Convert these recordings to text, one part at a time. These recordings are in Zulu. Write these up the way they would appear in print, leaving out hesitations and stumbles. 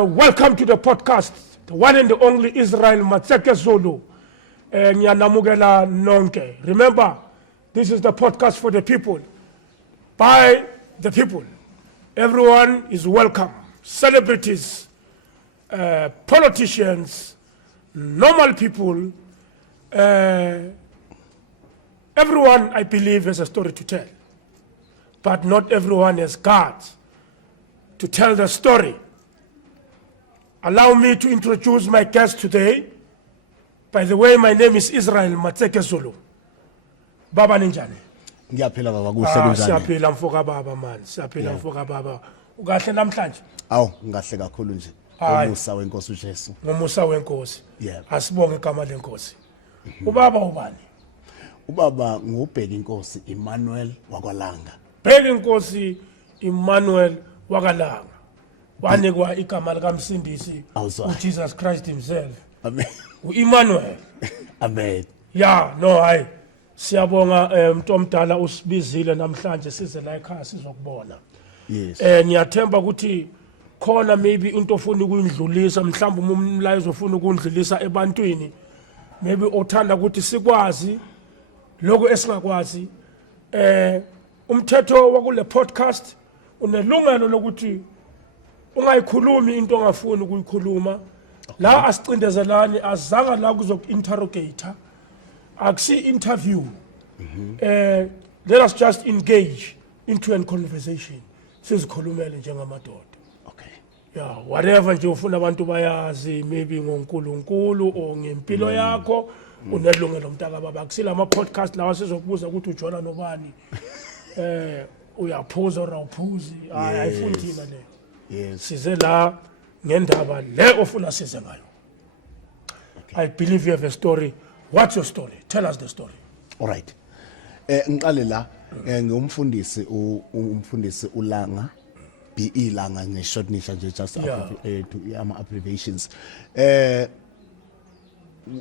Welcome to the podcast, the one and the only Israel Matseke Zulu. Ngiyanamukela nonke. Remember, this is the podcast for the people, by the people. Everyone is welcome. Celebrities, politicians, normal people, everyone, I believe, has a story to tell. But not everyone has guts to tell the story. Allow me to introduce my guest today. By the way, my name is Israel Matseke Zulu. Baba ninjani? Ngiyaphila baba kuhle kunjani? Siyaphila mfoka baba man. Siyaphila mfoka baba. Ukahle namhlanje? Awu, ngahle kakhulu nje. Umusa wenkosi uJesu. Ngomusa wenkosi. Yeah. Asibonge igama lenkosi. Ubaba ubani? Ubaba ngubheka inkosi Emmanuel wakwalanga. Bheka inkosi Emmanuel wakwalanga. Wanikwa igama likaMsindisi uJesus Christ himself. Amen. uEmmanuel. Amen. Yeah, no, hayi. Siyabonga umuntu omdala usibizile namhlanje size la ekhaya sizokubona. Yes. Ngiyathemba ukuthi khona maybe into ofuna ukuyindlulisa, mhlawumbe umlayezo ofuna ukundlulisa ebantwini. Maybe othanda ukuthi sikwazi lokho esingakwazi. Umthetho wakule podcast unelungelo lokuthi ungayikhulumi into ongafuni ukuyikhuluma. La asicindezelani azanga la kuzoku-interrogator. Akusi interview. Let us just engage into a conversation. Sizikhulumele njengamadoda. Okay. Yeah, whatever nje ufuna abantu bayazi, maybe ngoNkulunkulu or ngempilo yakho, unelungelo mntaka baba. Akusila ama podcast lawa sizokubuza ukuthi ujona nobani. Uyaphuza or awuphuzi. Ayifuni thina le. Yes. Size la ngendaba le ofuna size ngayo. I believe you have a story. What's your story? Tell us the story. All right. Ngiqale la ngumfundisi umfundisi uLanga BE Langa ngeshortnisha nje just ama abbreviations.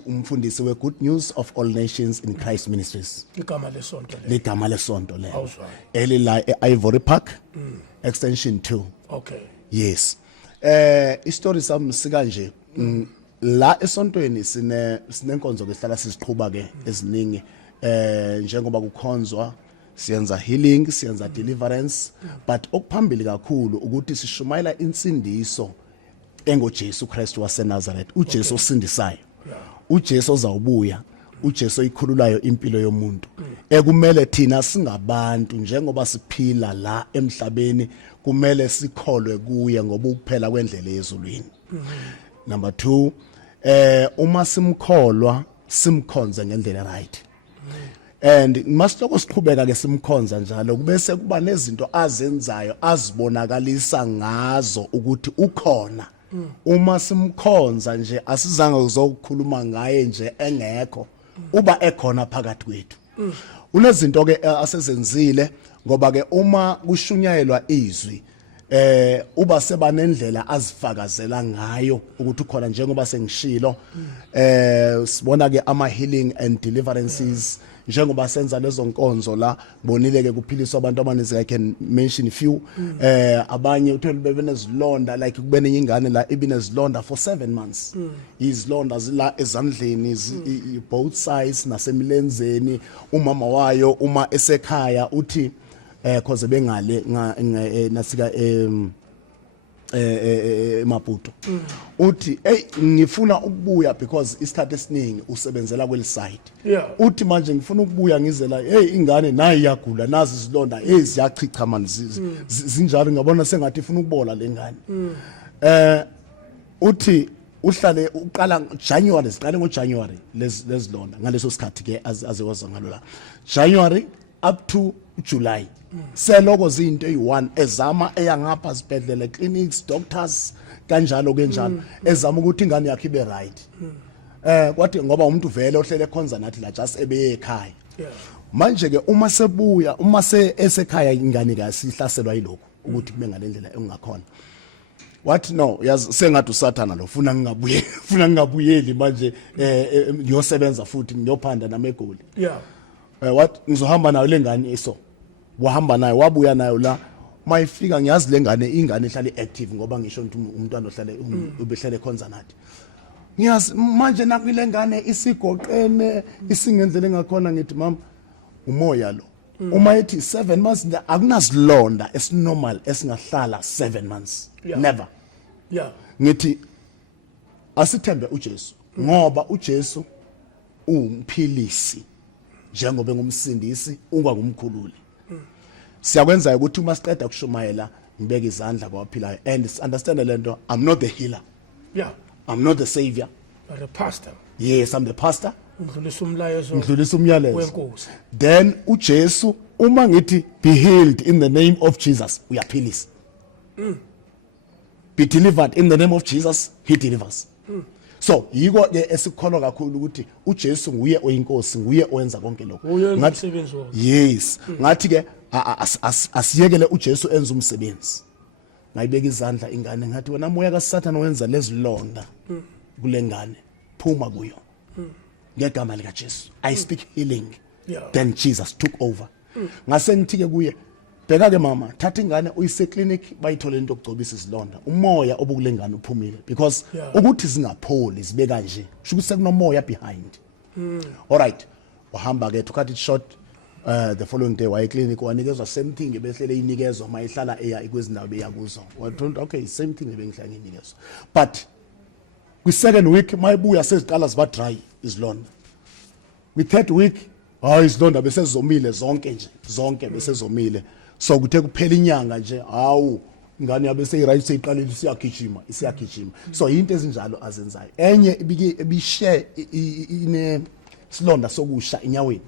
Umfundisi we Good News of All Nations in Christ Ministries. Igama lesonto le. Ligama lesonto le. Elila Ivory Park extension 2. Okay. Yes. Istory sami sika nje la esontweni sinenkonzo ke hlala siziqhubha ke eziningi njengoba kukhonzwa siyenza healing, siyenza deliverance, but okuphambili kakhulu ukuthi sishumayela insindiso engoJesu Christ waseNazareth, uJesu osindisayo. uJesu ozawubuya, uJesu oyikhululayo impilo yomuntu. Ekumele thina singabantu njengoba siphila la emhlabeni kumele sikholwe kuye ngoba ukuphela kwendlela yezulwini. Number 2, uma simkholwa simkhonze ngendlela right. And masitoko siqhubeka ke simkhonza njalo kubese kuba nezinto azenzayo azibonakalisa ngazo ukuthi ukhona. Uma simkhonza nje asizange ukuzokhuluma ngaye nje engekho, uba ekhona phakathi kwethu. Unezinto ke asezenzile ngoba ke uma kushunyayelwa izwi uba sebanendlela azifakazela ngayo ukuthi ukhona njengoba sengishilo. Sibona ke ama healing and deliverances njengoba senza lezo nkonzo la bonile ke kuphiliswa abantu abaninzi. I can mention a few. Abanye uthole bebenezilonda like kubene ingane la ibinezilonda for 7 months. Izilonda zila ezandleni both sides nasemilenzeni. Umama wayo uma esekhaya uthi cause bengale nasika Maputo. Uthi ngifuna ukubuya because isikhathi esiningi usebenzela kweli side. Uthi manje ngifuna ukubuya ngizela ingane nayi iyagula nazi izilonda ziyachicha manje zinjalo ngabona sengathi ifuna ukubola lengane. Uthi uhlale uqala January, siqale ngoJanuary lezilonda ngaleso sikhathi ke azewaza ngalo la January up to July seloko zinto eyi1 ezama eyangapha sibhedlela clinics doctors kanjalo kenjalo ezama ukuthi ingane yakhe ibe right kwathi ngoba umuntu vele ohlele ekhonza nathi la just ebeye ekhaya manje ke uma sebuya uma esekhaya ingane kasihlaselwa yilokho ukuthi kube ngalendlela engakhona wathi no yazi sengathi usathana lo funa ngingabuyeli manje ngiyosebenza futhi ngiyophanda namegoli wathi ngizohamba nayo lengane eso wahamba nayo wabuya nayo la mayifika ngiyazi lengane ingane ihlale active ngoba ngisho ukuthi umntwana ohlale ubehlele ekhonza nathi ngiyazi manje nakule ngane isigoqene isingenzele ngakhona ngithi mama umoya lo uma ethi 7 months akunasilonda esinormal esingahlala 7 months never ngithi asithembe uJesu ngoba uJesu umphilisi njengoba ngumsindisi ungangumkhululi siyakwenza ukuthi uma siqeda ukushumayela ngibeke izandla kwabaphilayo and understand lento I'm not the healer I'm not the savior but a pastor yes I'm the pastor ngidlulisa umyalezo wenkosi then uJesu uma ngithi be healed in the name of Jesus uyaphilisa be delivered in the name of Jesus he delivers so yiko ke esikholwa kakhulu ukuthi uJesu nguye oyinkosi nguye owenza konke lokho ngathi yes ngathi ke asiyekele uJesu enza umsebenzi ngayibeka izandla ingane ngathi wena moya kaSathane wenza lezilonda kulengane phuma kuyo ngegama lika Jesu I speak healing then Jesus took over ngase ngithike kuye bheka ke mama thatha ingane uyise clinic bayithole into okugcobisa izilonda umoya obukulengane uphumile because ukuthi zingapholi zibe kanje kusho ukuthi sekunomoya behind all right wahamba ke to cut it short the following day waye clinic wanikezwa same thing behlele inikezwa mayihlala eya kwezindawo beyakuzo wathonto okay same thing bengihlala inikezwa but kwi second week mayibuya seziqala ziba dry izilonda with third week izilonda bese zomile zonke bese zomile so kuthe kuphela inyanga nje hawu ingane yabe seyiright seyiqalile isiyagijima so into ezinjalo azenzayo enye ibishare ine silonda sokusha inyaweni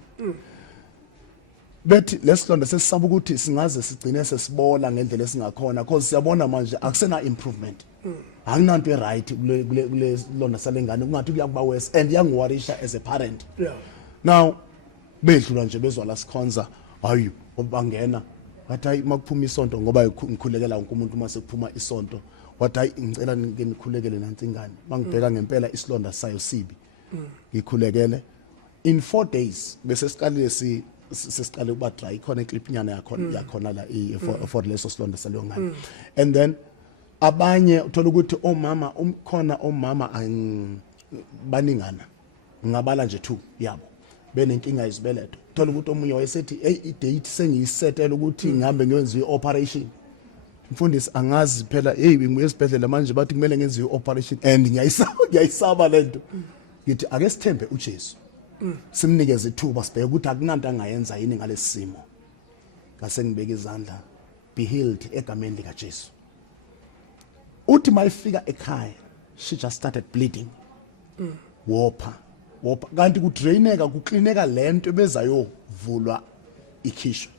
bethi lesilonda sesisaba ukuthi singaze sigcine sesibola ngendlela esingakhona because siyabona manje akusena improvement akunanto right kule silonda salengane kungathi kuyakuba worse and yangiwarisha as a parent now bedlula nje bezwa la sikhonza hayi obangena wathi hayi makuphuma isonto ngoba ngikhulekela wonke umuntu mase kuphuma isonto wathi hayi ngicela ngenikhulekele nansi ingane mangibheka ngempela isilonda sayo sibi ngikhulekele in 4 days bese siqalile sesiqale ukuba dry ikhona iclip nyana yakhona la for leso silonda saleyo ngane and then abanye uthola ukuthi omama omama baningana ngabala nje 2 yabo benenkinga izibeletho thola ukuthi omunye wayesethi hey idate sengiyisetela ukuthi ngihambe ngiyenze ioperation mfundisi angazi phela hey ngibuye esibhedlela manje bathi kumele ngenze ioperation and ngiyayisaba lento ngithi ake sithembe uJesu simnikeze ithuba sibheke ukuthi akunanto angayenza yini ngalesimo ngase ngibeka izandla be healed egameni lika Jesu uthi mayifika ekhaya she just started bleeding wopha kanti kudraineka kuklineka lento bezayovulwa ikhishwe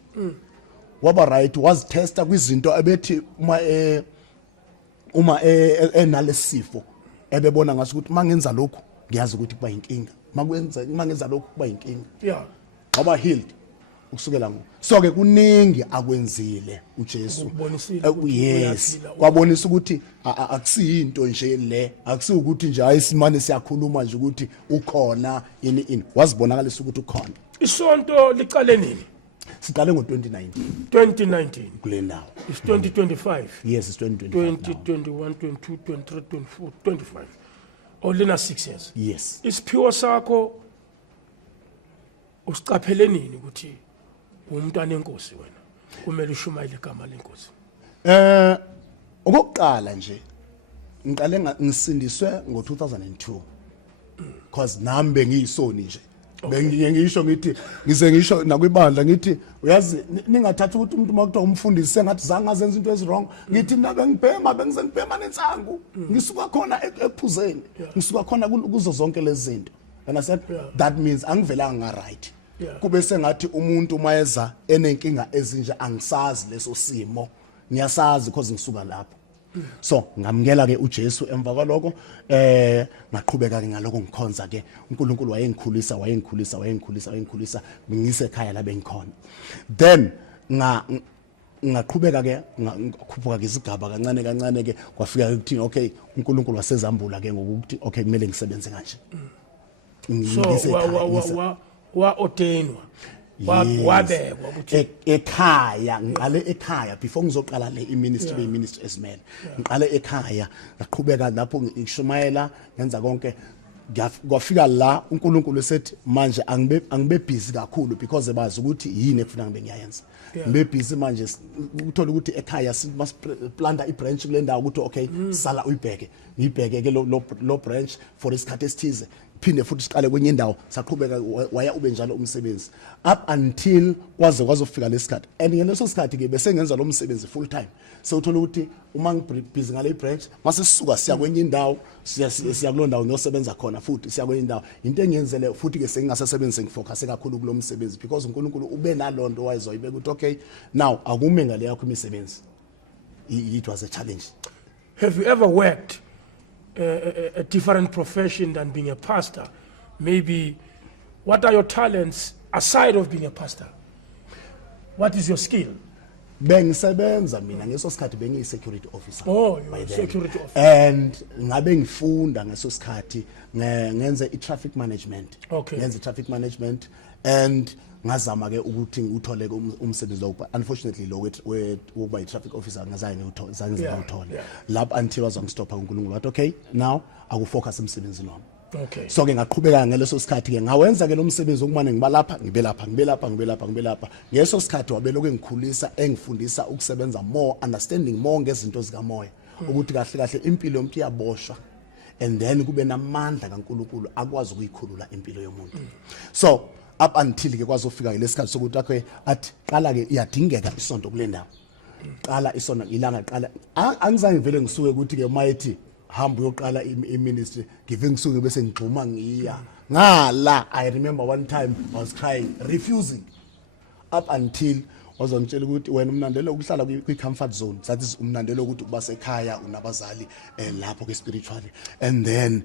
waba right was testa kwizinto abethi uma enalesifo ebebona ngathi ukuthi mangenza lokho ngiyazi ukuthi kuba inkinga mangenza lokho kuba inkinga waba healed ukusukela ngo so ke kuningi akwenzile uJesu yes kwabonisa ukuthi akusiyinto nje le akusikuthi nje ayisimane siyakhuluma nje ukuthi ukhona ini wazibonakalisa ukuthi ukhona isonto liqale nini siqale ngo2019 kule ndawo it's 2025 yes it's 2025 2021 22 23 24 25 olena 6 years yes isiphiwo sakho usiqaphele nini ukuthi umntwana enkosi wena kumele ushumayele igama lenkosi okokuqala nje ngiqale ngisindiswe ngo2002 because nami bengiyisoni nje bengisho ngithi ngize ngisho nakwibandla ngithi uyazi ningathatha ukuthi umuntu makuthiwa umfundisi sengathi zange azenza into ezwrong ngithi mina bengizengibhema nensangu ngisuka khona ephuzeni ngisuka khona kuzo zonke lezi zinto and I said that means angivelanga nga right kube sengathi umuntu mayeza enenkinga ezinje angisazi leso simo ngiyasazi because ngisuka lapho so ngamukela ke uJesu emva kwaloko ngaqhubeka ke ngaloko ngikhonza ke uNkulunkulu wayengikhulisa ngise ekhaya la bengikhona then ngaqhubeka ke ngakhuphuka ke isigaba kancane ke kwafika ukuthini okay uNkulunkulu wasezambula ke ngokuthi okay kumele ngisebenze kanje so wa ordainwa wabekwa ukuthi ekhaya ngiqale ekhaya before ngizoqala le iministry ministry esimele ngiqale ekhaya ngaqhubeka lapho ngishumayela ngenza konke kwafika la uNkulunkulu esethi manje angibe busy kakhulu because bazi ukuthi yini ekufuna ngibe ngiyayenza ngibe busy manje uthola ukuthi ekhaya must planta ibranch kule ndawo ukuthi okay sala uyibheke ngibheke ke lo branch for isikhathi esithize phinde futhi siqale kwenye indawo saqhubeka waya ube njalo umsebenzi up until kwazofika lesikhathi and ngeleso sikhathi ke bese ngenza lo msebenzi full time so uthola ukuthi uma ngibhizi ngale branch mase sisuka siya kwenye indawo siya kulondawo ngiyosebenza khona futhi siya kwenye indawo into engiyenzele futhi ke sengingasebenzi ngifocus kakhulu kulo msebenzi because uNkulunkulu ube nalonto wayizoyibeka ukuthi okay now akume ngale yakho imisebenzi it was a challenge. Have you ever worked a different profession than being a pastor? Maybe what are your talents aside of being a pastor? What is your skill? Bengisebenza mina ngeso sikhathi bengiyi security officer. Oh, you're a security officer. And ngabe ngifunda ngeso sikhathi ngenze i-traffic management. Okay. Ngenze i-traffic management and ngazama ke ukuthi ngithole umsebenzi lo unfortunately lo wokuba i-traffic officer ngazange ngawuthola lapho until wazongistopha uNkulunkulu wathi okay now akufocus emsebenzini wami. Okay. So ke ngaqhubeka ngeleso sikhathi ke ngawenza ke lo msebenzi okumane ngibe lapha ngeso sikhathi wabeloko engikhulisa engifundisa ukusebenza more understanding more ngezinto zikamoya ukuthi kahle impilo yomuntu iyaboshwa and then kube namandla kaNkulunkulu akwazi ukuyikhulula impilo yomuntu. So up until ke kwazofika lesikhathi sokuthi akhe athi qala ke iyadingeka isonto kule ndawo qala isonto ilanga qala angizange vele ngisuke ukuthi ke mayithi hamba uyoqala iministry give ngisuke bese ngixhuma ngiya ngala. I remember one time I was crying refusing up until wazongitshela ukuthi wena umnandelo ukuhlala kwi-comfort zone that is umnandelo ukuthi uba sekhaya unabazali lapho ke spiritually and then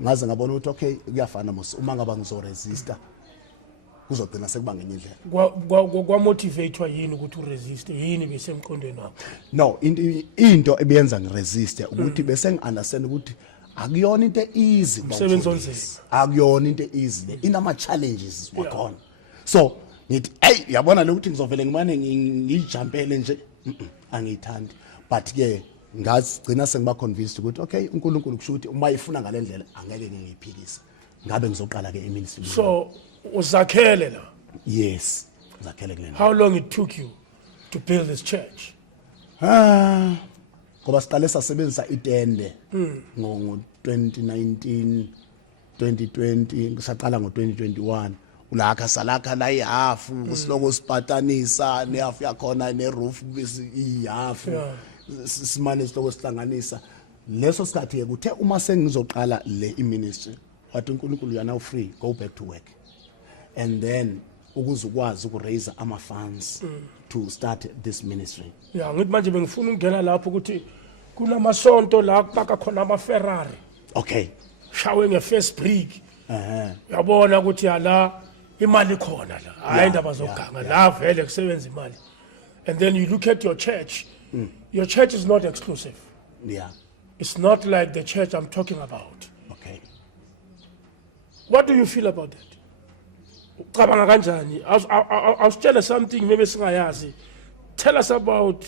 ngaze ngabona ukuthi okay kuyafana mos uma ngaba ngizoresista kuzogcina sekuba ngenye indlela kwa motivatewa yini ukuthi uresiste yini besemqondweni wakho? No into ebenza ngiresiste ukuthi bese ngiunderstand ukuthi akuyona into easy umsebenzi onzima akuyona into easy inama challenges wakhona so ngithi hey yabona lokuthi ngizovele ngimane ngijumpele nje angiyithandi but ke ngagcina sengiba convinced ukuthi okay uNkulunkulu kusho ukuthi uma ifuna ngalendlela angeke ngiyiphikise ngabe ngizoqala ke eministry. So uzakhele la? Yes uzakhele kule. How long it took you to build this church? Ngoba siqale sasebenzisa itende ngo 2019 2020 ngisaqala ngo 2021 ulakha salakha la ihalf kusiloko sipatanisa nehalf yakhona neroof bese ihalf simane siloko sihlanganisa leso sikhathi ke kuthe uma sengizoqala le iministry wathi uNkulunkulu you are now free go back to work and then ukuzukwazi ukuraise ama funds to start this ministry. Yeah ngithi manje bengifuna ukungena lapho ukuthi kunamasonto la kubaka khona ama Ferrari. Okay. Shawe nge-first brick. Yabona ukuthi ala imali khona la. Hayi indaba zoganga la vele kusebenza imali. And then you look at your church. Your church is not exclusive. Yeah. It's not like the church I'm talking about. Okay. What do you feel about that? Ucabanga kanjani? I'll tell us something maybe singayazi. Tell us about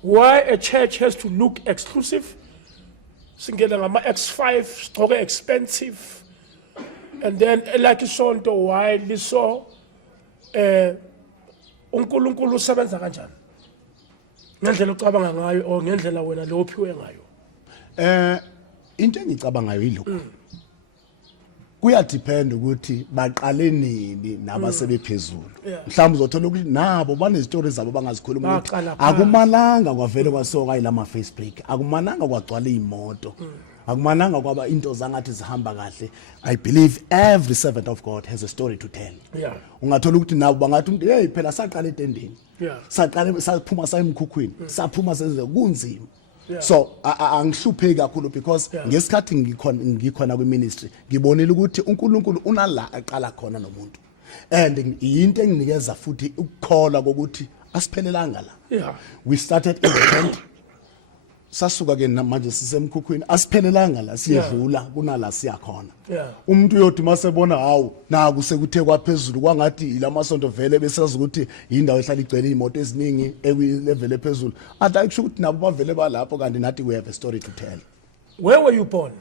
why a church has to look exclusive. Singela ngama X5 stroke expensive. And then like isonto why liso uNkulunkulu usebenza kanjani? Ngendlela ucabanga ngayo o ngendlela wena lophiwe ngayo. Into engicabanga ngayo yilokho. kuyadepend ukuthi baqale nini nabasebephezulu Yeah. mhlawumbe uzothola ukuthi nabo banezistories zabo bangazikhuluma ukuthi Baqala phansi. akumananga kwavele kwasoka ilama face break akumananga kwagcwala imoto akumananga kwaba into zangathi zihamba kahle. I believe every servant of God has a story to tell. Yeah. Ungathola ukuthi nabo bangathi umuntu hey phela saqala etendeni Yeah. saqala saphuma sayemkhukhwini saphuma senze kunzima. Yeah. So angihlupheki kakhulu because Yeah. ngesikhathi ngikhona kwi-ministry ngibonile ukuthi uNkulunkulu unala aqala khona nomuntu and into enginikeza futhi ukukholwa kokuthi asiphelelanga la. Yeah. We started in the tent sasuka ke manje sisemkhukhwini asiphelelanga la siyedlula kunala siyakhona. Yeah. Umuntu uyothi masebona hawu naku sekuthe kwaphezulu kwangathi ilamasonto vele besazi ukuthi indawo ehlala igcwele imoto eziningi level ephezulu athi akusho ukuthi nabo bavele balapho kanti nathi we have a story to tell. Where were you born?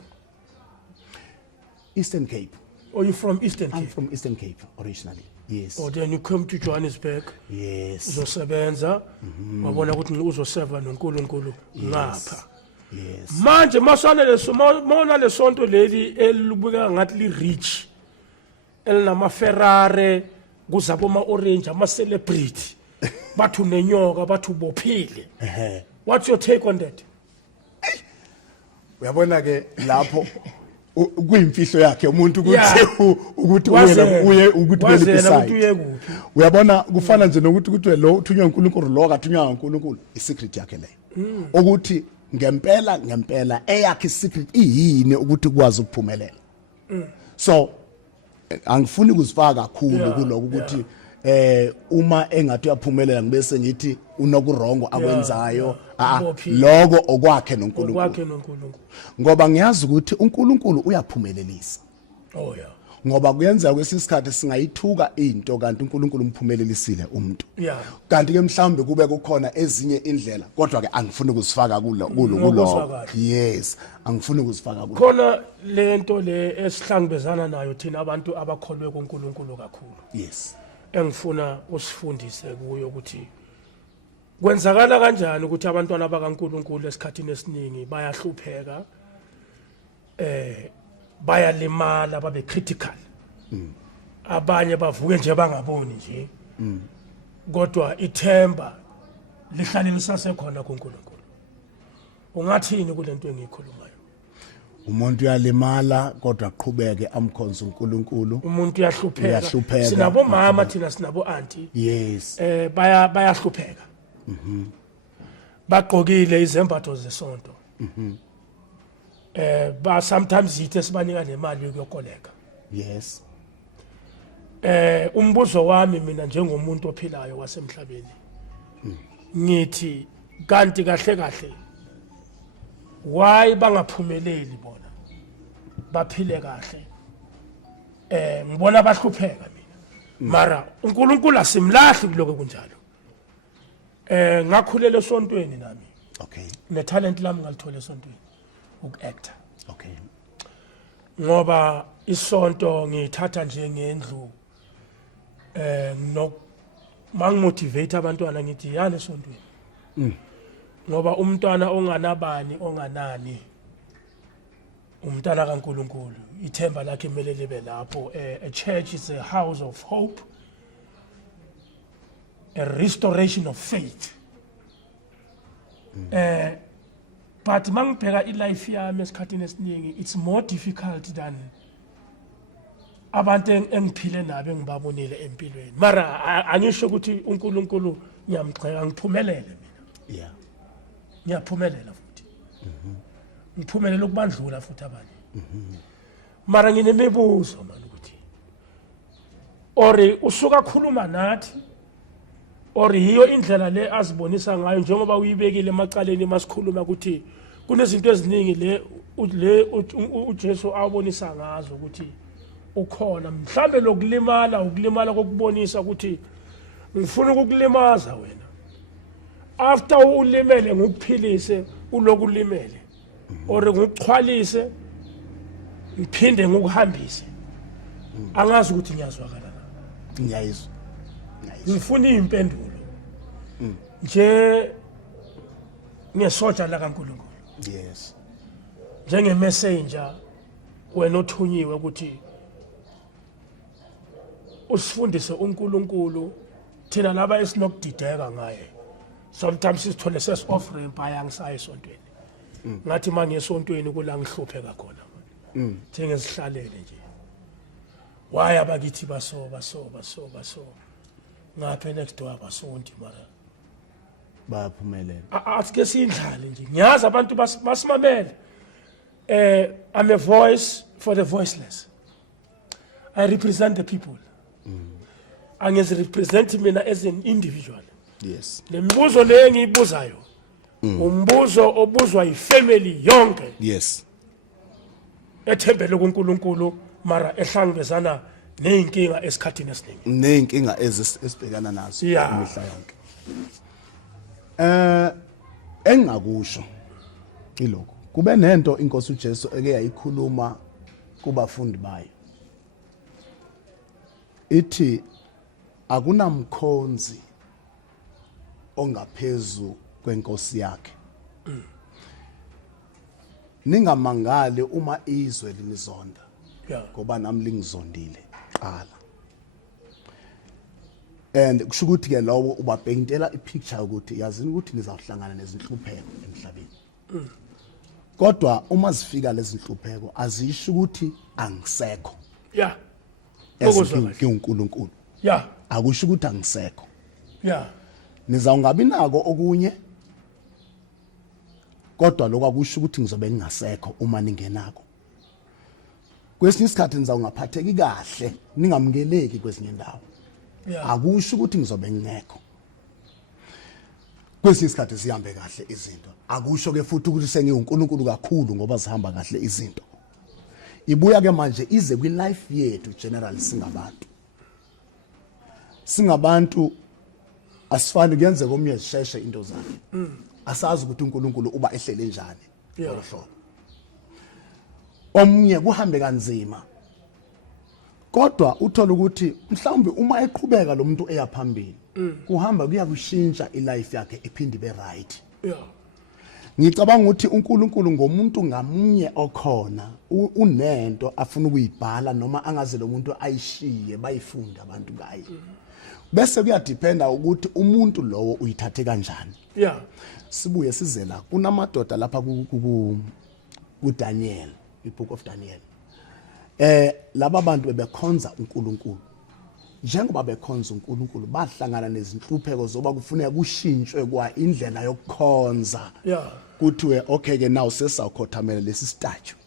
Eastern Cape. Or you from Eastern I'm Cape? from Eastern Cape originally. Yes. Or then you come to Johannesburg, Yes. uzosebenza, wabona ukuthi uzoseva noNkulunkulu ngapha. Yes. Manje mona lesonto leli elibukeka ngathi li rich elinama Ferrari kuzabo ma orange ama celebrity bathu nenyoka bathu bophile. What's your take on that? Uyabona ke lapho kuyimfihlo yakhe umuntu Yeah. ukuthi Wazena. uye ukuthi Wazena beliphi ukuthi side. uye kuphi? Uyabona kufana nje nokuthi kuthiwe lo uthunywa uNkulunkulu lo kathunywa uNkulunkulu isecret yakhe leyo. Ukuthi ngempela eyakhe isecret iyini ukuthi ukwazi ukuphumelela. So angifuni ukuzifaka kakhulu Yeah, kuloko ukuthi uma engathi uyaphumelela ngibese ngithi unokurongo akwenzayo Ubophile. lokho okwakhe noNkulunkulu. Kwakhe noNkulunkulu. Ngoba ngiyazi ukuthi uNkulunkulu uyaphumelelisa. Oh yeah. Ngoba kuyenzeka kwesisikhathi singayithuka into kanti uNkulunkulu umphumelelisile umuntu. Yeah. Kanti ke mhlambe kube kukhona ezinye indlela kodwa ke angifuni ukuzifaka kulo. Ngokuzwakala. Yes, angifuni ukuzifaka kulo. Khona lento le esihlangabezana nayo thina abantu abakholwe kuNkulunkulu kakhulu. Yes. Engifuna usifundise kuyo ukuthi kwenzakala kanjani ukuthi abantwana bakaNkulunkulu esikhathini esiningi bayahlupheka bayalimala babe critical. Abanye bavuke nje bangaboni nje. Kodwa ithemba lihlale lisasekhona kuNkulunkulu. Ungathini kulento engiyikhulumayo? Umuntu uyalimala kodwa aqhubeke amkhonza uNkulunkulu. Umuntu uyahlupheka. Uyahlupheka. Sinabo mama thina sinabo auntie. Yes. Bayahlupheka. Bagqokile izembatho zesonto. Ba sometimes ithe sibanika nemali yokukoleka. Yes. Umbuzo wami mina njengomuntu ophilayo wasemhlabeni. Ngithi kanti kahle why bangaphumeleli bona? Baphile kahle. Ngibona bahlupheka mina. Mara uNkulunkulu asimlahli kuloko kunjalo. Ngakhulela esontweni nami. Okay. Ne talent lami ngalithola esontweni ukuactor. Okay. Ngoba isonto ngithatha nje ngendlu mangimotivate abantwana ngithi yana esontweni. Ngoba umntwana onganabani onganani umntwana kaNkulunkulu ithemba lakhe kumele libe lapho. A church is a house of hope, a restoration of faith. But mangibheka ilife yami esikhathini esiningi it's more difficult than abantu engiphile nabo engibabonile empilweni. Mara angisho ukuthi uNkulunkulu ngiyamgxeka ngiphumelele mina. Yeah. Ngiyaphumelela futhi. Ngiphumelela ukubandlula futhi abanye. Mara nginemibuzo manje ukuthi ori usuka khuluma nathi ori hiyo indlela le azibonisa ngayo njengoba uyibekile emacaleni masikhuluma ukuthi kunezinto eziningi le uJesu abonisa ngazo ukuthi ukhona mhlambe ukulimala kokubonisa ukuthi ngifuna ukukulimaza wena after ulimele ngikuphilise ulokulimele or ngikuxhwalise ngiphinde ngikuhambise angazi ukuthi ngiyazwakala na Ngiyayizwa. ngifuna impendulo nje ngesoja la kaNkulunkulu Yes. njenge messenger wena othunyiwe ukuthi usifundise uNkulunkulu thina laba esinokudideka ngaye. Sometimes sithole ses off ramp ayangisayo esontweni. Ngathi manje esontweni kula ngihlupheka khona. Njengezihlalele nje. Why abakithi baso. Ngapha next door abasonti mara. Bayaphumelela. Asike sindlale nje. Ngiyazi abantu basimamele. I'm a voice for the voiceless. I represent the people. Angezi represent mina as an individual. Yes. Lembuzo le engiyibuzayo. Umbuzo obuzwa yifamily yonke. Yes. Ethembele kuNkulunkulu mara ehlangabezana neinkinga esikhathini esiningi. Neinkinga esibhekana nazo Yeah. imihla yonke. Engakusho ilokho. Kube nento inkosi uJesu eke yayikhuluma kubafundi bayo. Ithi akunamkhonzi ongaphezulu kwenkosi yakhe. Ningamangali uma izwe linizonda. Yeah. Ngoba nami lingizondile qala. And kusho ukuthi ke lowo ubapaintela ipicture ukuthi yazini ukuthi nizawuhlangana nezinhlupheko emhlabeni. Kodwa uma zifika lezi nhlupheko azisho ukuthi angisekho. Yeah. uNkulunkulu. Yeah. Akusho ukuthi angisekho. Yeah. Nizawungabi nako okunye. Kodwa lokho akusho ukuthi ngizobe ngingasekho uma ningenako. Kwesinye isikhathi nizawungaphatheki kahle, ningamkeleki kwezinye indawo. Yeah. Akusho ukuthi ngizobe ngingekho. Kwesinye isikhathi sihambe kahle izinto. Akusho ke futhi ukuthi sengiwuNkulunkulu kakhulu ngoba zihamba kahle izinto. Ibuya ke manje ize kwi life yethu generally singabantu. Singabantu asifani kuyenzeka omnye zisheshe into zakhe. Asazi ukuthi uNkulunkulu uba ehlele njani. Yeah. Omnye kuhambe kanzima. Kodwa uthola ukuthi mhlawumbe uma eqhubeka lo muntu eyaphambili, kuhamba kuya kushintsha ilife yakhe ephinde be right. Yeah. Ngicabanga ukuthi uNkulunkulu ngomuntu ngamunye okhona unento afuna ukuyibhala noma angaze lo muntu ayishiye bayifunda abantu ngaye. Bese kuyadependa ukuthi umuntu lowo uyithathe kanjani. Yeah. Sibuye sizela kunamadoda lapha ku Daniel, ibook of Daniel. Laba bantu bebekhonza uNkulunkulu. Njengoba bekhonza uNkulunkulu bahlangana nezinhlupheko zoba kufuneka kushintshwe kwa indlela yokukhonza. Yeah. Kuthiwe okay ke now sesawukhothamela lesi statue.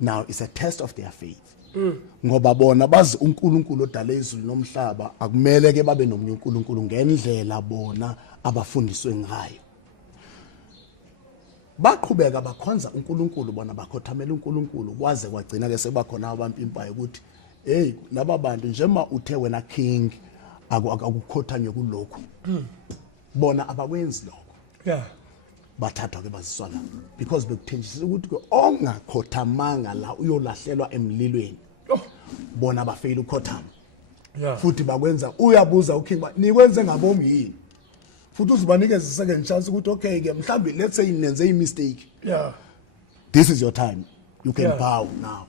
Now it's a test of their faith. Ngoba bona bazi uNkulunkulu odale izulu nomhlaba akumele ke babe nomunye uNkulunkulu ngendlela bona abafundiswe ngayo. Baqhubeka bakhonza uNkulunkulu bona bakhothamela uNkulunkulu kwaze kwagcina ke sebakhona abampimpayo ukuthi hey laba bantu njema uthe wena king akukhothanywe kulokho. Bona abakwenzi lokho. Yeah. Bathathwa ke baziswa la because bekuthenjisile ukuthi ke ongakhothamanga la uyolahlelwa emlilweni. Bona bafeyila ukhothama. Yeah. Futhi bakwenza uyabuza uking nikwenze ngabomi yini. Futhi uzibanikeza second chance ukuthi okay ke mhlambi let's say nenze I mistake. Yeah. This is your time. You can Yeah. bow now.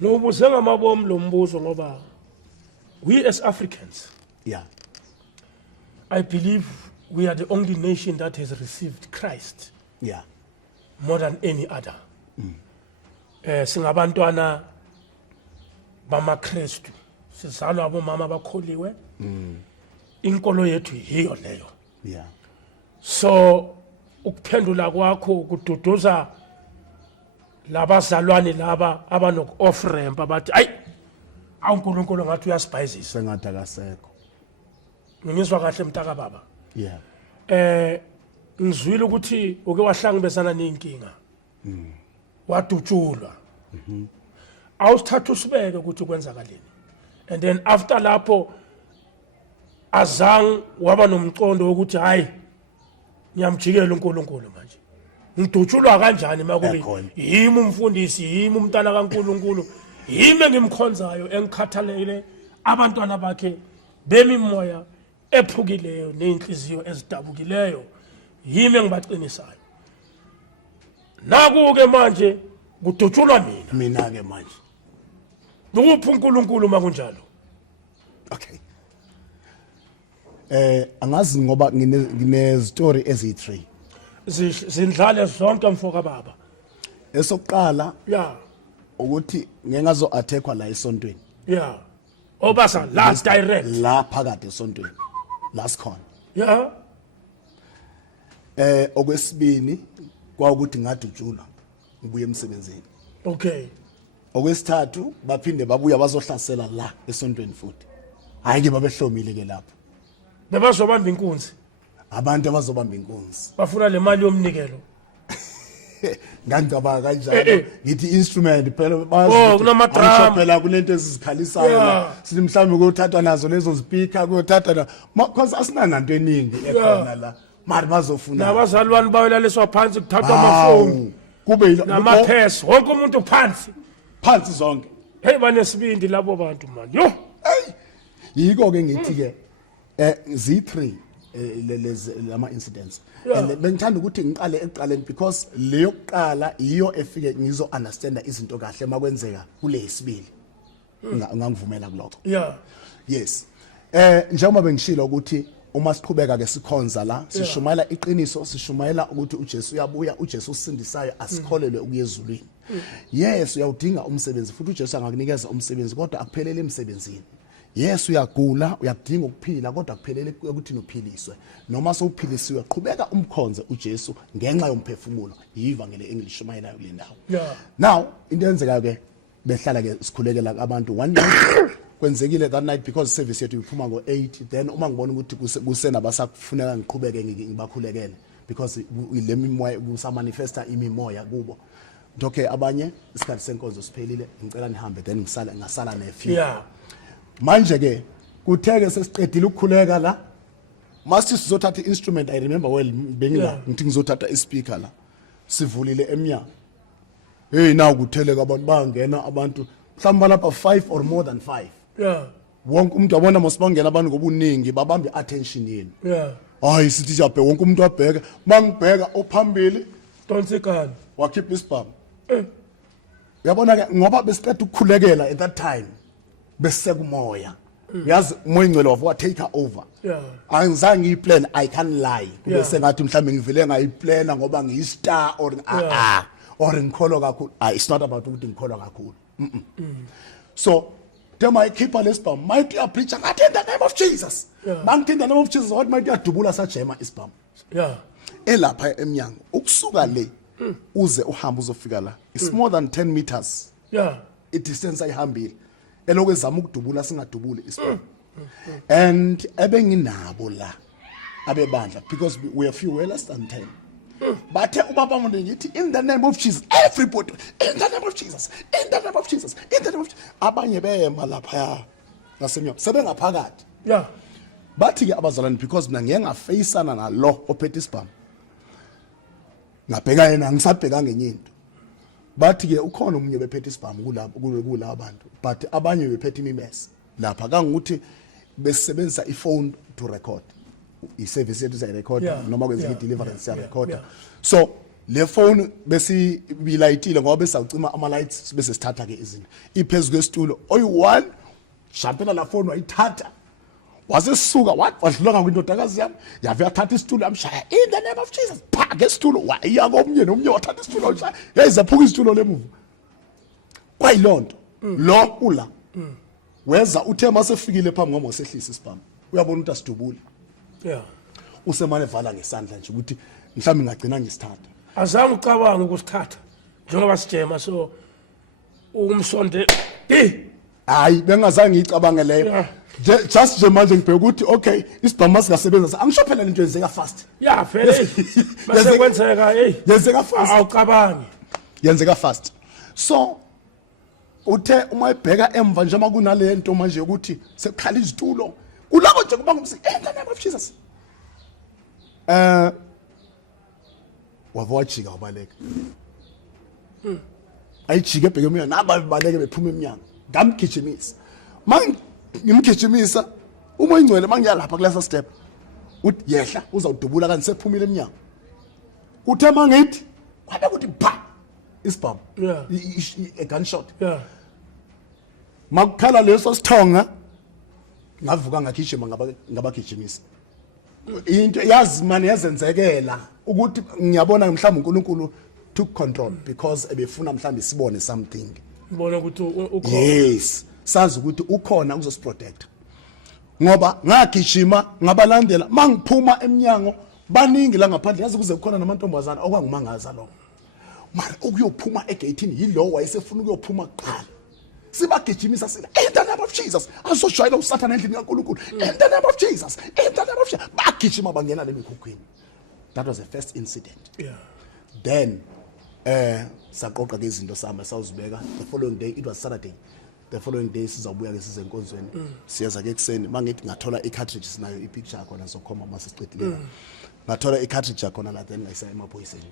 Lo buze ngamabomu lo mbuzo ngoba we as Africans, Yeah. I believe we are the only nation that has received Christ Yeah. more than any other. Singabantwana bamaKristu. Sizalwa abomama abakholiwe. Inkolo yethu yiyo leyo. Yeah. So ukuphendula kwakho kududuza labazalwane laba abanok off ramp abathi ay awuNkulunkulu ngathi uyasibhayizisa. Sengathi akasekho. Ngizwa kahle mntaka baba. Yeah. Ngizwile ukuthi uke wahlangabezana nenkinga. Wadutshulwa. Awusithatha usibeke ukuthi kwenzakaleni. And then after lapho azang waba nomcondo ukuthi hayi ngiyamjikela uNkulunkulu manje. Ngidutshulwa kanjani makubi yimi umfundisi yimi umntana kaNkulunkulu yimi engimkhonzayo engikhathalele abantwana bakhe bemimoya ephukileyo nezinhliziyo ezidabukileyo yimi engibaqinisayo. Naku ke manje kudutshulwa mina. Mina ke manje. Nokuphi uNkulunkulu makunjalo? Okay. Angazi ngoba ngine story ezi3. Zindlale zonke mfoka baba. Esokuqala Yeah. ukuthi ngengazo attackwa la esontweni. Yeah. Obasa last direct. La phakade esontweni. Last con. Yeah. Okwesibini kwaukuthi ngadutshulwa ngibuye emsebenzini. Okay. Okwesithathu baphinde babuya bazohlasela la esontweni futhi. Hayi ke babehlomile ke lapho. Bebazobamba inkunzi. Abantu abazobamba inkunzi. Bafuna le mali yomnikelo. Ngicabanga kanjalo ngithi instrument phela kunama drum. phela kunento ezizikhalisayo la sithi mhlawumbe kuyothathwa nazo lezo speaker kuyothathwa na because asinananto eningi ekhona la mari bazofuna Nabazalwane bayolaliswa phansi kuthathwa amafoni kube namaphess wonke umuntu phansi. phansi zonke Hey banesibindi labo bantu man. Yo. yiko ke ngithi ke Z3 lezi lama incidents and bengithanda ukuthi ngiqale ekuqaleni because leyo kuqala iyo efike ngizo understand izinto kahle makwenzeka kule yesibili ngangivumela kulokho. Yeah. Yes. Njengoba bengishilo ukuthi uma siqhubeka ke sikhonza la sishumayela iqiniso sishumayela ukuthi uJesu uyabuya uJesu usindisayo asikholelwe ukuyezulwini. Yes uyawudinga umsebenzi futhi uJesu angakunikeza umsebenzi kodwa akuphelele emsebenzini. Yes uyagula uyadinga ukuphila kodwa akuphelele ukuthi uphiliswe noma sowuphilisiwe qhubeka umkhonze uJesu ngenxa yomphefumulo yivangeli English mayela kule ndawo. Yeah. Now into enzeka ke behlala ke sikhulekela abantu one night kwenzekile that night because service yethu iphuma ngo8 then uma ngibona ukuthi kusena basakufuneka ngiqhubeke ngibakhulekele because le mimoya kusamanifesta imimoya kubo. Okay abanye isikhathi senkonzo siphelile ngicela nihambe then ngasala nefi. Yeah. Manje ke kutheke sesiqedile ukukhuleka la masithi sizothatha instrument I remember well bengila ngithi ngizothatha ispeaker la sivulile emnyango hey nawu kutheleka abantu bangena abantu mhlawumbe lapha 5 or more than 5. Yeah. Wonke umuntu abona mosibangena abantu ngobuningi babambe attention yenu. Yeah. Hayi sithi siyabheka wonke umuntu wabheka mangibheka ophambili Tonsikani. wakhipha isibhamu. Uyabona ke ngoba besiqeda ukukhulekela at that time besekumoya yazi umoya ingcwele wa take over. Yeah. Angizange iplan I can't lie kube sengathi mhlambe ngivile ngayiplana ngoba ngiyistar or or ngikholwa kakhulu. It's not about ukuthi ngikholwa kakhulu. So them I keep on isbam might you preach in the name of Jesus. Mangithi in the name of Jesus what might you dubula sajema isbam. Yeah. Elapha emnyango ukusuka le uze uhamba uzofika la it's more than 10 meters. Yeah. I distance ayihambile elokwezama ukudubula singadubuli isibam. And ebenginabo la abebandla because we are few less than 10. But ubaba umuntu ngithi in the name of Jesus everybody in the name of Jesus in the name of Jesus in the name of abanye bema lapha ngasemnyango sebengaphakathi. Yeah. Bathi ke abazalwane because mina ngeke ngafacana nalo ophethe isibhamu ngabheka yena ngisabheka ngenye into. Bathi ke ukhona umunye bephethe isibhamu kulabo abantu but abanye bephethe imimese lapha kangukuthi besebenzisa iphone to record iservice yethu siya record noma kwenza i-deliverance siya record. So le phone besi bilayitile ngoba besawucima ama lights bese sithatha ke izinto iphezulu kwesitulo oyi1 shampela la phone wayithatha wasisuka wadlula kwindodakazi yami yavela thatha isitulo yamshaya in the name of Jesus pha ngesitulo wayaka omnye nomnye wathatha isitulo nje yayizaphuka isitulo lemuva kwayilonto lo ula weza uthe masefikile phambi ngoba usehlisa isibhamu uyabona ukuthi asidubule. Yeah. Usemane vala ngesandla nje ukuthi mhlawumbe ngagcina ngisithatha. Azange ucabanga ukusithatha njengoba sijema so umsonde Hayi bengazange ngicabange leyo. Just nje manje ngibheka ukuthi okay isibhamu singasebenza angisho phela into yenzeka fast. Yeah phela mase kwenzeka hey yenzeka fast. Awucabangi Yenzeka fast. So uthe uma ibheka emva nje makunale nto manje ukuthi sekukhala izitulo kulako nje kuba ngumsi in the name of Jesus. Wavojika ubaleka. Ayijike ebheke emnyango naba baleke bephuma emnyango. Ngamgijimisa. Ngimgijimisa uma ingcwele mangiyalapha kulesa step. Uthi yehla uzawudubula kanti sephumile emnyango. Uthe mangithi kwabe kuthi pha isibhamu. Yeah. A gunshot. Yeah. makukhala leso sithonga ngavuka ngagijima ngabagijimisa into yazi manje yazenzekela ukuthi ngiyabona mhlawumbe uNkulunkulu took control because ebefuna mhlawumbe sibone something Ngibona ukuthi ukhona. yes sazi ukuthi ukhona uzosiprotect ngoba ngagijima ngabalandela mangiphuma eminyango baningi la ngaphandle yazi kuze kukhona namantombazana okwangumangaza lo mara ukuyophuma egatini yilo wayesefuna ukuyophuma kuqala sibagijimisa sina in the name of Jesus azoshayela usathana endlini kaNkulunkulu in the name of Jesus in the name of Jesus bagijima bangena lemikhukhwini. That was the first incident. Yeah. Then saqoqa ke izinto sami sawuzibeka the following day, it was Saturday. The following day sizabuya ke size enkonzweni siyaza ke ekseni mangithi ngathola i-cartridge sinayo i-picture yakho nazokhoma mase siqedile ngathola i-cartridge yakho la then ngayisa emaphoyiseni.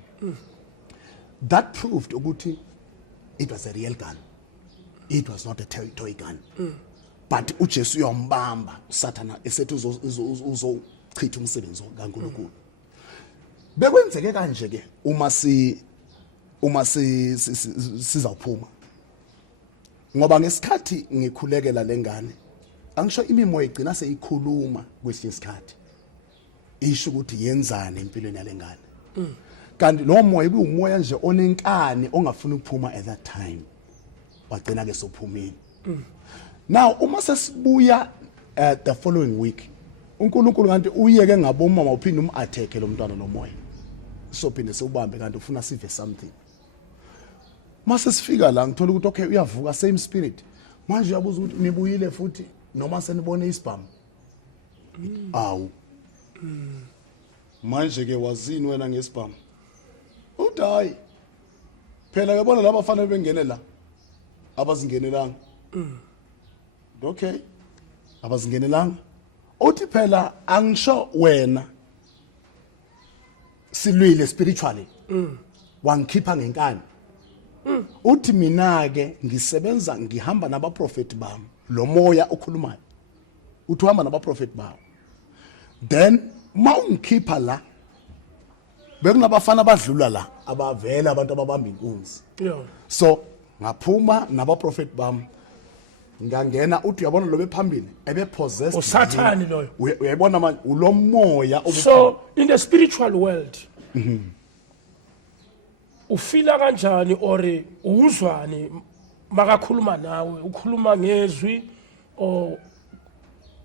That proved ukuthi it was a real gun. It was not a toy gun. But uJesu uyombamba usathana esethi uzochitha umsebenzi kaNkulunkulu. Bekwenzeke kanje ke uma sizawuphuma ngoba ngesikhathi ngikhulekela lengane angisho imimoya igcina seyikhuluma kwesinye isikhathi isho ukuthi yenzani empilweni yalengane kanti lo moya ubumoya nje onenkani ongafuni ukuphuma at that time wagcina ke sophumile. Now uma sesibuya the following week uNkulunkulu kanti uyeke ngaboma uphinde umattack lo mntwana nomoya sophinde sewubambe kanti ufuna sive something. Mase sifika la ngithola ukuthi okay uyavuka same spirit manje uyabuza ukuthi nibuyile futhi noma senibone isibhamu awu manje ke wazini wena ngesibhamu uthi hayi phela uyabona laba bafana bengene la abazingenelanga okay abazingenelanga uthi phela angisho wena silwile spiritually wangikhipha ngenkani uthi mina ke ngisebenza ngihamba nabaprofeti bami lo moya okhulumayo uthi uhamba nabaprofeti bawo then mawungikhipha la bekunabafana abadlula la abavela abantu ababamba inkunzi so ngaphuma nabaprofeti bami ngangena uthi uyabona lo bephambili ebepossessed usathani loyo uyayibona manje ulomoya so in the spiritual world ufila kanjani or uzwani makakhuluma nawe ukhuluma ngezwi o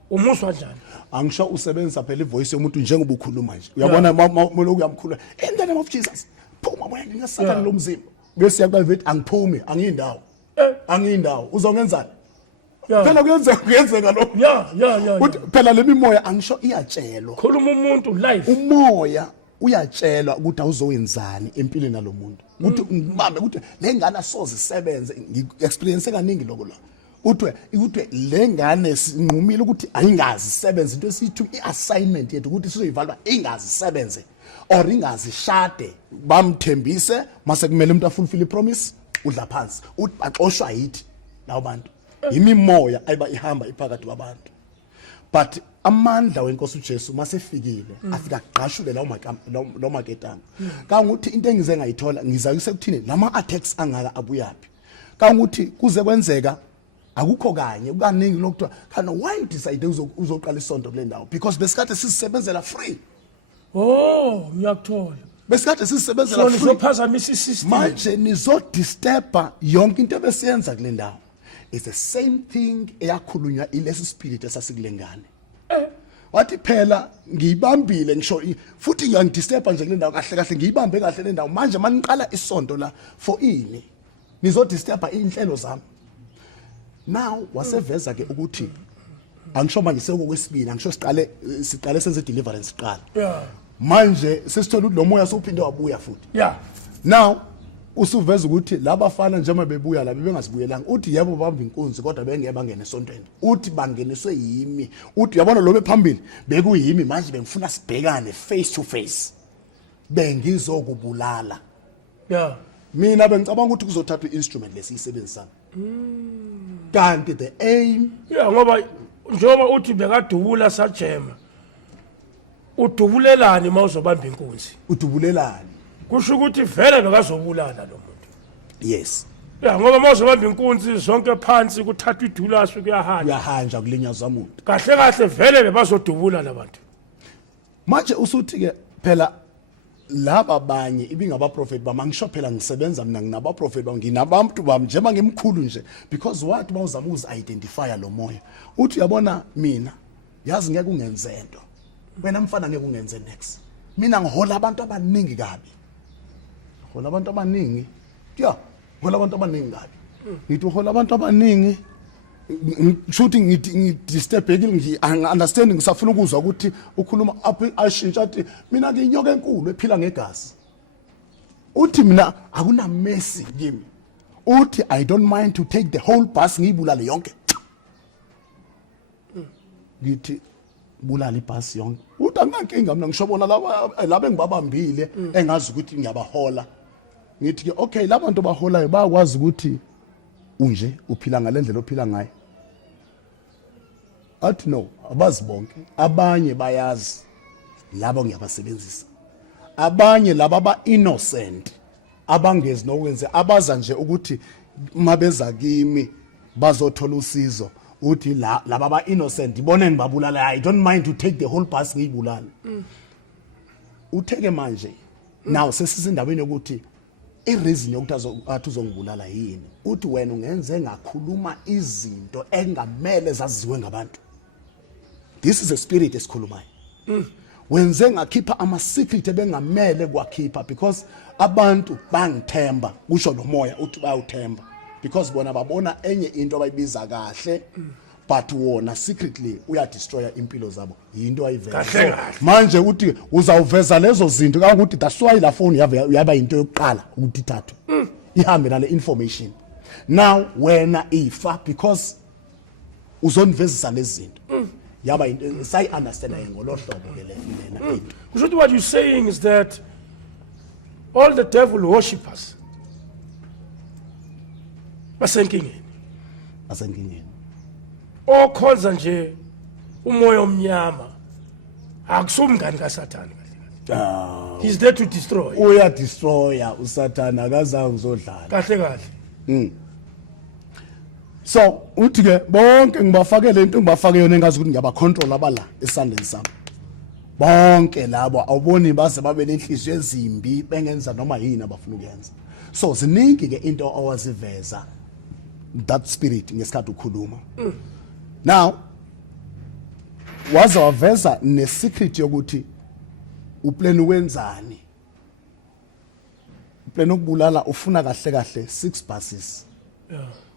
umuzwa njani angisho usebenza phela ivoice yomuntu njengoba ukhuluma nje uyabona molo uyamkhuluma in the name of Jesus phuma moya ngingasathana lo mzimba bese yakubavethi angiphumi angiyindawo angiyindawo uzongenzani phela kuyenzeka lo uthi phela lemimoya angisho iyatshelwa khuluma umuntu live umoya uyatshelwa ukuthi awuzowenzani empilweni nalomuntu ukuthi ngibambe ukuthi lengane asoze isebenze ngi-experience kaningi lokho la ukuthi lengane sinqumile ukuthi ayingazi isebenze into esithi i-assignment yethu ukuthi sizoyivalwa ingazi isebenze or ingazi shade bamthembise mase kumele umuntu afulfill ipromise udla phansi uthi baxoshwa yithi lawo bantu imimoya ayiba ihamba iphakathi kwabantu but amandla wenkosi uJesu masefikile afika aqashule lawo maketanga kangukuthi into engize ngayithola ngizakuse kuthini lama attacks angaka abuyapi kangukuthi kuze kwenzeka akukho kanye kukaningi lokuthiwa kana why decide uzoqala isonto kule ndawo because besikade sisebenzela free ngiyakuthola besikade sisebenzela free nizophazamisa isystem manje nizodisturba yonke into ebesiyenza kule ndawo. It's the same thing eyakhulunywa ilesi spirit esasilengane wathi phela ngiyibambile ngisho futhi ngiyangidisturba nje kule ndawo kahle kahle ngiyibambe kahle le ndawo manje maniqala isonto la for ini nizodisturba inhlelo zami. Now waseveza ke ukuthi angisho manje sekukwesibini angisho siqale senze deliverance siqala manje sesithola ukuthi lo moya sophinde wabuya futhi now usuveza ukuthi labafana njengoba bebuya la bengazibuyelanga uthi yebo bamba inkunzi kodwa bengeke bangene esontweni uthi bangeniswe yimi uthi uyabona lo bephambili bekuyimi manje bengifuna sibhekane face to face bengizokubulala mina bengicabanga ukuthi kuzothathwa instrument lesiyisebenzisana kanti the aim ngoba njengoba uthi bekadubula sajema udubulelani mawuzobamba inkunzi udubulelani kusho ukuthi vele bekazobulala lo muntu. Yes. Ya ngoba mawuzobamba inkunzi zonke phansi kuthathwa idulasi kuyahanja. uyahanja kulinyazwa umuntu. Kahle kahle vele bebazodubula labantu. Manje usuthi ke phela laba banye ibingabaprofeti bami ngisho phela ngisebenza mina nginabaprofeti bami nginabantu bami njengoba ngimkhulu nje because what bawuzama ukuzi-identifya lo moya uthi uyabona mina yazi ngeke ungenze into wena mfana ngeke ungenze next mina ngihola abantu abaningi kabi hola abantu abaningi ya hola abantu abaningi kabi ngithi uhola abantu abaningi ngishuthi ngidisturb-ekile ngi-understand ngisafuna ukuzwa ukuthi ukhuluma ashintsha athi mina ngiyinyoka enkulu ephila ngegazi uthi mina akunamesi kimi uthi I don't mind to take the whole bus ngiyibulale yonke ngithi bulala ibhasi yonke uthi anginankinga mina ngishobona laba engibabambile engazi ukuthi ngiyabahola ngithi ke okay labantu baholayo bayakwazi ukuthi unje uphila ngalendlela ophila ngayo athi no abazi bonke abanye bayazi labo ngiyabasebenzisa abanye laba aba innocent abangezi nokwenza abaza nje ukuthi mabeza kimi bazothola usizo uthi laba aba innocent ibone ngibabulala I don't mind to take the whole bus ngiyibulala utheke manje now sesizindaweni ukuthi ireason yokuthi athi uzongibulala yini uthi wena ungenze ngakhuluma izinto engamele zaziwe ngabantu. This is a spirit esikhulumayo. Wenze ngakhipha ama secret ebengamele kwakhipha because abantu bangithemba kusho lo moya uthi bayawuthemba because bona babona enye into abayibiza kahle but wona secretly uya destroy impilo zabo into ayiveza manje uthi uzawuveza lezo zinto kangukuthi that's why la phone yaba into yokuqala ukuthi ithathu ihambe nale information now wena ifa because uzonivezisa lezi zinto yaba into say understand ngolohlobo ke lefina into what you're saying is that all the devil worshippers basenkingeni okhonza nje umoya omnyama akusumngani kaSathane kahle he's there to destroy uya destroyer uSathane akazange uzodlala kahle so uthi ke bonke ngibafake lento ngibafake yona engazi ukuthi ngiyaba control abala esandeni sami bonke labo awuboni baze babe lenhliziyo ezimbi bengenza noma yini abafuna ukuyenza so ziningi ke into owaziveza that spirit ngesikhathi ukhuluma now waza waveza ne secret yokuthi uplan wenzani uplan ukubulala ufuna kahle kahle 6 buses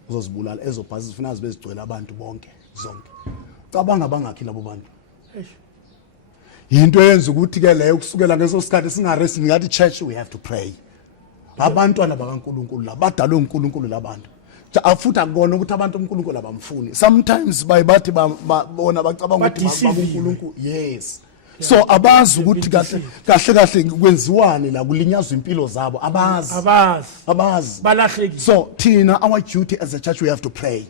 uzozibulala ezo buses ufuna zibe zigcwele abantu bonke zonke cabanga bangakhi labo bantu into yenza ukuthi ke leyo kusukela ngeso sikhathi singarest ngathi church we have to pray abantwana bakaNkuluNkulu labadalwe uNkulunkulu labantu afuthi akubona ukuthi abantu uNkulunkulu abamfuni sometimes bayibathi bona bacabanga ukuthi uNkulunkulu yes so abazi ukuthi kahle kwenziwani la kulinyazwa impilo zabo abazi balahlekile so thina our duty as a church we have to pray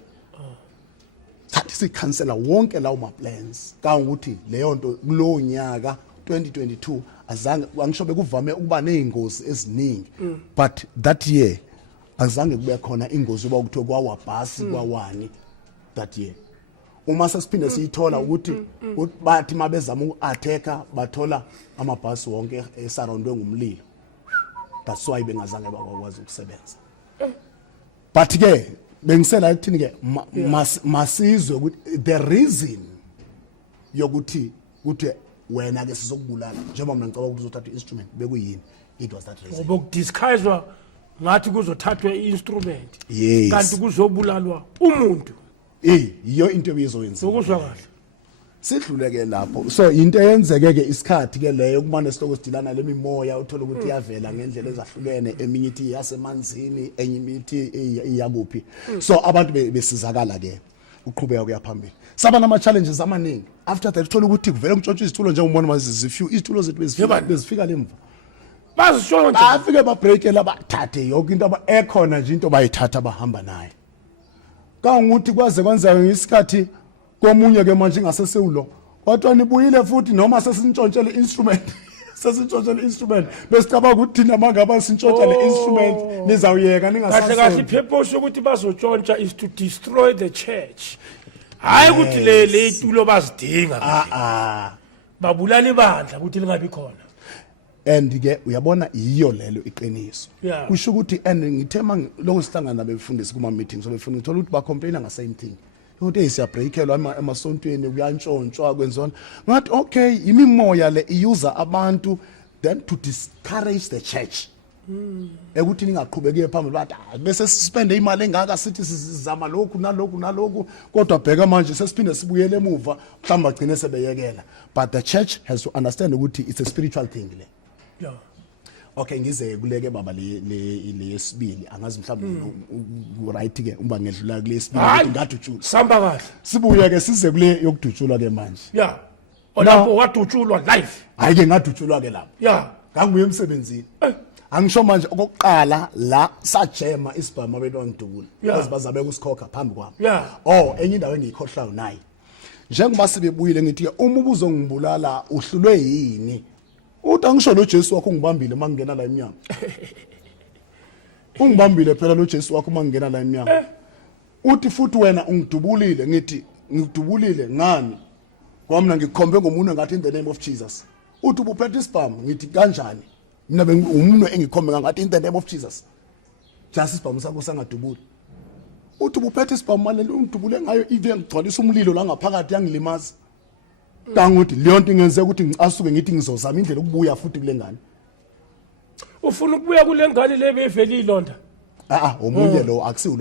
sathi sikhansela wonke lawo ma plans kangukuthi leyo nto kulo nyaka 2022 azange angisho bekuvame ukuba nezingozi eziningi but that year azange kube khona ingozi oba ukuthiwa kwawabhasi kwawani that year uma sesiphinde siyithola ukuthi bathi mabezama uku-attacka bathola amabhasi wonke esurroundwe ngumlilo that's why bengazange bakwazi ukusebenza but ke bengisela ukuthini ke masizwe ukuthi the reason yokuthi wena ke sizokubulala njengoba mina ngicabanga ukuthi uzothatha i-instrument bekuyini it was that reason obokudisguisewa ngathi kuzothathwa i-instrument yes kanti kuzobulalwa umuntu iyo into ebizoyenza ukuzwa kahle sidluleke lapho so into eyenzeke ke isikhathi ke leyo kumane sitoko sidilana lemimoya uthola ukuthi iyavela ngendlela ezahlukene eminye ithi yasemanzini enye ithi iyakuphi so abantu besizakala ke uqhubeka kuyaphambili saba nama challenges amaningi after that uthola ukuthi kuvela umtshotshwa izitulo njengombona mazizifew izitulo zethu bezifika lemva bazishonke bafike babreakela bathathe yonke into ekhona nje into bayithatha bahamba naye kangukuthi kwaze kwenzeka ngesikhathi komunye ke manje ngasesewulo kodwa nibuyile futhi noma sesintshontshelwe instrument sesintshontsha le instrument besicabanga ukuthi thina mangaba sintshontsha le instrument nizawuyeka kahle kahle ningasasondi ipurpose yokuthi bazotshontsha is to destroy the church hayi ukuthi le itulo bazidinga babulala ibandla ukuthi lingabi khona. and ke uyabona yiyo lelo iqiniso Yeah. kusho ukuthi and ngithema lokho sihlangana nabefundisi kuma meetings sobefuna ngithola ukuthi ba complain nga same thing ukuthi siya breakelwa emasontweni kuyantshontshwa kwenzona ngathi okay imimoya le iuser abantu then to discourage the church ekuthi ningaqhubeki phambili bathi bese sispende imali engaka sithi sizama lokhu nalokhu kodwa bheka manje sesiphinde sibuyele emuva mhlawumbe agcine sebeyekela but the church has to understand ukuthi it's a spiritual thing le. Yeah. Okay ngize kuleke baba le yesibili angazi mhlawumbe right ke uba ngedlula kule yesibili Hayi, ukuthi ngadutshula samba kahle. sibuye ke size kule yokudutshulwa ke manje Yeah. Olapho wadutshulwa live. hayi ke ngadutshulwa ke lapho Yeah. nganguye emsebenzini angisho manje okokuqala la sajema isibhama betwangidubula Yeah. baze bazabeka usikhokha phambi kwami Yeah. enye indawo engiyikhohlayo nayi njengoba sibebuyile ngithi uma ubuzongibulala uhlulwe yini uthi angisho lo Jesu wakho ungibambile mangingena la eminyango ungibambile phela lo Jesu wakho mangingena la eminyango uthi futhi wena ungidubulile ngithi ngidubulile ngani kwamna ngikhombe ngomunwe ngathi in the name of Jesus uthi ubuphethe isibhamu ngithi kanjani mina bengumunwe engikhombe ngathi in the name of Jesus just isibhamu sakho sangadubuli uthi ubuphethe isibhamu manje ungidubule ngayo ive ngigcwalisa umlilo la ngaphakathi yangilimaza kanguthi leyo nto ingenze ukuthi ngicasuke ngithi ngizozama indlela ukubuya futhi kule ngane Ufuna ukubuya kule ngane le bevele ilonda. omunye lo akusiwo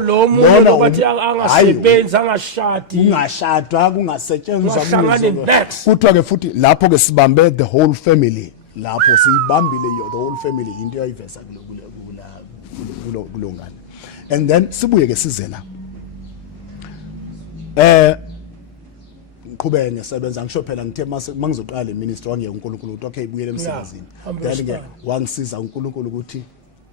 Lo muntu bathi angasebenzi angashadi. ungashadwa kungasetshenzwa Ungahlangani next. kuthiwa ke futhi lapho ke sibambe the whole family lapho siyibambile the whole family into yayivesa kulo ngane and then sibuye ke size la ngiqhubeke ngesebenza ngisho phela ngithe mangizoqala iministry wangiye uNkulunkulu uthi okay ibuyele emsebenzini then ke wangisiza uNkulunkulu ukuthi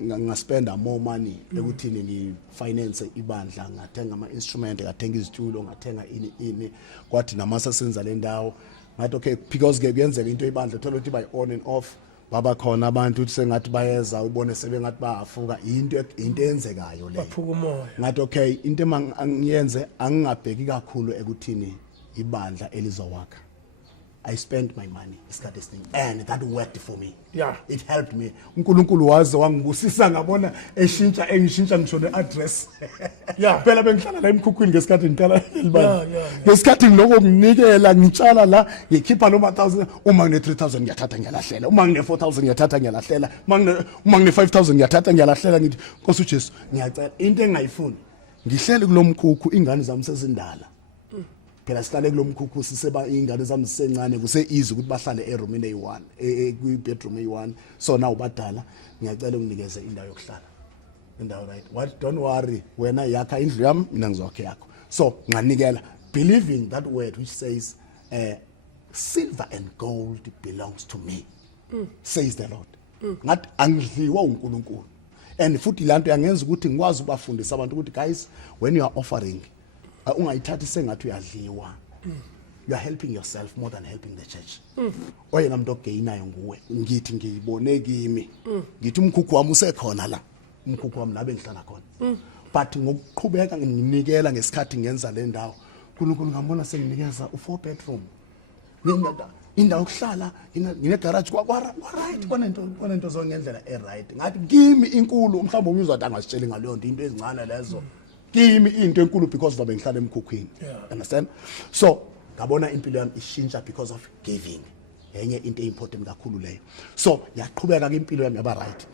ngaspenda more money ekuthini ni finance ibandla ngathenga ama instrument ngathenga izitulo ngathenga ini kwathi namasa senza le ndawo ngathi okay because ke kuyenzeka into ibandla thola ukuthi by on and off baba khona abantu uthi sengathi bayeza ubone sebengathi bayafuka into enzekayo le Baphuka umoya. ngathi okay into angiyenze angingabheki kakhulu ekuthini ibandla elizowakha. I spent my money isikhathi esiningi and that worked for me. Yeah. It helped me. uNkulunkulu waze wangibusisa ngabona engishintsha ngisho neaddress. Yeah. Phela bengihlala la emkhukhwini ngesikhathi ngiqala Yeah. ngesikhathi ngiloko nginikela ngitshala la ngikhipha lo 1000 uma ngine 3000 ngiyathatha ngiyalahlela uma ngine 4000 ngiyathatha ngiyalahlela uma ngine 5000 ngiyathatha ngiyalahlela ngithi Nkosi uJesu ngiyacela into engayifuni ngihlele kulomkhukhu ingane zami sezindala. Phela sihlale kulomkhukhu siseba ingane zami zisencane kuse easy ukuthi bahlale eroomini eyi1 kwi bedroom eyi1 so now badala ngiyacela unginikeze indawo yokuhlala indawo right what don't worry wena yakha indlu yami mina ngizokhe yakho so nganikela believing that word which says silver and gold belongs to me says the Lord ngathi angidliwa uNkulunkulu and futhi lanto yangenza ukuthi ngikwazi ukubafundisa abantu ukuthi guys when you are offering ungayithathi sengathi uyadliwa you are helping yourself more than helping the church oyena umuntu ogainayo nguwe ngithi ngiyibone kimi ngithi umkhukhu wami usekhona la umkhukhu wami nabe ngihlala khona but ngokuqhubeka nginikela ngesikhathi ngenza le ndawo uNkulunkulu ngambona senginikeza u4 bedroom indawo yokuhlala ngine garage kwa right konento zongendlela right ngathi kimi inkulu mhlawumbe umuzwa angasitsheli ngaleyo nto into ezincane lezo kimi into enkulu because babe ngihlala emkhukhwini. Understand? So ngabona impilo yami ishintsha because of giving enye into important kakhulu leyo so yaqhubeka ke impilo yami yaba right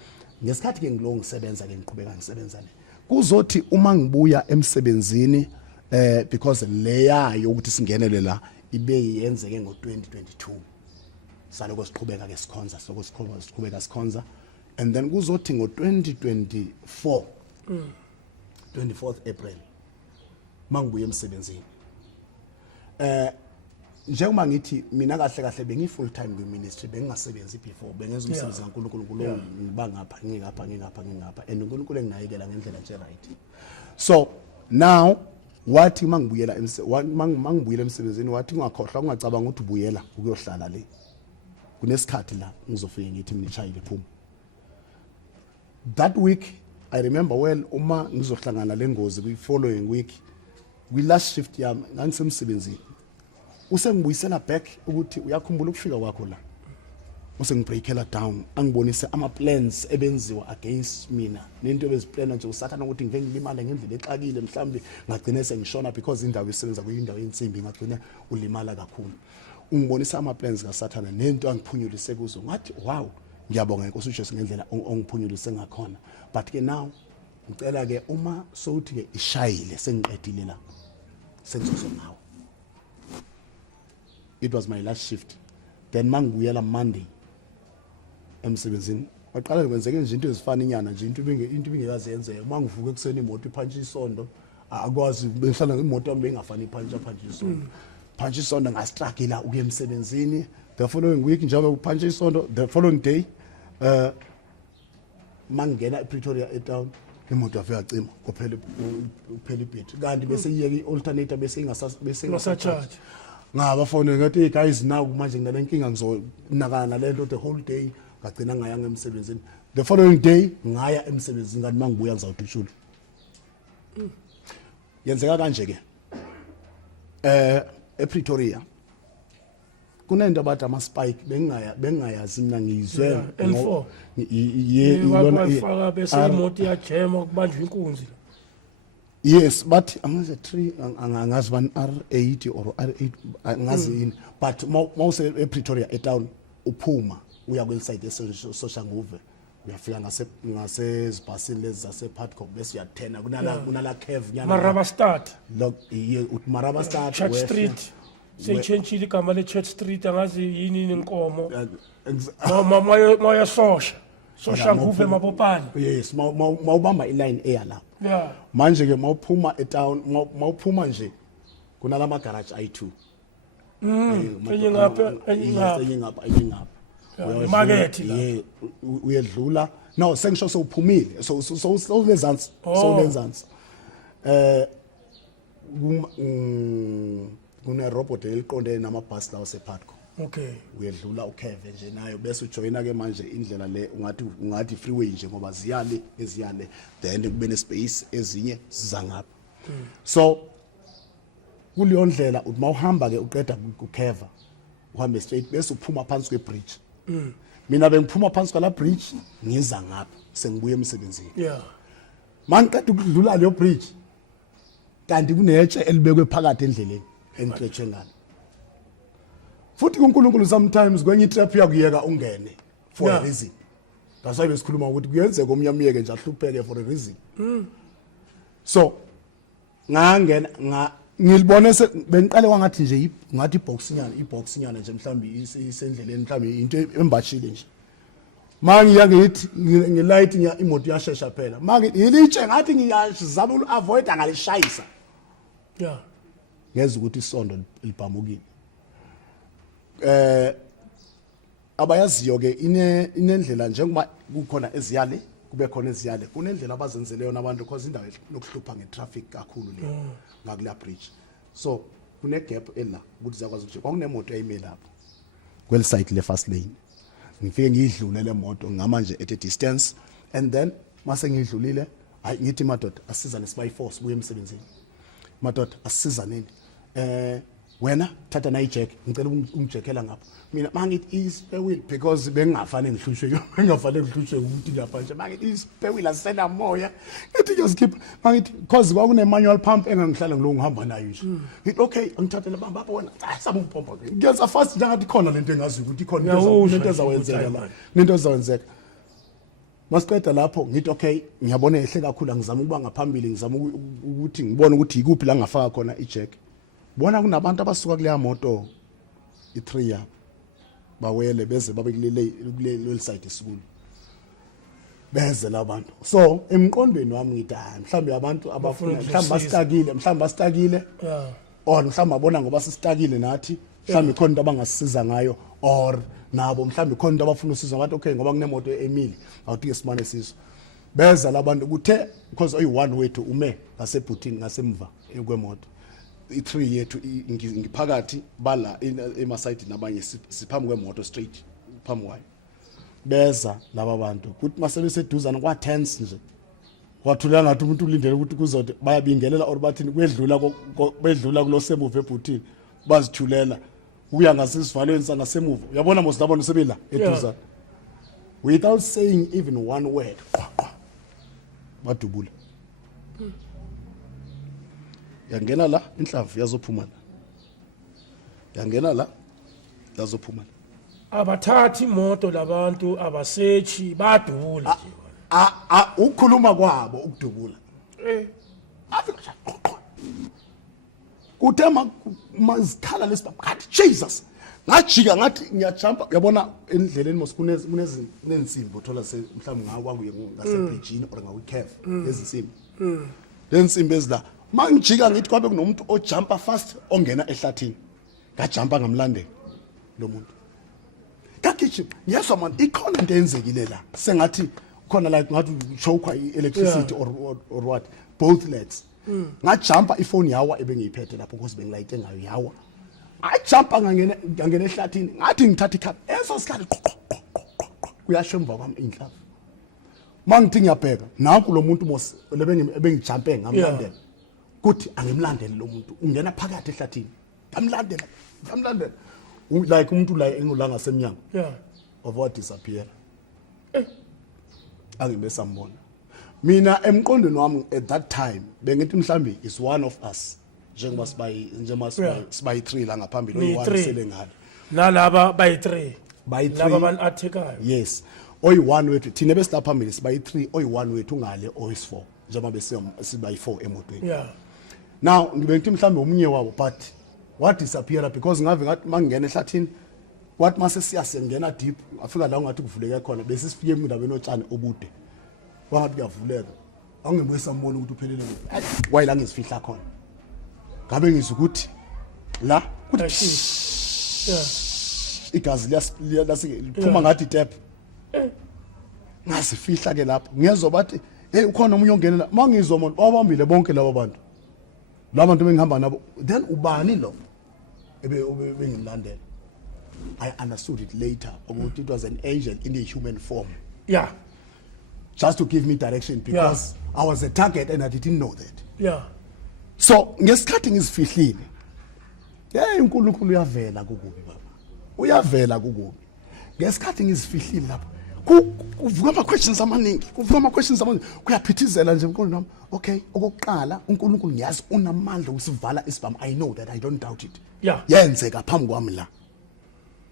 ngesikhathi ke ngilo ngisebenza ke ngiqhubeka ngisebenza le kuzothi uma ngibuya emsebenzini because leyayo ukuthi singenele la ibe yenzeke ngo2022 saloko siqhubeka ke sikhonza siqhubeka sikhonza and then kuzothi ngo2024 24th April mangibuye emsebenzini njengoba ngithi mina kahle bengi full time kwi ministry bengingasebenzi before bengenza umsebenzi kaNkulunkulu kulo ngibangapha ngingapha and uNkulunkulu enginayilela ngendlela nje right so now wathi mangibuyela emsebenzini wathi ungakhohlwa ungacabanga ukuthi ubuyela ukuyohlala le kunesikhathi la ngizofika ngithi mina ichayile phuma. That week I remember well uma ngizohlangana lengozi kwi following week kwi last shift yami ngangisemsebenzini usengibuyisela back ukuthi uyakhumbula ukufika kwakho la usengibreakela down angibonise ama plans ebenziwa against mina nento ebeziplana nje usathana ukuthi ngeke ngilimale ngendlela exakile mhlambe ngagcina sengishona because indawo isebenza kuyindawo yensimbi ngagcina ulimala kakhulu. Ungibonisa ama plans kaSathana nento angiphunyulise kuzo ngathi wow ngiyabonga inkosi uJesu ngendlela ongiphunyulise ngakhona. But ke now ngicela ke uma sokuthi ke ishayile sengiqedile la sengizoso nawo. It was my last shift. Then mangibuyela Monday emsebenzini waqala kwenzeke nje into ezifana inyana nje into ibingekazi yenzeka mangivuka ekseni imoto iphantshi isondo akwazi behlala imoto yami bengafani iphantshi isondo phantshi isondo ngastruggle ukuya emsebenzini. The following week njengoba uphantshi isondo the following day mangena ePretoria etown imoto yafika cima kuphela ibit kanti bese iyeke ialternator bese ingasacharge ngabafone ngathi hey guys now manje ngale nkinga ngizonakana lento the whole day ngagcina ngayanga emsebenzini. The following day ngaya emsebenzini kanti mangibuya ngizawudishula. Yenzeka kanje ke ePretoria kunento abathi ama spike bengayazi mina ngizwe N4 yona bese imoto yajema kubanjwa inkunzi. Yes, but angazi 3 angazi one R80 or R8 angazi in but most ePretoria etown uphuma uya kwelside esosha nguve uyafika ngasezibhasini lezi zase Padco bese uyathena kunala cave nyana Maraba start look Maraba start Church Street seyichenjile igama le Church Street angazi yini inkomo moya sosha nguve mapopani. Yes mawubamba iline eya lapha. Yeah. Manje ke mawuphuma etown mawuphuma nje kunalama garage I2 enye ngapha market la uyedlula no sengisho sowuphumile so lezansi so lenzansi kuna robot eliqondene namabus lawo sePadco. Okay, uyedlula uKeve nje nayo bese ujoyina ke manje indlela le ungathi freeway nje ngoba ziyale eziyale then kube nespace ezinye siza ngapha. So kuleyo ndlela uthi mawuhamba ke uqeda kuKeve uhambe straight bese uphuma phansi kwebridge. Mina bengiphuma phansi kwala bridge ngiza ngapha sengibuye emsebenzini. Yeah. Mangiqeda ukudlula leyo bridge kanti kunetshe elibekwe phakathi endleleni engixetshe ngalo. Futhi uNkulunkulu sometimes kwenye itrap yakuyeka ungene for a reason. That's why besikhuluma ukuthi kuyenzeka omnyamiyeke nje ahlupheke for a reason. So ngangena ngilibone bengiqale wangathi nje ngathi ibox nyana nje mhlambi isendleleni mhlambi into embashile nje. Mangiya ngithi ngilight imoto yashesha phela. Mangithi ilitshe ngathi ngiyazama ukuavoid angalishayisa. Yeah. Ngeza ukuthi isondo libhamukile. Abayaziyo ke inendlela njengoba kukhona eziyale kube khona eziyale kunendlela abazenzele yona abantu because indawo lokuhlupha ngetraffic kakhulu le ngakula bridge. So kune gap ela ukuthi zakwazi ukuthi kwakunemoto eyime lapho kwel side le fast lane ngifike ngidlule le moto ngamanje at a distance and then mase ngidlulile hayi ngithi madoda asizane sibayi force buye emsebenzini madoda asizaneni wena thatha na ijack ngicela ungijekela ngapha mina mangithi ispare wheel because bengafane ngihlushwe ukuthi lapha nje mangithi ispare wheel asena moya ngithi ngiyoskipha mangithi because kwakune manual pump engangihlala ngilo ngihamba nayo nje ngithi okay angithathele bamba bona sabe umpompa ngiyenza fast njengathi khona lento engazi ukuthi ikhona into ezawenzeka la into ezawenzeka masiqeda lapho ngithi okay ngiyabona ehle kakhulu ngizama ukuba ngaphambili ngizama ukuthi ngibone ukuthi ikuphi la ngafaka khona ijack. Bona kunabantu abasuka kuleya moto i3 ya bawele beze babe kuleli side esikulu beze labantu. So emqondweni wami ngithi mhlambe abantu abafuna mhlambe bastakile yeah or mhlambe abona ngoba sisitakile nathi mhlambe khona into abangasisiza ngayo or nabo mhlambe khona into abafuna usizo ngathi okay ngoba kunemoto emile awuthi esimane sizo beza labantu kuthe because oyi1 wethu ume ngasebhuthini ngasemva kwemoto i3 yethu ngiphakathi bala emasayidi nabanye siphambi kwemoto straight phambi kwayo beza laba bantu kuthi masebeseduzana kwa tense nje wathula ngathi umuntu ulindele ukuthi kuzothi bayabingelela or bathini bedlula kulo semuva ebhutini bazithulela uya ngasisivalweni sangasemuva uyabona mos labona sebela eduzana without saying even one word badubula yangena la inhlavu yazophuma la yangena la yazophuma la abathathi imoto labantu abasechi badubula nje ukukhuluma kwabo ukudubula afika kuthe mazikhala lesibaba ngathi Jesus ngajika ngathi ngiyajumpa uyabona endleleni mos kunensimbi uthola mhlawumbe ngakwakuye ngasebridgeini or ngakwi-cave lezinsimbi lensimbi ezila mangijika ngithi kwabe kunomuntu ojumpa fast ongena ehlathini ngajumpa ngamlandela lo muntu ngagijima yeswa man ikhona into eyenzekile la sengathi khona like ngathi choke i-electricity or what both legs ngajumpa ifoni yawa ebengiyiphethe lapho because bengilayite ngayo yawa ajumpa ngangena ehlathini ngathi ngithatha ikhapha eso sikhathi kuyasho emva kwami inhlavu mangithi ngiyabheka nanku lo muntu mos ebengijumpe ngamlandela kuthi angimlandele lo muntu ungena phakathi ehlathini ngamlandela like umuntu la engulanga semnyango of what disappear angimbesambona mina emqondweni wami at that time bengithi mhlambi is one of us njengoba sibayi 3 la ngaphambili oyi1 sele ngale nalaba bayi3 laba banathekayo yes oyi1 wethu thina besilapha phambili sibayi 3 oyi1 wethu ngale oyis4 njengoba sibayi 4 emotweni now ngibengithi mhlambi omunye wabo but what disappear because ngave ngathi mangingena ehlathini what mase siyasengena deep afika la ngathi kuvuleke khona bese sifike endaweni otshani obude wangathi kuyavuleka angemwesa mbona ukuthi uphelele wayila ngisifihla khona ngabe ngizukuthi la kuthi igazi liphuma ngathi tap ngasifihla ke lapho ngiyezwa bathi hey ukhona umunye ongenela mangizwa umuntu wabambile bonke labo bantu labantu bengihamba nabo then ubani lo bengilandela I understood it later ukuthi it was an angel in a human form just to give me direction because I was a target and I didn't know that so ngesikhathi ngizifihlile uNkulunkulu uyavela kukubi baba uyavela kukubi ngesikhathi ngizifihlile lapho kuvuka ama questions amaningi kuyaphithizela nje enkolo nami okay okokuqala uNkulunkulu ngiyazi unamandla ukusivala isibhamu I know that I don't doubt it yenzeka phambi kwami la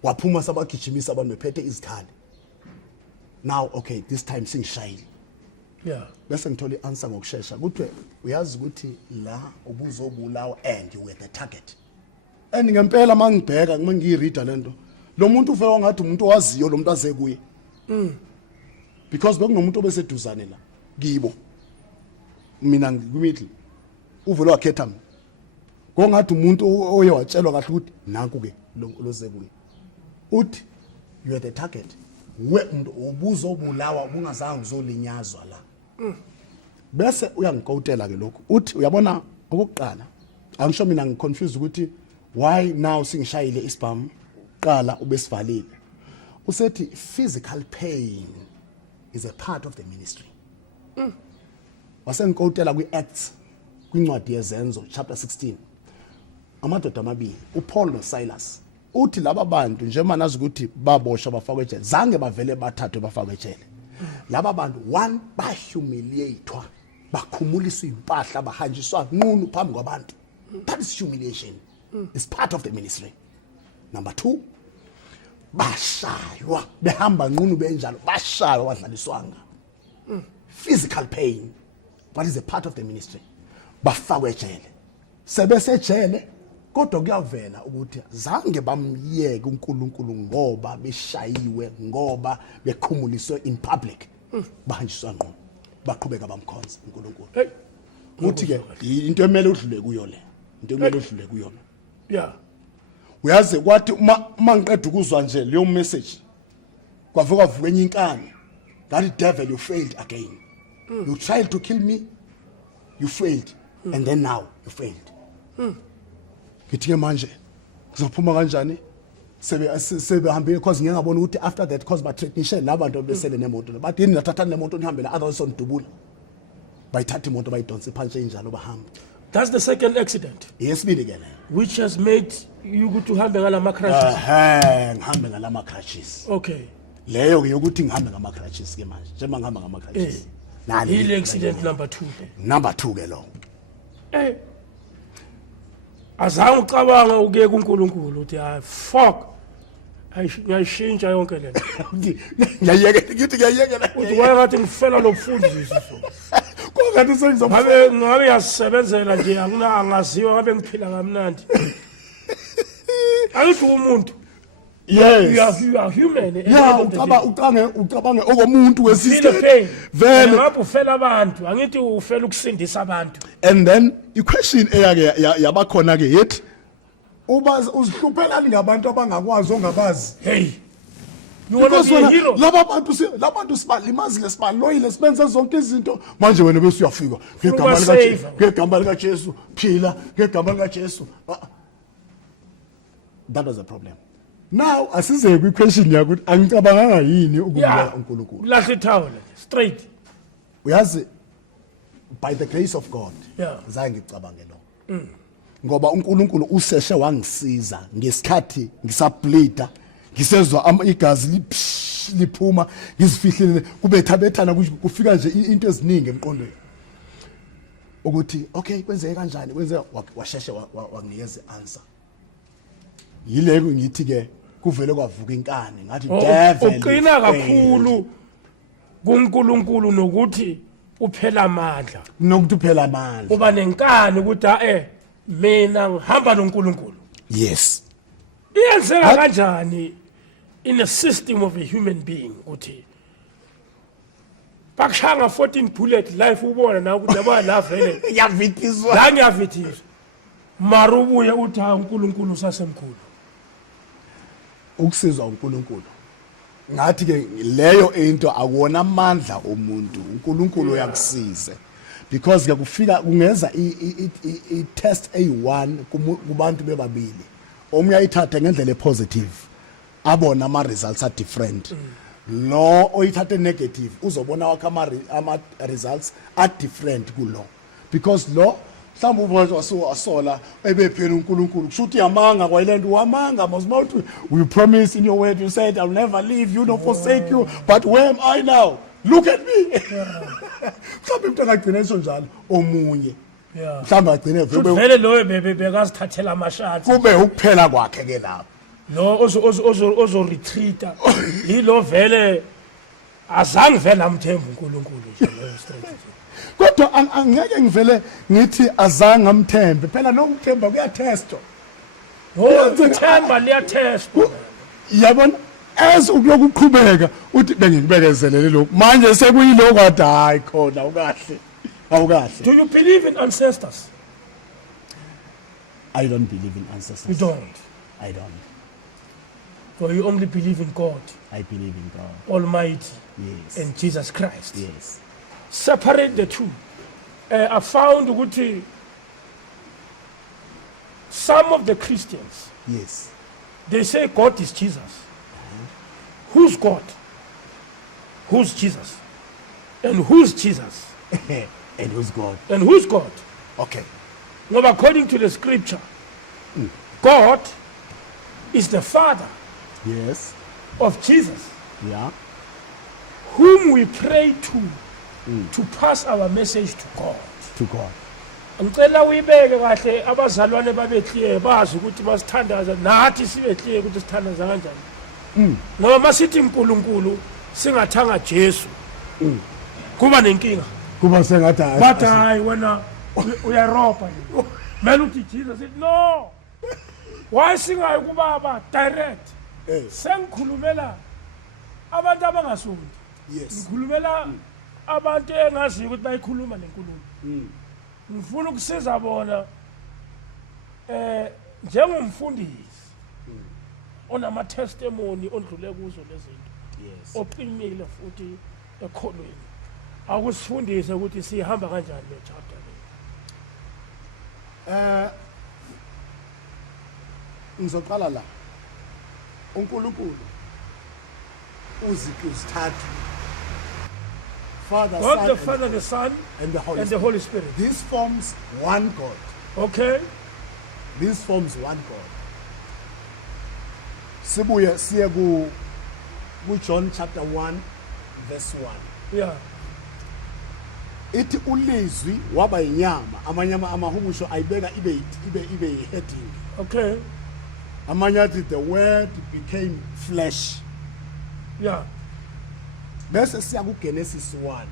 waphuma sabagijimisa abantu bephethe izikhali now okay this time singishayile bese ngithola ianswer ngokusheshsha kuthi uyazi ukuthi la ubuzobulawa and you were the target and ngempela mangibheka ngiyireader lento lo muntu uvela wangathi umuntu owaziyo lo muntu aze kuye because bekunomuntu obeseduzane la kibo mina ngimithi uvela wakhetha mina kongathi umuntu oye watshelwa kahle ukuthi nanku ke loze kuye uthi you are the target we ubuzobulawa ungazange uzolinyazwa la bese uyangikotela ke lokho uthi uyabona okokuqala angisho mina ngiconfuse ukuthi why now singishayile isibhamu qala ubesivalile usethi physical pain is a part of the ministry wasengikotela kwiActs kwincwadi yezenzo chapter 16 amadoda amabili uPaul noSilas uthi laba bantu njengoba nazi ukuthi baboshwa bafakwe ejele zange bavele bathathwe bafakwe ejele laba bantu one bahumiliatewa bakhumuliswa impahla bahanjiswa nqunu phambi kwabantu that is humiliation it's part of the ministry number 2 bashaywa behamba nqunu benjalo bashaywa wadlaliswanga physical pain but is a part of the ministry bafakwe ejele sebesejele kodwa kuyavela ukuthi zange bamyeke uNkulunkulu ngoba beshayiwe ngoba bekhumuliswe in public bahanjiswa ngqo baqhubeka bamkhonza uNkulunkulu uthi ke into emele udlule kuyo le into emele udlule kuyona uyazi kwathi uma ngiqeda ukuzwa nje leyo message kwavuka enye inkani ngathi devil you failed again you tried to kill me you failed and then now you failed ngithi ke manje kuzophuma kanjani sebehambile because ngeke ngabona ukuthi after that cause ba technician nabantu besele nemoto bathi yini nathatha nemoto nihambela otherwise sondubula bayithatha imoto bayidonsa phansi njalo bahamba. That's the second accident Yesibili ke le. which has made you go to hambe ngala crashes. Ngihambe ngalama crashes. Okay. Leyo ke yokuthi ngihambe ngama crashes ke manje. Njengoba ngihamba ngama crashes. Nali accident number 2. Number 2 ke lo. Azange ucabanga ukuye kuNkulunkulu uthi hayi fuck ngiyashintsha yonke lento. Ngiyayeke ngithi ngiyayeke. Uthi wayengathi ngifela lo mfundisi so. Kongathi ngabe yasebenzela nje angaziwa ngabe ngiphila kamnandi. Ayithi umuntu. Yes. You are human. Yeah, ucabange okomuntu wesizwe. Vele ngabe ufela abantu, angithi ufela ukusindisa abantu. And then the question eyake yabakhona ke yithi ubazi uzihluphelani ngabantu abangakwazi ongabazi. Hey. You want to be a hero? Labantu sibalimazile sibaloyile sibenze zonke izinto manje wena bese uyafika ngegama lika Jesu phila ngegama lika Jesu. That was a problem. Now asize kwi question yakho ukuthi angicabanganga yini ukubona uNkulunkulu. Lahle ithawula straight. Uyazi by the grace of God. Yeah. Zange ngicabange lo. Ngoba uNkulunkulu useshe wangisiza ngesikhathi ngisableeda ngisezwa igazi liphuma ngisifihlele kubethabethana kufika nje into eziningi emqondweni. Ukuthi okay kwenzeke kanjani kwenze washeshe wanginikeza answer. Yileko ngithi ke kuvele kwavuka inkani ngathi devil uqina kakhulu kuNkulunkulu nokuthi uphela amandla nokuthi uphela amandla kuba nenkani ukuthi mina ngihamba noNkulunkulu. Yes. Iyenzeka kanjani in a system of a human being uthi bakushanga 14 bullet life ubona na ukuthi yaba la vele yavithizwa la ngiyavithizwa marubuye uthi uNkulunkulu sasemkhulu ukusizwa uNkulunkulu ngathi ke leyo into akuwona amandla omuntu uNkulunkulu uyakusiza because kuyakufika kungeza I test A1 kubantu bebabili omunye ayithathe ngendlela epositive abona ama results are different. Lo oyithathe negative uzobona wakhe ama results are different kulo because lo mhlawumbe ubona wasola ebephela uNkulunkulu kushuthi yamanga kwayilento wamanga mawuthi we promise in your word you said I'll never leave you nor forsake you but where am I now look at me. Mhlawumbe umuntu angagcina njalo omunye mhlawumbe agcine vele lo bekasithathela amashati kube ukuphela kwakhe ke lapho lo ozo retreata yilo vele azange vele amthemba uNkulunkulu nje straight. Kodwa angeke ngivele ngithi azange ngamthembe phela nokuthemba kuyatestwa. Ukuthemba liyatestwa. Yabona as ukuloku uqhubeka uthi bengikubekezelele lokho manje sekuyiloko kwathi hayi khona ukahle awukahle. Do you believe in ancestors? I don't believe in ancestors. You don't? I don't. So you only believe in God? I believe in God Almighty. Yes. And Jesus Christ. Yes. Separate the two. I found ukuthi some of the Christians, yes, they say God is Jesus. Who's God? Who's Jesus? And who's Jesus? And who's God? And who's God? Okay. Now, according to the scripture, God is the Father Yes. of Jesus, Yeah. whom we pray to pass our message to God. To God. Ngicela uyibeke kahle abazalwane babe clear bazi ukuthi basithandaza nathi sibe clear ukuthi sithandaza kanjani. Ngoba masithi uNkulunkulu singathanga Jesu kuba nenkinga. Kuba sengathi But hayi wena uyaropa nje. Mele uthi Jesus said no. Why singayi kubaba direct? Sengikhulumela abantu abangasundi. Yes. Ngikhulumela abantu engaziyo ukuthi bayikhuluma lenkulumo. Ngifuna ukusiza bona njengomfundisi onama testimony ondlule kuzo lezinto. Yes. Oqinile futhi ekholweni. Akusifundise ukuthi sihamba kanjani le chapter le. Ngizoqala la. uNkulunkulu uziqu zithathu. Father, God Son, the Father, the Son, and the Holy and the Spirit. Holy Spirit. This forms one God. Okay? This forms one God. Sibuye siye ku John chapter 1 verse 1. Yeah. Ithi ulizwi waba inyama, amanyama amahumusho ayibeka ibe heading. Okay? Amanye athi the word became flesh. Yeah. Bese siya ku Genesis 1.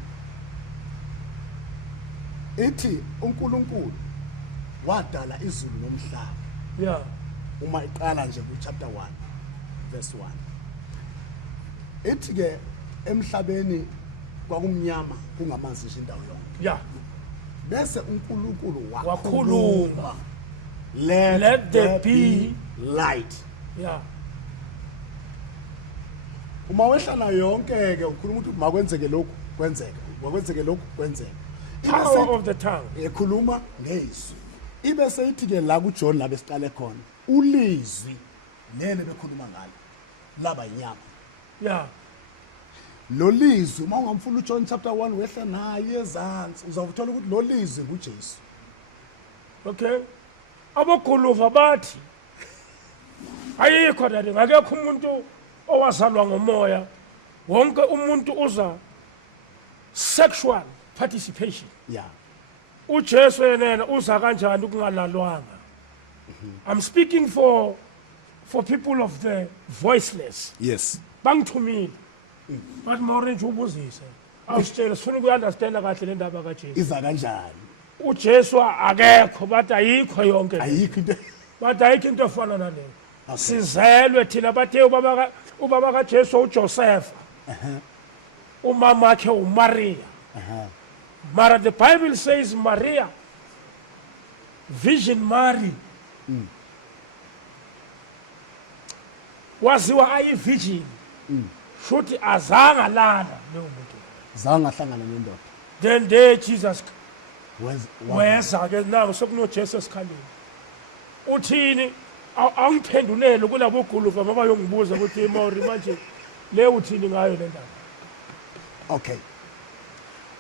Ithi uNkulunkulu wadala izulu nomhlaba. Yeah. Uma iqala nje ku chapter 1 verse 1. Ithi ke emhlabeni kwakumnyama kungamanzi nje indawo yonke. Yeah. Bese uNkulunkulu Wakhuluma. Let there be light. Yeah. Uma wehlala yonke ke ukhuluma ukuthi makwenzeke lokhu kwenzeke. Makwenzeke lokhu kwenzeke. Power of the tongue. Ekhuluma ngezwi. Ibe seyithi ke la kuJohn la besiqale khona. Ulizwi lele bekhuluma ngalo. Laba inyama. Yeah. Lo lizwi uma ungamfuna uJohn chapter 1 wehla naye ezantsi uzawuthola ukuthi lo lizwi nguJesu. Okay? Aboguluva bathi ayikho dade ngakekho umuntu owazalwa ngomoya, wonke umuntu uza sexual participation. Yeah. uJesu yena uza kanjani kungalalwanga? I'm speaking for people of the voiceless. Yes. Bangithumile. Bathi more nje ubuzise. Awusitshela sifuna ukuunderstanda kahle le ndaba kaJesu. Iza kanjani? uJesu akekho bathi ayikho yonke. Ayikho into. Bathi ayikho into efana naleyo. Okay. Sizelwe thina bathe ubaba kaJesu uJoseph. Umama wakhe uMaria. Mara the Bible says Maria, Virgin Mary, waziwa ayi-virgin. Shuthi azange lala leyo muntu. Zange ahlangana nendoda. Then there Jesus Weza weza ke nawo sokunoJesu esikhaleni. Uthini? Angiphendulele kulabo guluva baba yongibuza ukuthi Mori manje le uthini ngayo le ndaba. Okay.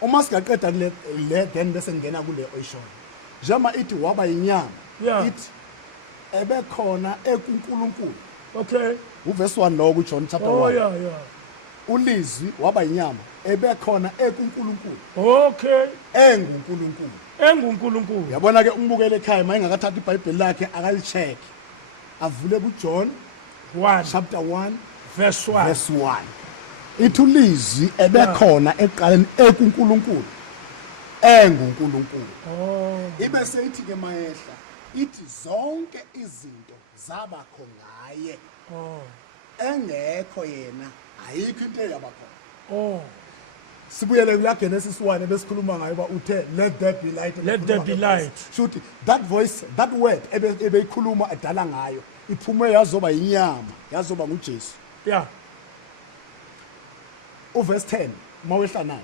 Uma singaqeda le then bese ngena kule oyishona. Jama ithi waba inyama. Yeah. Ithi ebekhona ekuNkulunkulu. Okay. Uverse 1 lo kuJohn chapter 1. Oh yeah. Ulizwi waba inyama ebekhona ekuNkulunkulu. Okay. EnguNkulunkulu. EnguNkulunkulu. Yabona ke umbukele ekhaya mayengakathatha iBhayibheli lakhe akalicheck. Avule kuJohn 1 chapter 1 verse 1. verse 1. Ithi ulizwi ebekhona eqaleni ekuNkulunkulu. EnguNkulunkulu. Oh. Ibe seyithi ke mayehla ithi zonke izinto zabakho ngaye. Oh. Engekho yena ayikho into eyabakhona. Oh. Sibuyele kula Genesis 1 besikhuluma ngayo ba uthe let there be light. Let there be light. Shuthi that voice, that word ebeyikhuluma edala ngayo iphume yazoba inyama, yazoba nguJesu. Yeah. Uverse 10 mawehla nayo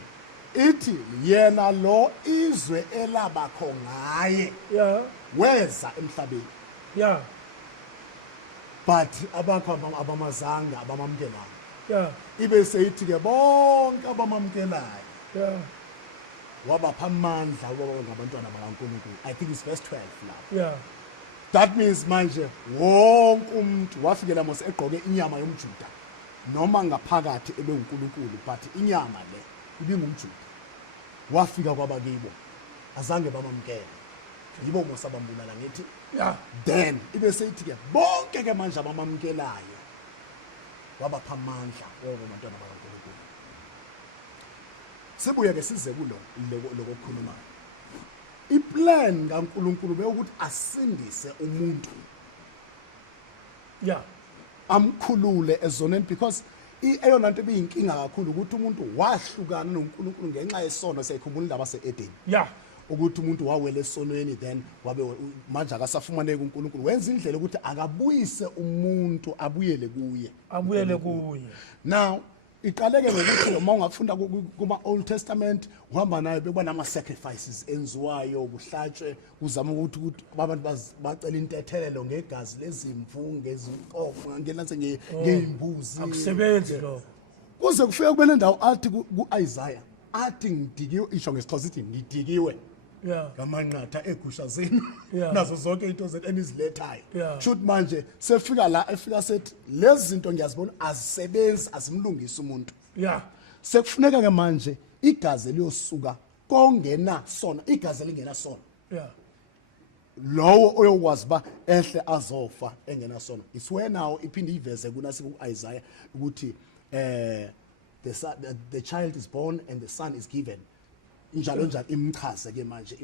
ithi yena lo izwe elabakho ngaye Yeah. weza emhlabeni. Yeah. But abakho abamazanga abamamkelayo. Yeah. Ibe seyithi ke bonke abamamkelayo Yeah. wabapha amandla ukuba ngabantwana bakaNkulunkulu. I think it's verse 12 lapho. Yeah. That means manje wonke umuntu wafikela mose egqoke inyama yomJuda noma ngaphakathi ebe uNkulunkulu but inyama le ibingumJuda. Wafika kwabakibo azange bamamkele. Yibo mosabambulala ngithi. Yeah. Then ibe seyithi ke bonke ke manje abamamkelayo wabapha amandla abantwana bakaNkulunkulu. Sibuye ke size kulo lokukhuluma. Iplan kaNkulunkulu bekuthi asindise umuntu. Yeah. Amkhulule ezoneni because eyona nto ebiyinkinga kakhulu ukuthi umuntu wahlukana noNkulunkulu ngenxa yesono siyayikhumbula indaba seEden. Yeah. Ukuthi umuntu wawela esonweni then wabe manje akasafumaneki uNkulunkulu wenza indlela ukuthi akabuyise umuntu abuyele kuye. Abuyele kuye. Now iqaleke ngokuthi uma ungafunda kuma Old Testament uhamba nayo bekuba nama sacrifices enziwayo kuhlatshwe kuzama ukuthi abantu bacela intethelelo ngegazi lezimvu ngezinkomo ngenase ngeimbuzi akusebenzi lo kuze kufika kube lendawo athi kuIsaiah athi ngidikiwe isho ngesixhosa sithi ngidikiwe ngamanqatha egusha zenu nazo zonke into zenu enizilethayo shoot manje sefika la efika sethi lezi zinto ngiyazibona azisebenzi azimlungisa umuntu sekufuneka ke manje igazi liyosuka kongena sona igazi lingena sona lowo oyokwazi ba ehle azofa engena sona iswe nawo iphinde iveze kunasi kuIsaiah ukuthi the child is born and the son is given njalo njalo imchaze ke manje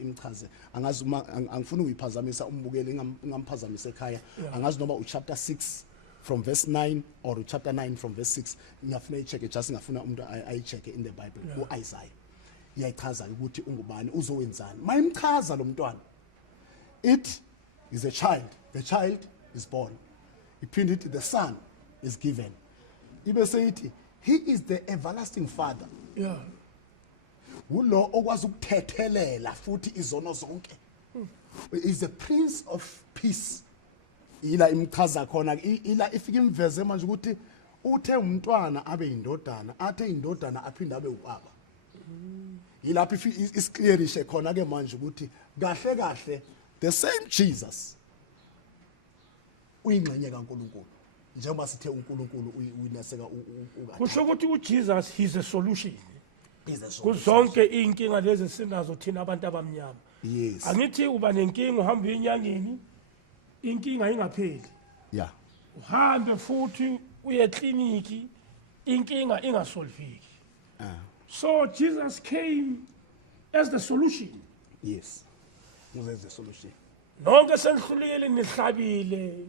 imchaze angazi uma angifuni ukuyiphazamisa umbukeli ngamphazamisa ekhaya angazi noma uchapter 6 from verse 9 or chapter 9 from verse 6 ngiyafuna icheck just ngafuna umuntu ayicheck in the Bible kuIsaiah iyayichaza ukuthi ungubani uzowenzani mayimchaza lo mntwana it is a child the child is born iphinde ithi the son is given ibe seyithi he is the everlasting father ulo okwazi ukuthethelela futhi izono zonke is the prince of peace ila imchaza khona ila ifika imveze manje ukuthi uthe umntwana abe indodana athe indodana aphinda abe ubaba yilapho isiclearishe khona ke manje ukuthi kahle kahle the same Jesus uyingxenye kaNkulunkulu njengoba sithe uNkulunkulu uyinaseka kusho ukuthi uJesus he's a solution kuzonke inkinga lezi sinazo thina abantu abamnyama angithi uba nenkinga uhamba enyangeni inkinga ingapheli uhambe futhi uye ekliniki inkinga ingasolveki so Jesus came as the solution was the solution nonke senihlulekile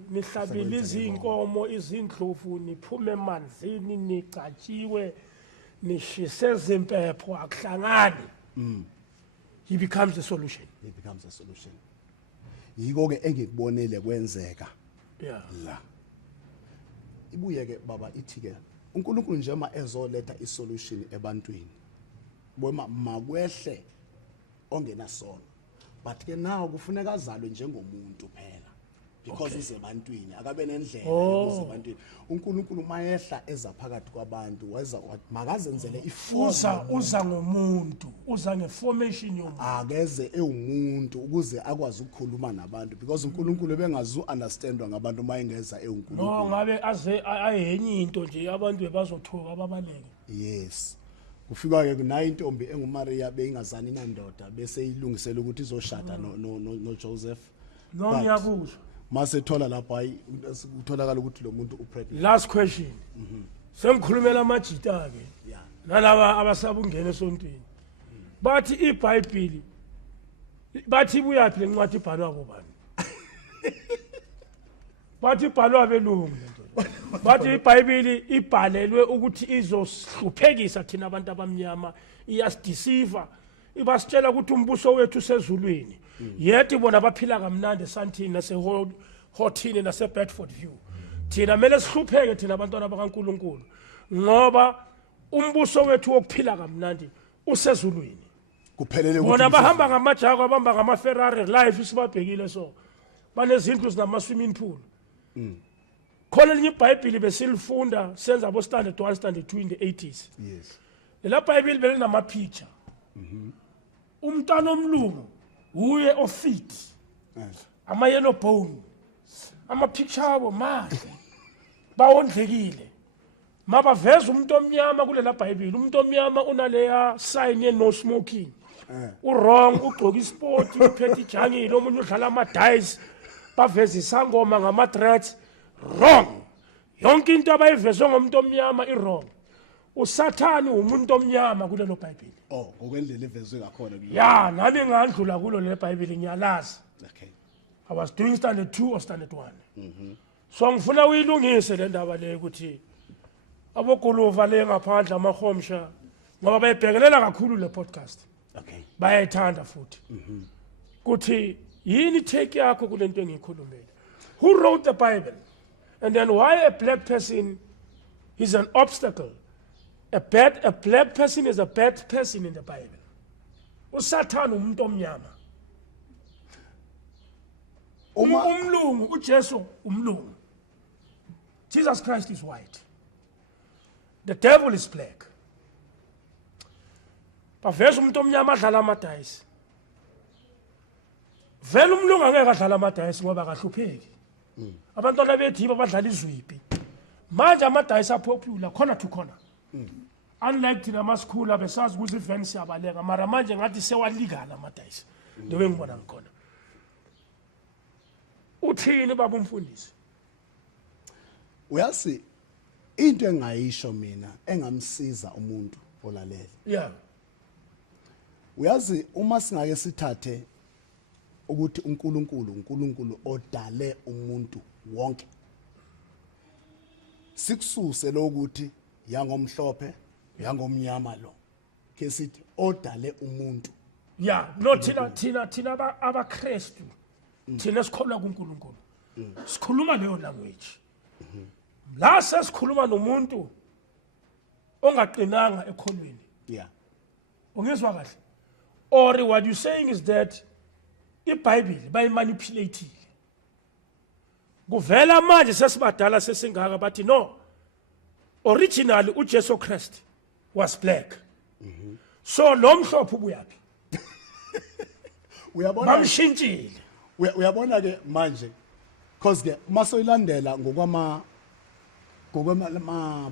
nihlabile izinkomo izindlovu niphume emanzini nicatshiwe nishise zimpepho akuhlangani he becomes the solution yiko ke engikubonele kwenzeka la ibuye ke baba ithi ke uNkulunkulu nje ma ezoletha isolution ebantwini boma makwehle ongena sona but ke nawo kufuneka azalwe njengomuntu phela because usebantwini akabe nendlela usebantwini uNkulunkulu mayehla eza phakathi kwabantu weza makazenzele uza ngomuntu uza ngeformation yomuntu akeze ewumuntu ukuze akwazi ukukhuluma nabantu because uNkulunkulu bengazu understandwa ngabantu mayengeza ewuNkulunkulu no ngabe aze ayenye into nje abantu bebazothoka ababaleke kufika ke kunayo intombi enguMaria beyingazani nandoda bese ilungisela ukuthi izoshada no Joseph no ngiyakusho mase thola lapha hayi utholakala ukuthi lo muntu upregnant last question sengikhulumela amajita ke nalaba abasabungena esontweni bathi iBhayibheli bathi buyaphi lencwadi ibhalwa bobani bathi ibhalwa abelungu bathi iBhayibheli ibhalelwe ukuthi izohluphekisa thina abantu abamnyama iyasideceive ibasitshela ukuthi umbuso wethu usezulwini yeti bona baphila kamnandi eSandton naseHorton naseBedford View thina mele sihlupheke thina abantwana bakaNkulunkulu ngoba umbuso wethu wokuphila kamnandi usezulwini kuphelele bona bahamba ngamajako abamba ngamaFerrari life sibabhekile so banezindlu zinama swimming pool khona linye iBhayibheli besilifunda senza abo standard 1 standard 2 in the 80s lela iBhayibheli belinama picture umntwana omlungu uye ofit ama yellow bone ama picture abo mahle bawondlekile mabaveza umuntu omnyama kulela iBhayibheli umuntu omnyama unaleya sign ye no smoking wrong ugqoka isport uphethe ijangile omunye udlala ama dice baveza isangoma ngama threats wrong yonke into abayivezwe ngomuntu omnyama wrong usathani umuntu omnyama kulelo iBhayibheli ngokwendlela evezwe ngakhona nami ngandlula kulo le iBhayibheli ngiyalazi I was doing standard 2 or standard 1 so ngifuna uyilungise le ndaba le ukuthi abogoluva le ngaphandle amahomsha ngoba bayibhekelela kakhulu le podcast bayayithanda futhi ukuthi yini take yakho kulento engiyikhulumela who wrote the Bible and then why a black person is an obstacle A black person is a bad person in the Bible. uSathane umuntu omnyama. Umlungu uJesu umlungu. Jesus Christ is white. The devil is black. Baveza umuntu omnyama adlala amadayisi. Vele umlungu angeke adlala amadayisi ngoba akahlupheki. Abantwana bethu badlala izwipi. Manje amadayisi apopular corner to corner. Unlike thina amaskula besazi ukuthi iveni siyabaleka mara manje ngathi sewalikana amadayisi. Ndewe ngibona ngikhona. Uthini baba umfundisi? Uyazi into engayisho mina engamsiza umuntu olalele. Yeah. Uyazi uma singake sithathe ukuthi uNkulunkulu odale umuntu wonke. Sikususe lokuthi yangomhlophe yangomnyama lo. Ke sithi odale umuntu. Yeah, no thina abaKristu. Thina sikholwa kuNkulunkulu. Sikhuluma leyo language. La sesikhuluma nomuntu ongaqinanga ekholweni. Yeah. Ungizwa kahle? Or what you saying is that iBhayibheli bayimanipulateile. Kuvela manje sesibadala sesingaka bathi no. Originally uJesu Christ was black. So lo mhlophe ubuyaphi? Uyabona Bamshintshile. uyabona ke manje because ke masoyilandela ngokwama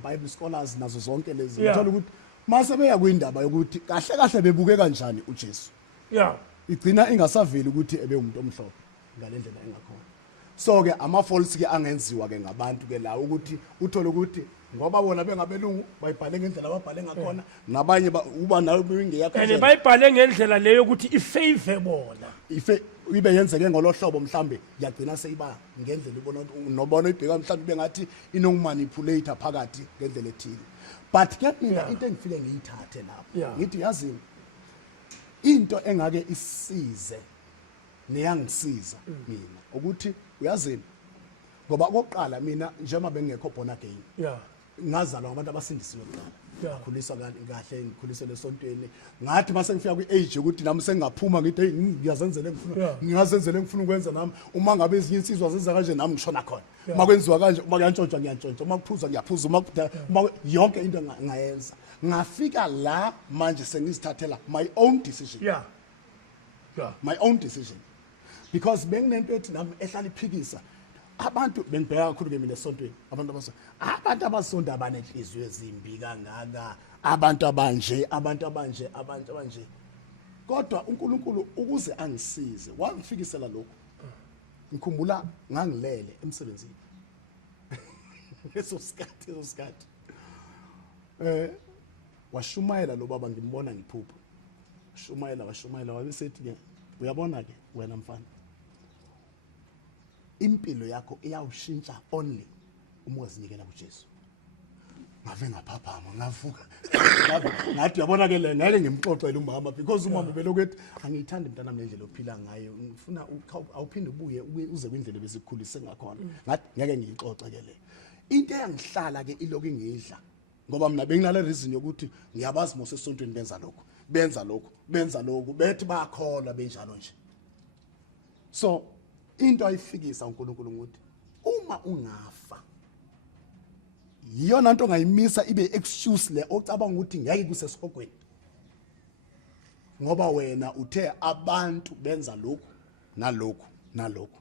Bible scholars nazo zonke lezi Yeah. uthola ukuthi mase beya kwindaba yokuthi kahle bebuke kanjani uJesu. Yeah. Igcina ingasaveli ukuthi ebe umuntu omhlophe ngalendlela engakhona. So ke ama false ke angenziwa ke ngabantu ke la ukuthi uthole ukuthi ngoba bona bengabelungu bayibhale ngendlela ababhale ngakhona nabanye uba nayo ingeyakho And bayibhale ngendlela leyo ukuthi ifavor bona. ife ibe yenzeke ngolohlobo mhlambe yagcina seyiba ngendlela ibona nobona ibheka mhlambe bengathi inokumanipulate phakathi ngendlela ethile. But ke mina into engifike ngiyithathe lapho ngithi yazini into engake isize neyangisiza mina ukuthi uyazini ngoba kokuqala mina njengoba bengekho born again Yeah. ngazalwa ngabantu abasindisiwe kuqala. Yeah. Ngikhuliswa kahle ngikhuliswa lesontweni ngathi mase ngifika kwi-age ukuthi nami sengaphuma ngithi hey ngiyazenzela engifuna ukwenza nami uma ngabe ezinye insizwa zenza kanje nami ngishona khona uma kwenziwa kanje uma kuyantshontshwa ngiyantshontsha uma kuphuza ngiyaphuza uma yonke into ngayenza ngafika la manje sengizithathela my own decision. Yeah. Yeah. My own decision because benginento ethi nami ehlala iphikisa abantu bengibheka kakhulu ke mina esontweni abantu abasonda abanenhliziyo ezimbi kangaka abantu abanje kodwa uNkulunkulu ukuze angisize wangifikisela lokho ngikhumbula ngangilele emsebenzini eso sikhathi washumayela lo baba ngimbona ngiphupha washumayela wabesethi ke uyabona ke wena mfana impilo yakho iyawushintsha only uma uzinikela kuJesu. Ngave ngaphaphama ngavuka ngathi uyabona ke le ngeke ngimxoxele umama because umama belokuthi angiyithandi mntana nendlela ophila ngayo ngifuna awuphinde ubuye uze kwindlela besikhulise ngakhona ngathi ngeke ngiyixoxe ke le into eyangihlala ke iloku ingidla ngoba mina benginale reason yokuthi ngiyabazi mose esontweni benza lokho bethi bakholwa benjalo nje. So into ayifikisa uNkulunkulu ukuthi uma ungafa yiyona nto ongayimisa ibe excuse le ocabanga ukuthi ngeke kusesihogweni ngoba wena uthe abantu benza lokhu nalokhu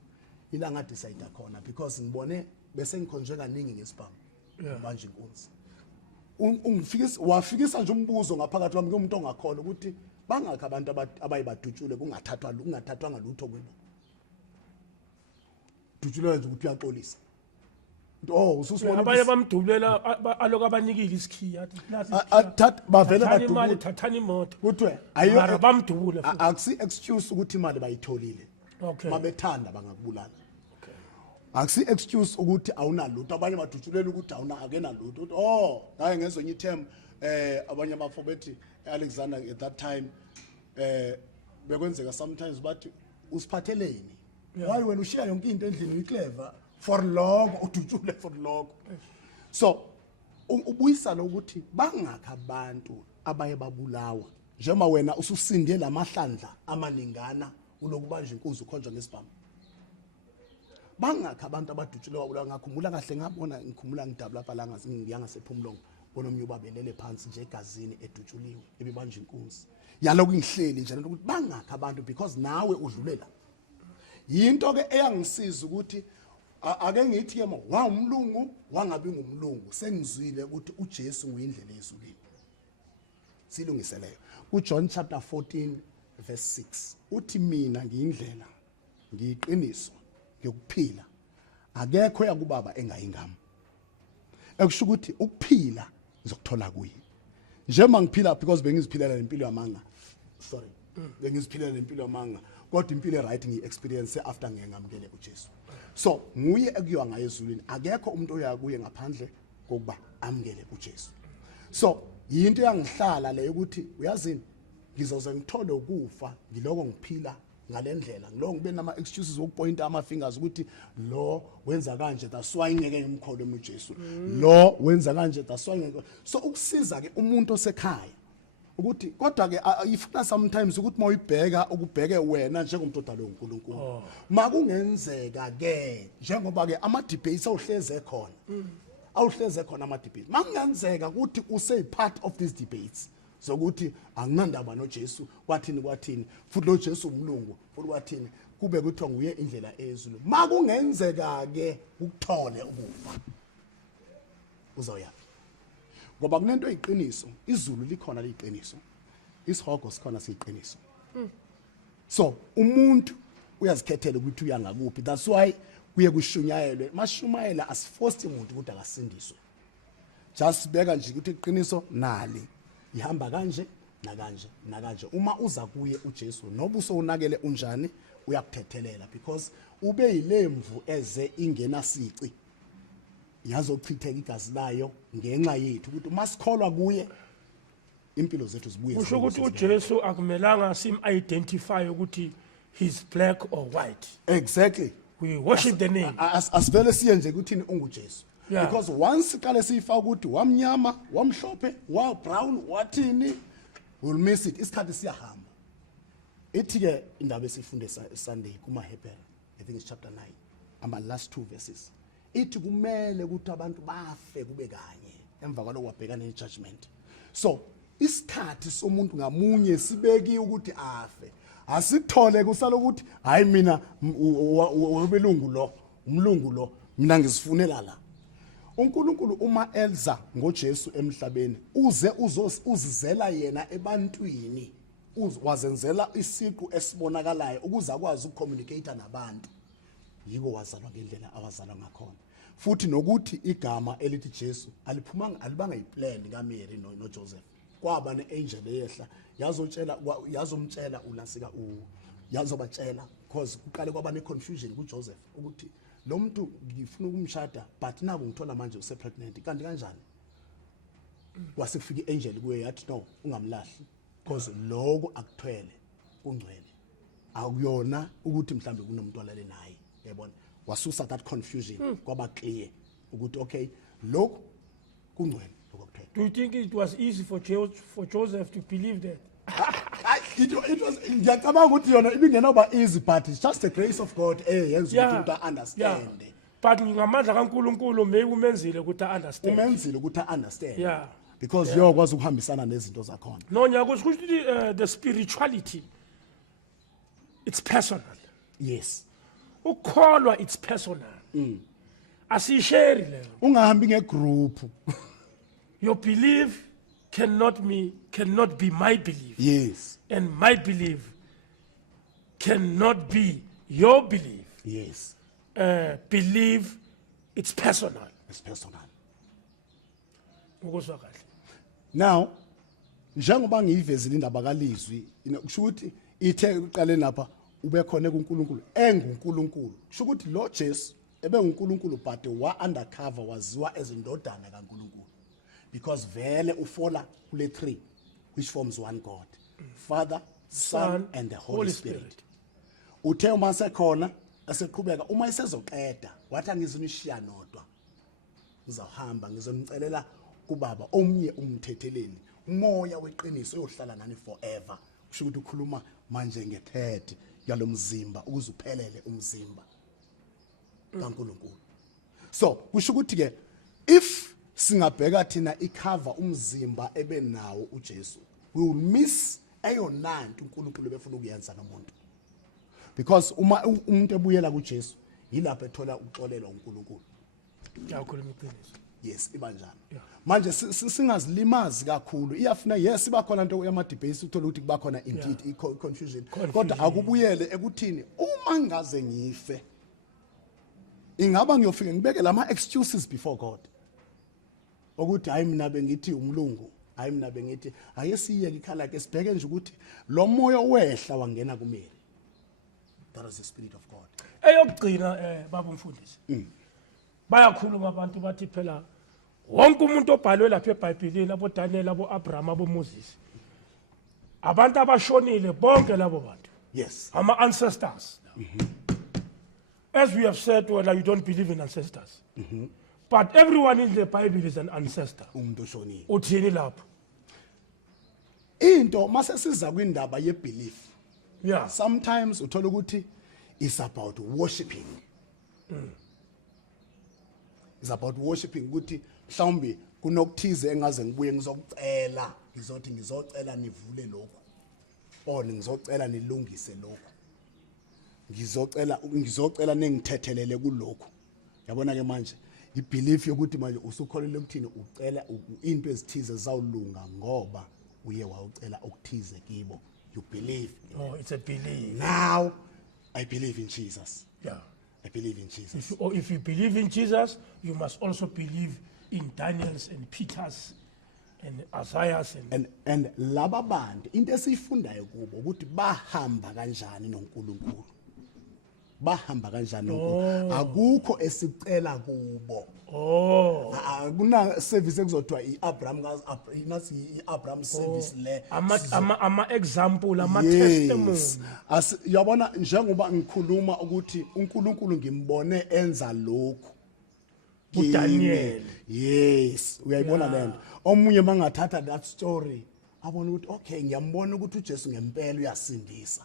ilanga decide khona because ngibone bese ngikhonjwe kaningi ngesibhamu manje inkunzi wafikisa nje umbuzo ngaphakathi kwami kumuntu ongakhona ukuthi bangakho abantu abayibadutshule kungathathwa ngalutho kubo dutshulwe nje ukuthi uyaxolisa ususibona Abanye bamdubulela aloku abanikile isikhiya athatha bavele imali thathani imoto. kuthiwe Mara bamdubule futhi. akusi excuse ukuthi imali bayitholile Okay. mabethanda bangakubulala. Akusi excuse ukuthi awunalutho abanye badutshulela ukuthi akenalutho ukuthi naye ngezonye ithemba abanye abafo bethi Alexander at that time bekwenzeka sometimes bathi usiphatheleni why wena ushiya yonke into endlini uyiclever for lokho udutshule for lokho. So ubuyisa lokuthi bangakho abantu abaye babulawa njengoba wena ususinde lamahlandla amaningana ulokubanja inkunzi ukhonjwa ngesibhamu. Bangakho abantu abadutshulwe babulawa. Ngakhumbula kahle ngabona ngikhumula ngidabula lapha la ngasephumlongo bona omnye ubabelele phansi nje egazini edutshuliwe ebibanja inkunzi. Yaloku ngihleli nje ukuthi bangakho abantu because nawe udlulela. Yinto ke eyangisiza ukuthi ake ngithi ke wa umlungu wangabi ngumlungu sengizwile ukuthi uJesu nguyindlela yezulwini. Silungiseleyo. UJohn chapter 14 verse 6 uthi mina ngiyindlela ngiyiqiniso yokuphila akekho yakubaba engayingami. Ekusho ukuthi ukuphila ngizokuthola kuye. Njengoba ngiphila because bengiziphilela lempilo yamanga. Sorry. Bengiziphilela lempilo yamanga. Kodwa impilo right ngiexperience after ngiyengamukele uJesu. So nguye ekuyiwa ngaye ezulwini. Akekho umuntu oyakuye ngaphandle kokuba amukele uJesu. So yinto yangihlala le ukuthi uyazini ngizoze ngithole ukufa ngiloko ngiphila ngalendlela ngiloko ngibe nama excuses wokupointa ama fingers ukuthi lo wenza kanje that's why ngeke ngimkhole uJesu. Lo wenza kanje that's why ngeke. So ukusiza ke umuntu osekhaya ukuthi kodwa ke ifuna sometimes ukuthi mawuyibheka ukubheke wena njengomuntu odalwe uNkulunkulu. Makungenzeka ke njengoba ke ama debates awuhleze khona. Awuhleze khona ama debates. Makungenzeka ukuthi use part of these debates. Zokuthi anginandaba noJesu kwathini futhi lo Jesu umlungu futhi kwathini kube kuthiwa nguye indlela ezulu. Makungenzeka ke ukuthole ukufa uzoya ngoba kunento eyiqiniso izulu likhona liqiniso isihogo sikhona siyiqiniso. So umuntu uyazikhethela ukuthi uya ngakuphi. That's why kuye kushunyayelwe mashumayela asiforce umuntu ukuthi akasindiswe. Just beka nje ukuthi iqiniso nali ihamba kanje nakanje uma uza kuye uJesu nobuso unakele unjani uyakuthethelela because ube yilemvu eze ingena sici yazochitheka igazi layo ngenxa yethu ukuthi masikholwa kuye impilo zethu zibuye. Kusho ukuthi uJesu akumelanga sim identify ukuthi he's black or white. Exactly. We worship the name. Asivele siye nje ukuthini unguJesu. Yeah. Because once iqale sifa ukuthi wamnyama wamhlophe wa brown wathini we'll miss it isikhathi siyahamba. Ithi ke indaba esifunde Sunday kuma Hebrew I think it's chapter 9 ama last two verses ithi kumele ukuthi abantu bafe kube kanye emva kwaloko wabhekana nejudgment. So isikhathi somuntu ngamunye sibeki ukuthi afe asithole kusala ukuthi hayi mina wobelungu lo umlungu lo mina ngisifunela la. uNkulunkulu uma elza ngoJesu emhlabeni uze uzizela yena ebantwini wazenzela isiqu esibonakalayo ukuze akwazi ukucommunicate nabantu. Yiko wazalwa ngendlela awazalwa ngakhona. Futhi nokuthi igama elithi Jesu aliphumanga alibanga iplan kaMary noJoseph. Kwaba neangel eyehla yazomtshela ulasika yazobatshela because uqale kwaba neconfusion kuJoseph ukuthi lo muntu ngifuna ukumshada but naku ngithola manje use pregnant kanti kanjani. Kwase kufika iangel kuye yathi no ungamlahli because lokho akuthwele ungcwele akuyona ukuthi mhlambe kunomuntu walale naye yabona wasusa that confusion kwaba clear ukuthi okay lokho kungcwele okuthwele. Do you think it was easy for Joseph to believe that? It was ngiyacabanga ukuthi yona ibingenoba easy but it's just the grace of God yenza ukuthi umuntu understand. But ngamandla kaNkulunkulu maybe umenzile ukuthi understand. Umenzile ukuthi understand. Yeah. Because uyakwazi ukuhambisana nezinto zakhona. No nyakusho ukuthi the spirituality it's personal. Yes. Ukholwa it's personal. Asishare leyo. Ungahambi ngegroup. Your belief cannot be my belief. Yes. And my belief cannot be your belief. Yes. Belief it's personal. It's personal. Ukuzwa kahle. Now njengoba ngiyivezile indaba kalizwi kusho ukuthi ithe uqale lapha ube khona kuNkulunkulu enguNkulunkulu kusho ukuthi lo Jesu ebe uNkulunkulu but wa undercover waziwa ezindodana kaNkulunkulu because vele ufola kule three which forms one God, Father, Son and the Holy Spirit. Uthe uma sekhona aseqhubeka uma isezoqeda wathi angizonishiya nodwa ngizahamba ngizomcelela kubaba omnye umthetheleli umoya weqiniso uyohlala nani forever kusho ukuthi ukhuluma manje ngethird yalo mzimba ukuze uphelele umzimba kaNkulunkulu. So kusho ukuthi ke if singabheka thina icover umzimba ebenawo uJesu, we will miss eyonanto uNkulunkulu befuna ukuyenza nomuntu, because uma umuntu ebuyela kuJesu yilapho ethola ukuxolelwa uNkulunkulu. Yakhuluma iqiniso. Yes, ibanjalo. Manje singazilimazi kakhulu. Iyafuna yes ibakhona into yama debates uthola ukuthi kuba khona indeed confusion. Kodwa akubuyele ekuthini uma ngaze ngife ingaba ngiyofika ngibeke lama excuses before God. Ukuthi hayi mina bengithi umlungu, hayi mina bengithi ake siyeke ikhala ke sibheke nje ukuthi lo moya wehla wangena kumina. That is the spirit of God. Eyokugcina baba umfundisi. Bayakhuluma abantu bathi phela wonke umuntu obhalwe lapha eBhayibhelini, abo Daniel, abo Abraham, abo Moses, abantu abashonile bonke labo bantu. Yes. Ama ancestors. As we have said, well, you don't believe in ancestors. But everyone in the Bible is an ancestor. Umuntu oshonile. Uthini lapho? Into mase siza kwindaba ye belief. Yeah. Sometimes uthola ukuthi it's about worshiping. It's about worshiping ukuthi mhlawumbe kunokuthize engaze ngibuye ngizokucela, ngizocela nivule lokho. Or ngizocela nilungise lokho. Ngizocela ningithethelele kulokho. Yabona ke manje ibelief yokuthi manje usukholele ukuthini ucela into ezithize zawulunga ngoba uye wawucela okuthize kibo. You believe. Oh, it's a belief. Now I believe in Jesus. Yeah. I believe in Jesus. If you believe in Jesus, you must also believe in Daniel's and Peter's and Isaiah's and laba bantu into esifundayo kubo ukuthi bahamba kanjani noNkulunkulu. Bahamba kanjani noNkulunkulu. Akukho esicela kubo. Akuna service ekuzodwa iAbraham iAbraham service le. Ama example, ama testimony. Yabona njengoba ngikhuluma ukuthi uNkulunkulu ngimbone enza lokhu. uDaniel. Yes, uyayibona lento. Omunye mangathatha that story, abona ukuthi okay ngiyambona ukuthi uJesu ngempela uyasindisa.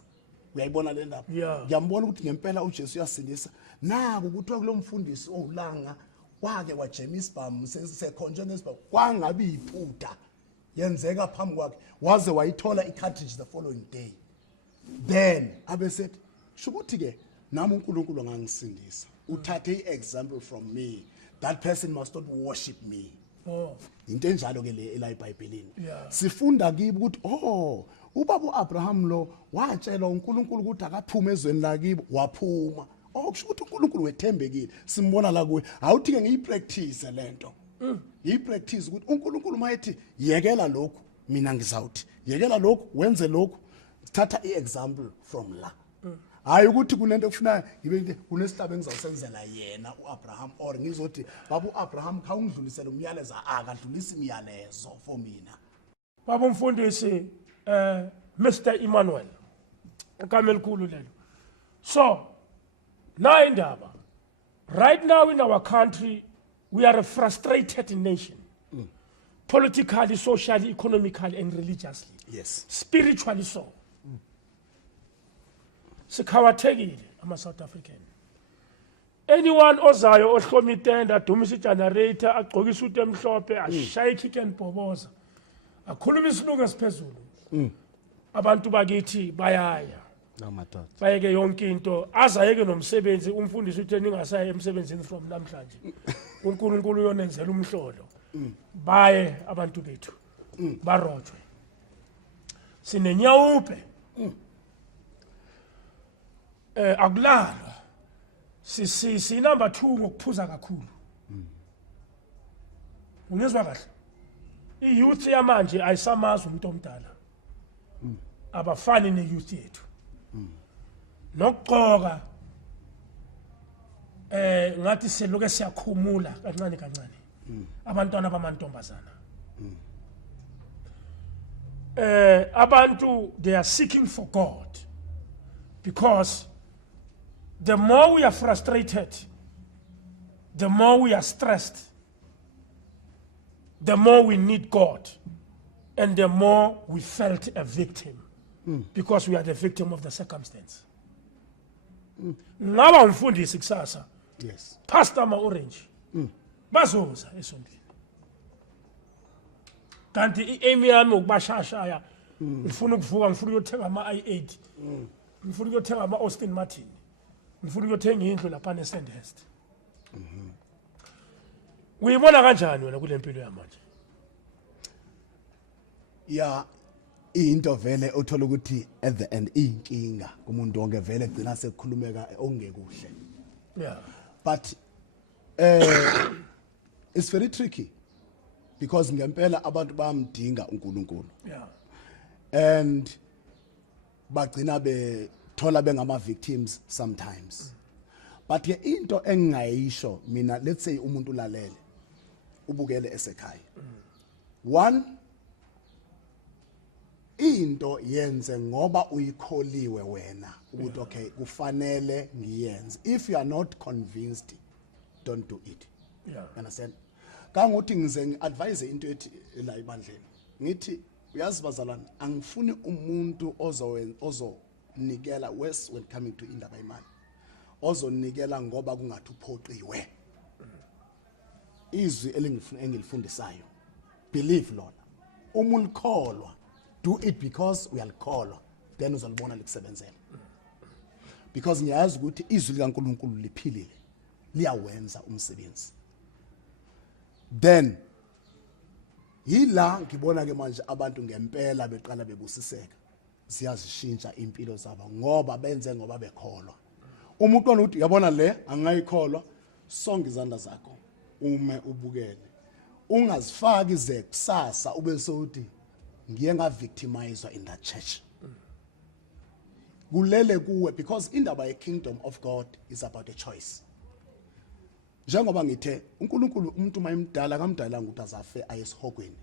Uyayibona le ndaba? Ngiyambona ukuthi ngempela uJesu uyasindisa. Naku ukuthi kulo mfundisi oulanga wake wajema isibhamu sekhonjwe ngesibhamu kwangabe iphutha yenzeka phambi kwakhe waze wayithola icartridge the following day. Then abesethi shukuthi ke nami uNkulunkulu ngangisindisa. Uthathe iexample from me. That person must not worship me. Into enjalo ke le la eBhayibhelini. Sifunda kibo ukuthi ubaba uAbraham lo watshela uNkulunkulu ukuthi akaphume ezweni lakibo waphuma. Kusho ukuthi uNkulunkulu wethembekile. Simbona la kuwe. Awuthi ke ngiyipractice lento. Ngiyipractice ukuthi uNkulunkulu mayethi yekela lokhu mina ngizawuthi yekela lokhu wenze lokhu. Thatha iexample from la. Hayi ukuthi kunento ekufunayo ngibe kunesihlaba engizawusenzela yena uAbraham or ngizothi baba uAbraham khawungidlulisele umyalezo akadlulisa imiyalezo for mina. Baba umfundisi Mr. Emmanuel igama elikhulu lelo. So now indaba, right now in our country we are a frustrated nation. Politically, socially, economically and religiously. Yes. Spiritually so. Sikhawathekile ama South African. Anyone ozayo ohloma itenda adumisa igenerator agcoka isuti emhlophe ashaya ikhike nibhoboza akhuluma isilungu esiphezulu. Abantu bakithi bayaya. Namadoda. Bayeke yonke into azayeke nomsebenzi umfundisi uthi ningasaya emsebenzini from namhlanje. uNkulunkulu uyonenzela umhlolo. Baye abantu bethu. Barojwe. Sinenyawupe. Akulalwa si number 2 ngokuphuza kakhulu. Ungezwa kahle? iYouth yamanje ayisamazi umuntu omdala. Abafani neYouth yethu. Nokugqoka ngathi seloke siyakhumula kancane kancane. Abantwana bamantombazana. Abantu they are seeking for God because the more we are frustrated, the more we are stressed, the more we need God and the more we felt a victim because we are the victim of the circumstance. Ngaba umfundisi kusasa, Yes. pastor ama-orange, bazoza esontweni. Kanti i-aim yami ukubashashaya, ngifuna ukuvuka, ngifuna ukuyothenga ama-i8, ngifuna ukuyothenga ama-Austin Martin, ngifuna ukuyothenga indlu lapha ne-Sandhurst. Uyibona kanjani wena kule mpilo yamanje? Ya into vele uthola ukuthi at the end inkinga kumuntu wonke vele gcina sekukhulumeka ongekuhle. Yeah. But it's very tricky because ngempela abantu bayamdinga uNkulunkulu Yeah. and bagcina bethola bengama victims sometimes. But ke into engayisho mina, let's say umuntu lalele ubukele esekhaya. One, into yenze ngoba uyikholiwe wena ukuthi okay kufanele ngiyenze. If you are not convinced, don't do it. Yeah. Understand? Kanguthi ngize ngiadvise into ethi la ibandleni. Ngithi uyazi bazalwane, angifuni umuntu ozonikela worse when coming to indaba imali. Ozonikela ngoba kungathi uphoqiwe. Izwi engilifundisayo, believe lona. Umulkholwa, do it because uyalkholwa, then uzalibona likusebenzela. Because ngiyazi ukuthi izwi likaNkulunkulu liphilile, liyawenza umsebenzi. Then yila ngibona ke manje abantu ngempela beqala bebusiseka, siyazishintsha impilo zabo ngoba benze ngoba bekholwa. Umuntu onokuthi uyabona le angayikholwa, songa izandla zakho ume ubukele. Ungazifaki ze kusasa ube sokuthi ngiye nga victimized in that church. Kulele kuwe because indaba ye kingdom of God is about a choice. Njengoba ngithe uNkulunkulu umuntu mayimdala kamdala ukuthi azafe ayesihogweni.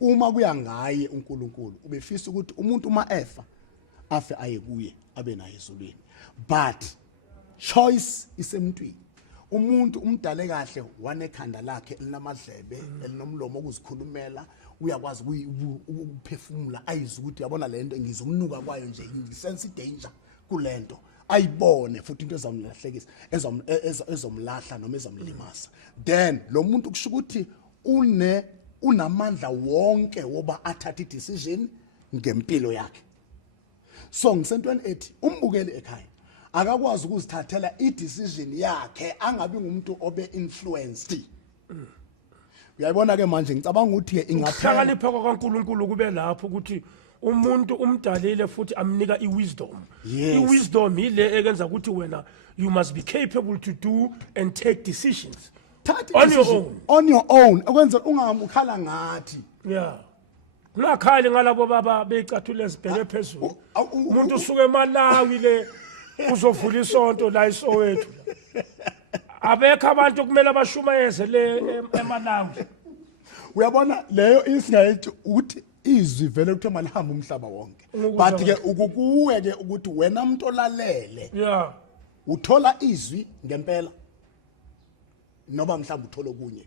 Uma kuya ngaye uNkulunkulu ubefisa ukuthi umuntu uma efa afe aye kuye abe naye ezulwini. But choice isemntwini. Umuntu umdale kahle wanekhanda lakhe elinamadlebe elinomlomo okuzikhulumela uyakwazi ukuphefumula ayizwe ukuthi yabona lento ngizokunuka kwayo nje ngisense danger kulento ayibone futhi into ezamlahlekisa ezomlahla noma ezomlimaza. Then lo muntu kusho ukuthi unamandla wonke woba athathe decision ngempilo yakhe. So ngisentweni ethi umbukeli ekhaya akakwazi ukuzithathela i-decision yakhe angabi ngumuntu obe influenced. Uyayibona ke manje ngicabanga ukuthi ke Ukuhlakanipha kwaNkulunkulu kube lapho ukuthi umuntu umdalile futhi amnika iwisdom. Yes. Iwisdom ile ekenza ukuthi wena you must be capable to do and take decisions on your own. On your own ekwenza ungahambi ukhala ngathi. Yeah. Ungakhali ngalabo baba becathule ezibheke phezulu. Umuntu usuke eMalawi le uzovula isonto la iSoweto. Abekho abantu kumele abashumayeze le eMalawi. Uyabona leyo isingayithi ukuthi izwi vele ukuthi malihamba umhlaba wonke. But ke ukukuwe ke ukuthi wena umuntu olalele. Yeah. Uthola izwi ngempela. Noba mhlawumbe uthola okunye.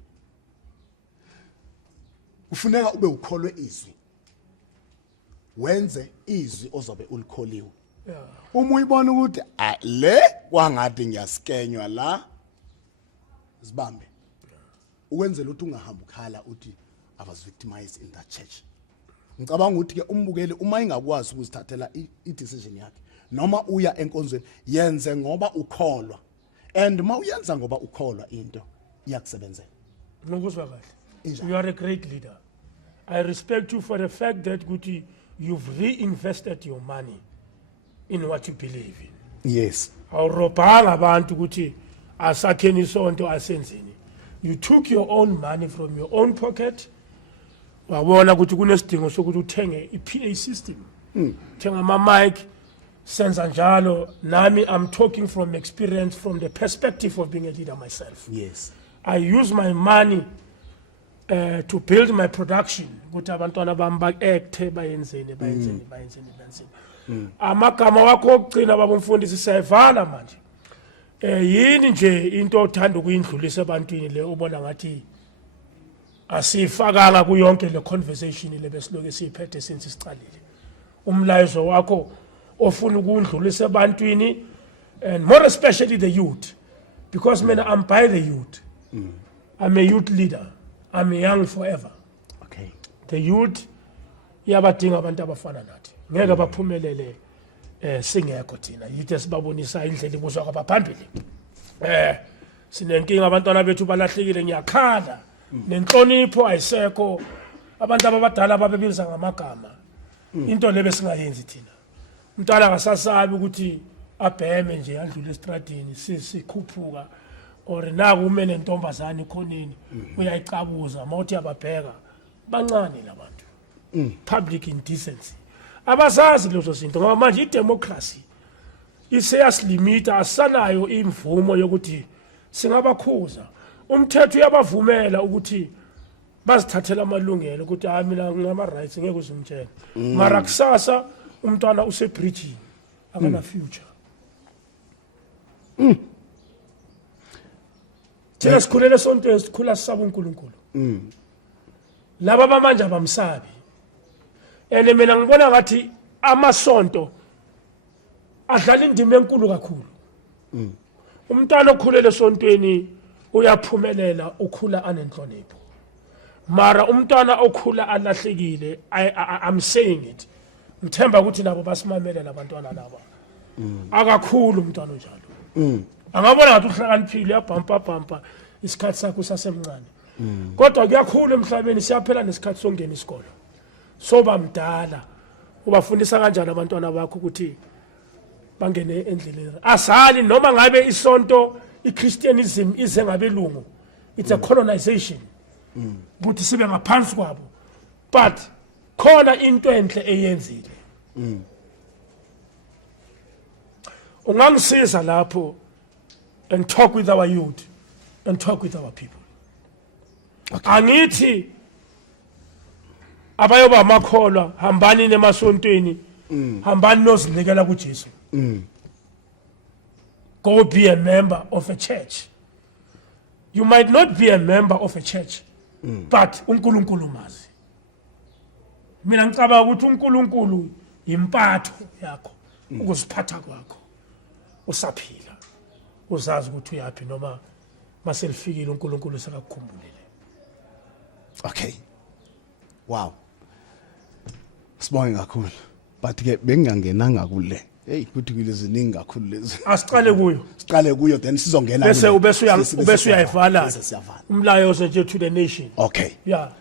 Ufuneka ube ukholwe izwi. Wenze izwi ozobe ulikholiwe. Yeah. Uma uyibona ukuthi le kwangathi ngiyaskenywa la sibambe. Ukwenzela ukuthi ungahamba ukhala uthi I was victimized in that church. Ngicabanga ukuthi ke umbukeli uma ingakwazi ukuzithathela i-decision yakhe noma uya enkonzweni yenze ngoba ukholwa. And uma uyenza ngoba ukholwa into iyakusebenzela. Nokuzwa kahle. You are a great leader. I respect you for the fact that Guti, you've reinvested your money in what you believe in. Yes. Awurobhanga abantu ukuthi asakheni isonto asenzeni. You took your own money from your own pocket. Wabona ukuthi kunesidingo sokuthi uthenge iPA system. Thenga ama mic senza njalo nami I'm talking from experience from the perspective of being a leader myself. Yes. I use my money to build my production ukuthi abantwana bami ba-acte bayenzeni. Amagama wakho okugcina babomfundisi siyayivala manje. Yini nje into othanda ukuyindlulisa ebantwini le ubona ngathi asifakanga kuyonke le conversation lebesiloke siyiphethe since sicalile. Umlayezo wakho ofuna ukundlulisa ebantwini, and more especially the youth, because mina I'm by the youth. I'm a youth leader. I'm young forever. Okay. The youth iyabadinga abantu abafana nathi. Ngeke baphumelele singekho thina. Yithi sibabonisa indlela ibuswa kwabaphambili. Sinenkinga abantwana bethu balahlekile, ngiyakhala. Nenhlonipho ayisekho. Abantu abadala babebiza ngamagama. Into lebe singayenzi thina. Umntwana akasasabi ukuthi abheme nje adlule estradini sikhuphuka, or naku umene ntombazana ikhoneni uyayicabuza mawuthi yababheka bancane labantu. Public indecency abasazi lezo zinto ngoba manje idemocracy iseyasilimita, asanayo imvumo yokuthi singabakhuza. Umthetho uyabavumela ukuthi bazithathela amalungelo ukuthi hayi mina ngama rights ngeke uzimtshela, mara kusasa umntwana usebridging akana future. Thina sikhulele sonke sikhula sisaba uNkulunkulu. Laba bamanje abamsabi. Ene mina ngibona ngathi amasonto adlala indima enkulu kakhulu. Umntwana okhulele esontweni uyaphumelela, ukhula anenhlonipho. Mara umntwana okhula alahlekile, I'm saying it, ngithemba ukuthi nabo basimamela labantwana laba. Akakhulu umntwana onjalo. Angabona ngathi uhlakaniphile, yabhampa isikhathi sakho sasemncane. Kodwa kuyakhulu emhlabeni, siyaphela nesikhathi songena isikolo. Soba mdala ubafundisa kanjani abantwana bakho ukuthi bangene endleleni. Asali noma ngabe isonto iChristianism ize ngabelungu, it's a colonization. Buthi sibe ngaphansi kwabo. But khona into enhle eyenzile. Ungangisiza lapho and talk with our youth and talk with our people. Angithi abayoba amakholwa hambani nemasontweni, hambani nozinikela kuJesu. Go be a member of a church. You might not be a member of a church, but uNkulunkulu mazi. Mina ngicabanga ukuthi uNkulunkulu impatho yakho, ukuziphatha kwakho. Usaphila. Uzazi ukuthi uyapi noma maselifikile uNkulunkulu sekakukhumbulile. Okay. Wow. Sibonge kakhulu. But ke bengingangenanga kule. Hey, kuthi kuleziningi kakhulu lezi. Asiqale kuyo. Siqale kuyo then sizongena bese uyayivala. Umlayezo nje to the nation. Okay. Yeah.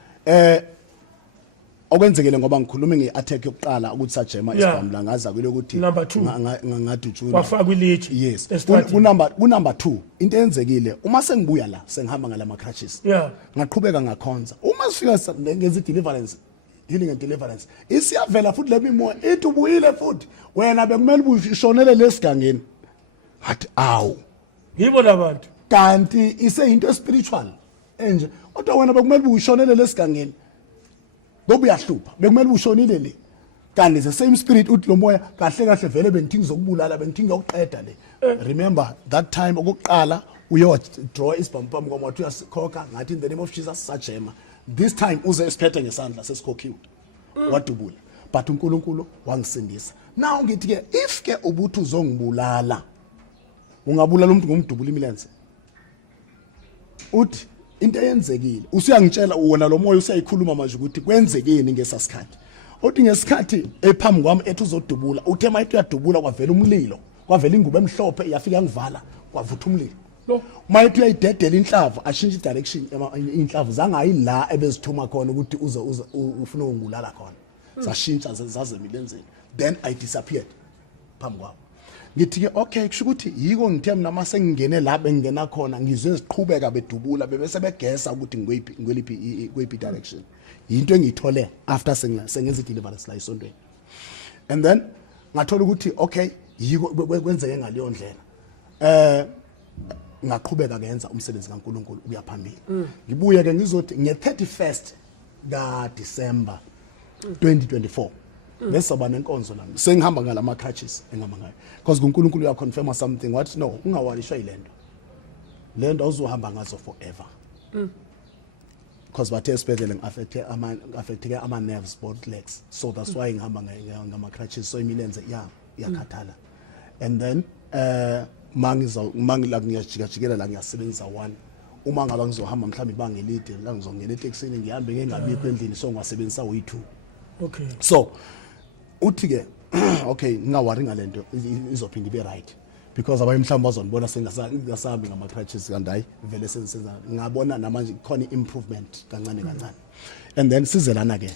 Okwenzekile ngoba ngikhuluma ngeattack yokuqala ukuthi sajema isibamla ngaza kule ukuthi ngadutshuna wafaka ilitshe. Yes. Kunumber 2 into eyenzekile uma sengibuya la sengihamba ngalama crutches. Yeah. Ngaqhubeka ngakhonza. Uma sifika ngezi deliverance, healing and deliverance, isiyavela futhi lemi moya ethi ubuyile futhi wena bekumele ushonele lesigangeni. Hathi awu. Yibo labantu. Kanti ise into spiritual enje. Kodwa wena bekumele ushonele lesigangeni. Ngoba uyahlupha bekumele ushonile le, kanti the same spirit uthi lo moya kahle kahle vele bengithinga zokubulala bengithinga ukuqeda le. Remember that time okuqala uyo draw isibhampam ngoba wathi uyasikhokha ngathi in the name of Jesus sajema. This time uze esiphethe ngesandla sesikhokhiwe wadubula, but uNkulunkulu wangisindisa. Now ngithi ke if ke ubuthi uzongibulala ungabulala umuntu ngomdubula imilenze uthi into eyenzekile usiyangitshela wona lo moya usiyayikhuluma manje ukuthi kwenzekeni ngesasikhathi. Uthi ngesikhathi ephambi kwami ethi uzodubula uthe mayithi uyadubula kwavela umlilo, kwavela ingubo emhlophe yafika yangivala kwavutha umlilo. Mayithi uyayidedela inhlavu ashintshe direction inhlavu zangayi la ebezithuma khona ukuthi uze ufuna ukungibulala khona. Zashintsha zaze milenzeni. Then I disappeared phambi kwami. Ngithi ke okay kusho ukuthi yiko ngithe mina mase ngingene la bengena khona ngizwe siqhubeka bedubula bese begesa ukuthi ngweliphi direction. Into engiyithole after sengenza deliverance la isontweni. And then ngathola ukuthi okay yiko kwenzeke ngaleyo ndlela. Ngaqhubeka ngenza umsebenzi kaNkulunkulu uya phambili. Ngibuye ke ngizothi nge-31st kaDisemba 2024 besaba nenkonzo lami sengihamba ngalama crutches engihamba ngayo because uNkulunkulu uya confirm something what no ungawalishwa yilento awuzohamba ngazo forever. because bathe esibhedlela affecteke ama nerves both legs, so that's why ngihamba ngama crutches, so imilenze iyakhathala. And then mangila ngiyajikajikela la ngiyasebenzisa one. Uma ngaba ngizohamba mhlawumbe ibanga elide la ngizongena eTexini ngihambe ngengabikho endlini, so ngiwasebenzisa way2. Okay. So uthi ke okay ngawari ngalento izophinda ibe right, because abaye mhlawumbe bazonibona sengasahambi ngama crutches kanti hayi vele senza ngabona namanje khona improvement kancane kancane. And then sizelana ke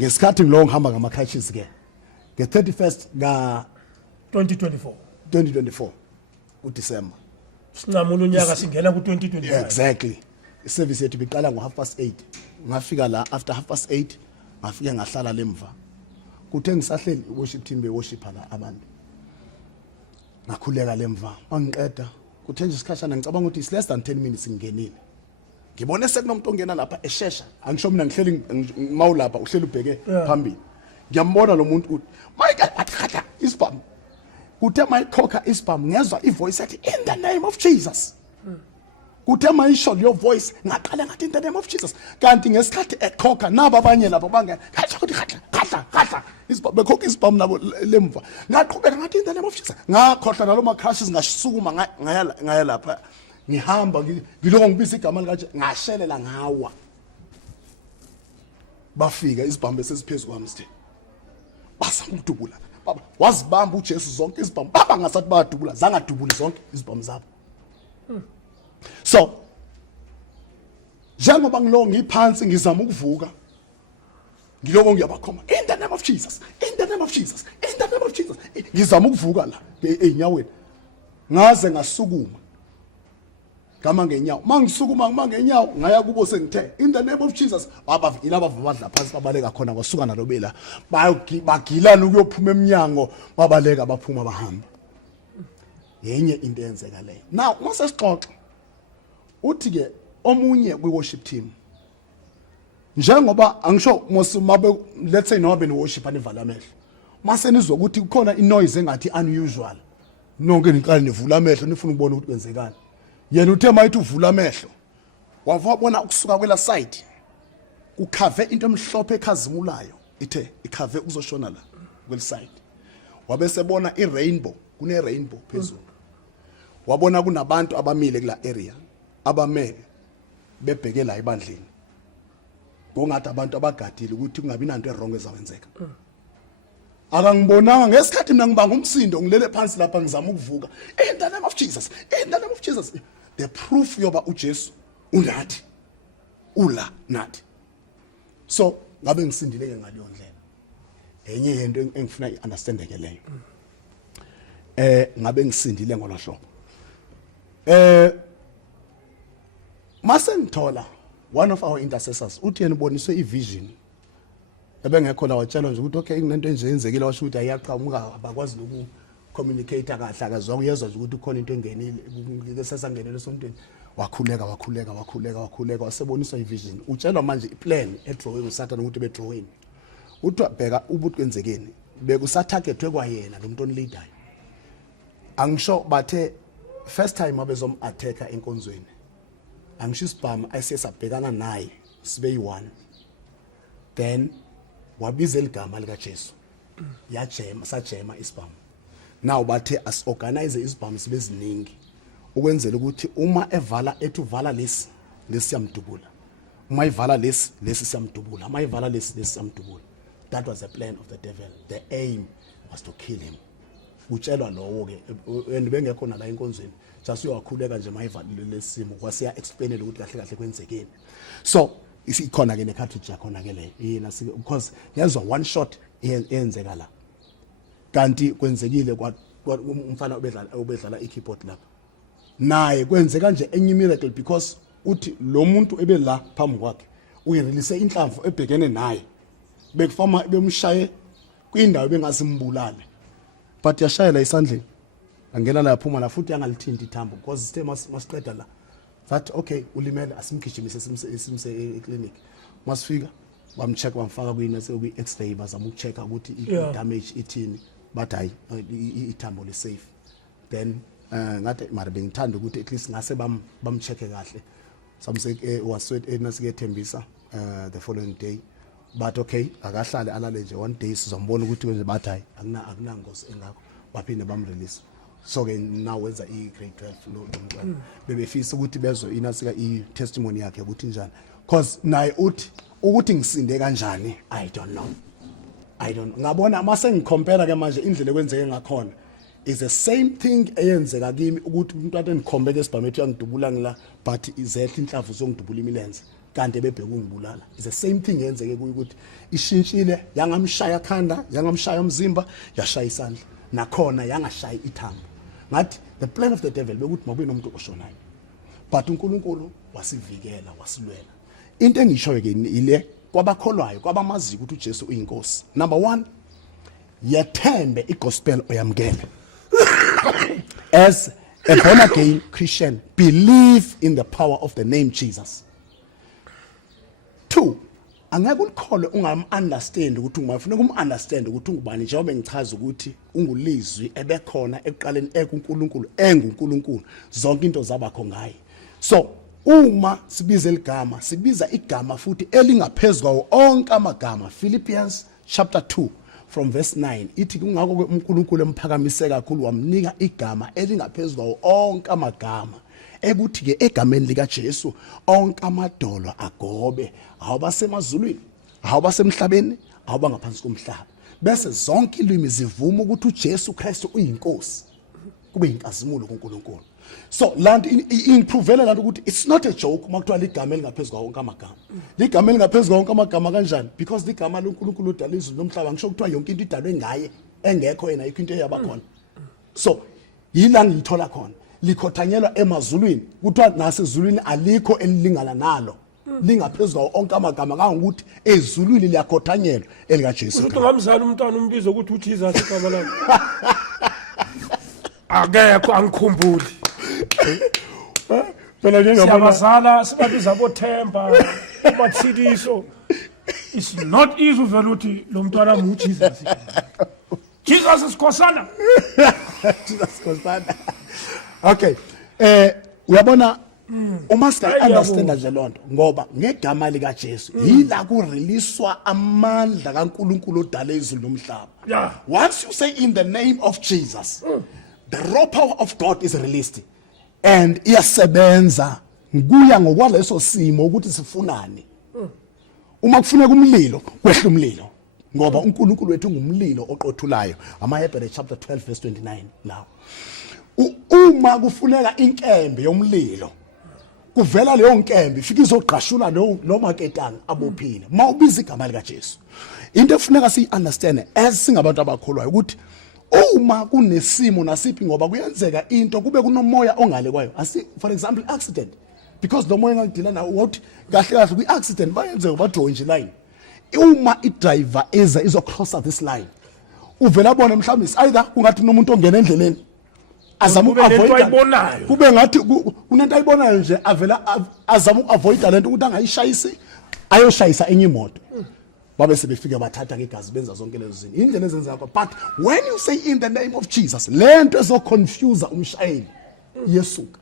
ngesikhathi ngilo ngihamba ngama crutches ke nge 31st ka 2024 uDecember sinqamula unyaka singena ku 2025. Exactly. Iservice yethu biqala ngo 8:30. Ngafika la after 8:30 ngafike ngahlala lemva. Kuthe ngisahleli worship team be worshipa la abantu. Ngakhuleka lemva. Mangiqeda kuthe nje isikhashana ngicabanga ukuthi it's less than 10 minutes ngingenile. Ngibone sekunomuntu ongena lapha eshesha. Angisho mina ngihleli mawulapha uhleli ubheke phambili. Ngiyambona lo muntu uthi Michael athakha isibhamu. Kuthe mayikhokha isibhamu ngezwa ivoice ethi in the name of Jesus. Kuthe mayisho your voice ngaqala ngathi in the name of Jesus. Kanti ngesikhathi ekhokha naba abanye lapho bangena ngathi ukuthi khahla isibhamu bekhokha isibhamu nabo lemva. Ngaqhubeka ngathi in the name of Jesus. Ngakhohla nalo ma crashes ngasukuma ngaya lapha. Ngihamba ngiloko ngibisa igama likaje ngashelela ngawa. Bafika isibhamu besesiphezulu kwami sithe. Basa ngidubula. Baba wazibamba uJesu zonke izibhamu baba ngasathi bayadubula zangadubuli zonke izibhamu zabo. So njengoba ngilo ngiphansi ngizama ukuvuka ngiloko ngiyabakhoma in the name of Jesus, in the name of Jesus, in the name of Jesus, ngizama ukuvuka la enyaweni ngaze ngasukuma kama ngenyawo mangisukuma ngenyawo ngaya kubo sengithe in the name of Jesus ilaba badla phansi babaleka khona kwasuka nalobela bagilana ukuyophuma eminyango babaleka baphuma bahamba. Yenye into eyenzeka leyo. Now mase sixoxa uthi ke omunye kwi worship team njengoba angisho mabe let's say nobe ni worship anivala amehlo mase nizwa ukuthi kukhona inoise engathi unusual nonke niqala nivula amehlo nifuna ukubona ukuthi kwenzekani. Yena uthe mayithi uvula amehlo wabona ukusuka kwela side ukhave into emhlophe ekhazimulayo ithe ikhave uzoshona la kwel side wabesebona irainbow kune rainbow phezulu wabona kunabantu abamile kula area abame bebheke la ebandleni bongathi abantu abagadile ukuthi kungabi nanto errong ezawenzeka. Akangibonanga ngesikhathi mina ngibanga umsindo ngilele phansi lapha ngizama ukuvuka in the name of Jesus, in the name of Jesus. The proof yoba uJesu unathi ula nathi. So ngabe ngisindileke ngaleyo ndlela. Enye yento engifuna iunderstandeke leyo. Ngabe ngisindile ngolahlobo. Mase ngithola one of our intercessors uthi yena uboniswe ivision ebengekho la watshela nje ukuthi okay kunento enje yenzekile washo ukuthi ayaqhamuka abakwazi noku communicate kahle akazwa uyezwa nje ukuthi ukhona into engenile sesangenele esontweni wakhuleka waseboniswa ivision utshelwa manje iplan edrawing uSathane ukuthi bedrawing uthi bheka ubuthi kwenzekeni bekusatargetwe kwayena lo muntu onleader. Angisho bathe first time abezom attacka enkonzweni angisho isibhamu ayesesabhekana naye sibe yi1 then wabiza eligama lika Jesu sajema isibhamu. Now bathe as organize isibhamu sibe ziningi ukwenzela ukuthi uma evala ethuvala lesi siyamdubula, uma evala lesi siyamdubula, uma evala lesi siyamdubula. That was the plan of the devil. The aim was to kill him. Utshelwa lowo ke and bengekho la enkonzweni just uyakhuleka nje mayivalile lesimo kwasiya explainela ukuthi kahle kwenzekeni. So isikhona ke ne cartridge yakhona ke le yena because yazwa one shot eyenzeka la kanti kwenzekile kwa umfana obedlala ikeyboard lapha naye kwenzeka nje enye miracle because uthi lo muntu ebela phambi kwakhe uyirelease inhlamvu ebhekene naye bekufama bemshaye kwindawo bengasimbulale but yashayela isandleni angena la yaphuma la futhi angalithinti ithambo because sithe masiqeda la that okay ulimele asimgijimise simse eclinic masifika bamcheck bamfaka kuyina sekuyi x-ray bazama ukuchecka ukuthi i-damage ithini but hayi ithambo le safe then ngathi mara bengithanda ukuthi at least ngase bamchecke kahle samse was nasike the following day, but okay akahlale alale nje one day sizombona ukuthi nje bathi hayi akunangozi engakho baphinde bamrelease. So ke now wenza grade 12 lo mntwana bebefisa ukuthi bezwe inasika testimony yakhe ukuthi njani, because naye uthi ukuthi ngisinde kanjani I don't know. Ngabona mase ngicompare ke manje indlela ekwenzeke ngakhona is the same thing eyenzeka kimi ukuthi umuntu engikhombe ke sibhamethu yangidubula ngila but izethe inhlavu zongidubula imilenze kanti ebebheka ungibulala. Is the same thing eyenzeke kuyi ukuthi ishintshile yangamshaya khanda yangamshaya umzimba yashaya isandla nakhona yangashaya ithambo. Ngathi the plan of the devil bekuthi makube nomuntu oshonayo, but uNkulunkulu wasivikela wasilwela. Into engishoyo ke ile kwabakholwayo kwabamazi ukuthi uJesu uyinkosi. Number 1, yethembe igospel oyamkele. As a born again Christian, believe in the power of the name Jesus. 2, angeke ulikhole ungam-understand ukuthi ungafuneka um-understand ukuthi ungubani njengoba ngichaza ukuthi ungulizwi ebekhona ekuqaleni ekuNkulunkulu enguNkulunkulu zonke into zabakho ngaye. So uma sibiza eligama sibiza igama futhi elingaphezulu onke amagama. Philippians chapter 2 from verse 9 ithi kungakho ke uNkulunkulu emphakamise kakhulu wamnika igama elingaphezulu onke amagama ekuthi ke egameni lika Jesu onke amadolo agobe, awubasemazulwini awubasemhlabeni awubangaphansi komhlaba, bese zonke ilimi zivuma ukuthi uJesu Kristu uyinkosi kube inkazimulo kuNkulunkulu. So land improvela lanto ukuthi it's not a joke makuthiwa ligama elingaphezulu wonke amagama. Ligama elingaphezulu wonke amagama kanjani? Because ligama loNkulunkulu udala izulu nomhlaba, ngisho kuthiwa yonke into idalwe ngaye engekho yena ayikho into eyabakhona. So yila ngiyithola khona likhothanyelwa emazulwini kuthiwa nasezulwini alikho elilingana nalo lingaphezulu onke amagama kangokuthi ezulwini liyakhothanyelwa elika Jesu. Umuntu ngamzala umntwana umbizo ukuthi uJesus igama lakhe. Akekho angikhumbuli. Phela njengabona siyabazala sibabiza boThemba uMathiliso. It's not easy uvela uthi lo mntwana uJesus. Jesus isikhosana. Jesus isikhosana. Okay. Uyabona uma understand nje lonto ngoba ngegama lika Jesu yila ku releasewa amandla kaNkulunkulu odala izulu nomhlaba. Once you say in the name of Jesus, the raw power of God is released and iyasebenza kuya ngokwaleso simo ukuthi sifunani. Uma kufuneka umlilo kwehla umlilo ngoba uNkulunkulu wethu ngumlilo oqothulayo. AmaHebrew chapter 12 verse 29 now. Uma kufuneka inkembe yomlilo kuvela leyo nkembe ifika izoqashula lo maketanga abophile mawubiza igama lika Jesu. Into efuneka si understand as singabantu abakholwayo ukuthi uma kunesimo nasiphi ngoba kuyenzeka into kube kunomoya ongale kwayo, for example accident, because lo moya ngidila nawo ukuthi kahle kahle kwi accident bayenze ba draw nje line. Uma I driver eza izocrossa this line uvela abone mhlawumbe either kungathi nomuntu ongena endleleni azama ukuavoid kube ngathi kunento ayibonayo nje avela azama ukuavoid lento ukuthi angayishayisi ayoshayisa enye imoto. Babe sebefika bathatha ke igazi benza zonke lezo zinto indlela ezenza ngakho. But when you say in the name of Jesus lento ezoconfuse umshayeli yesuka.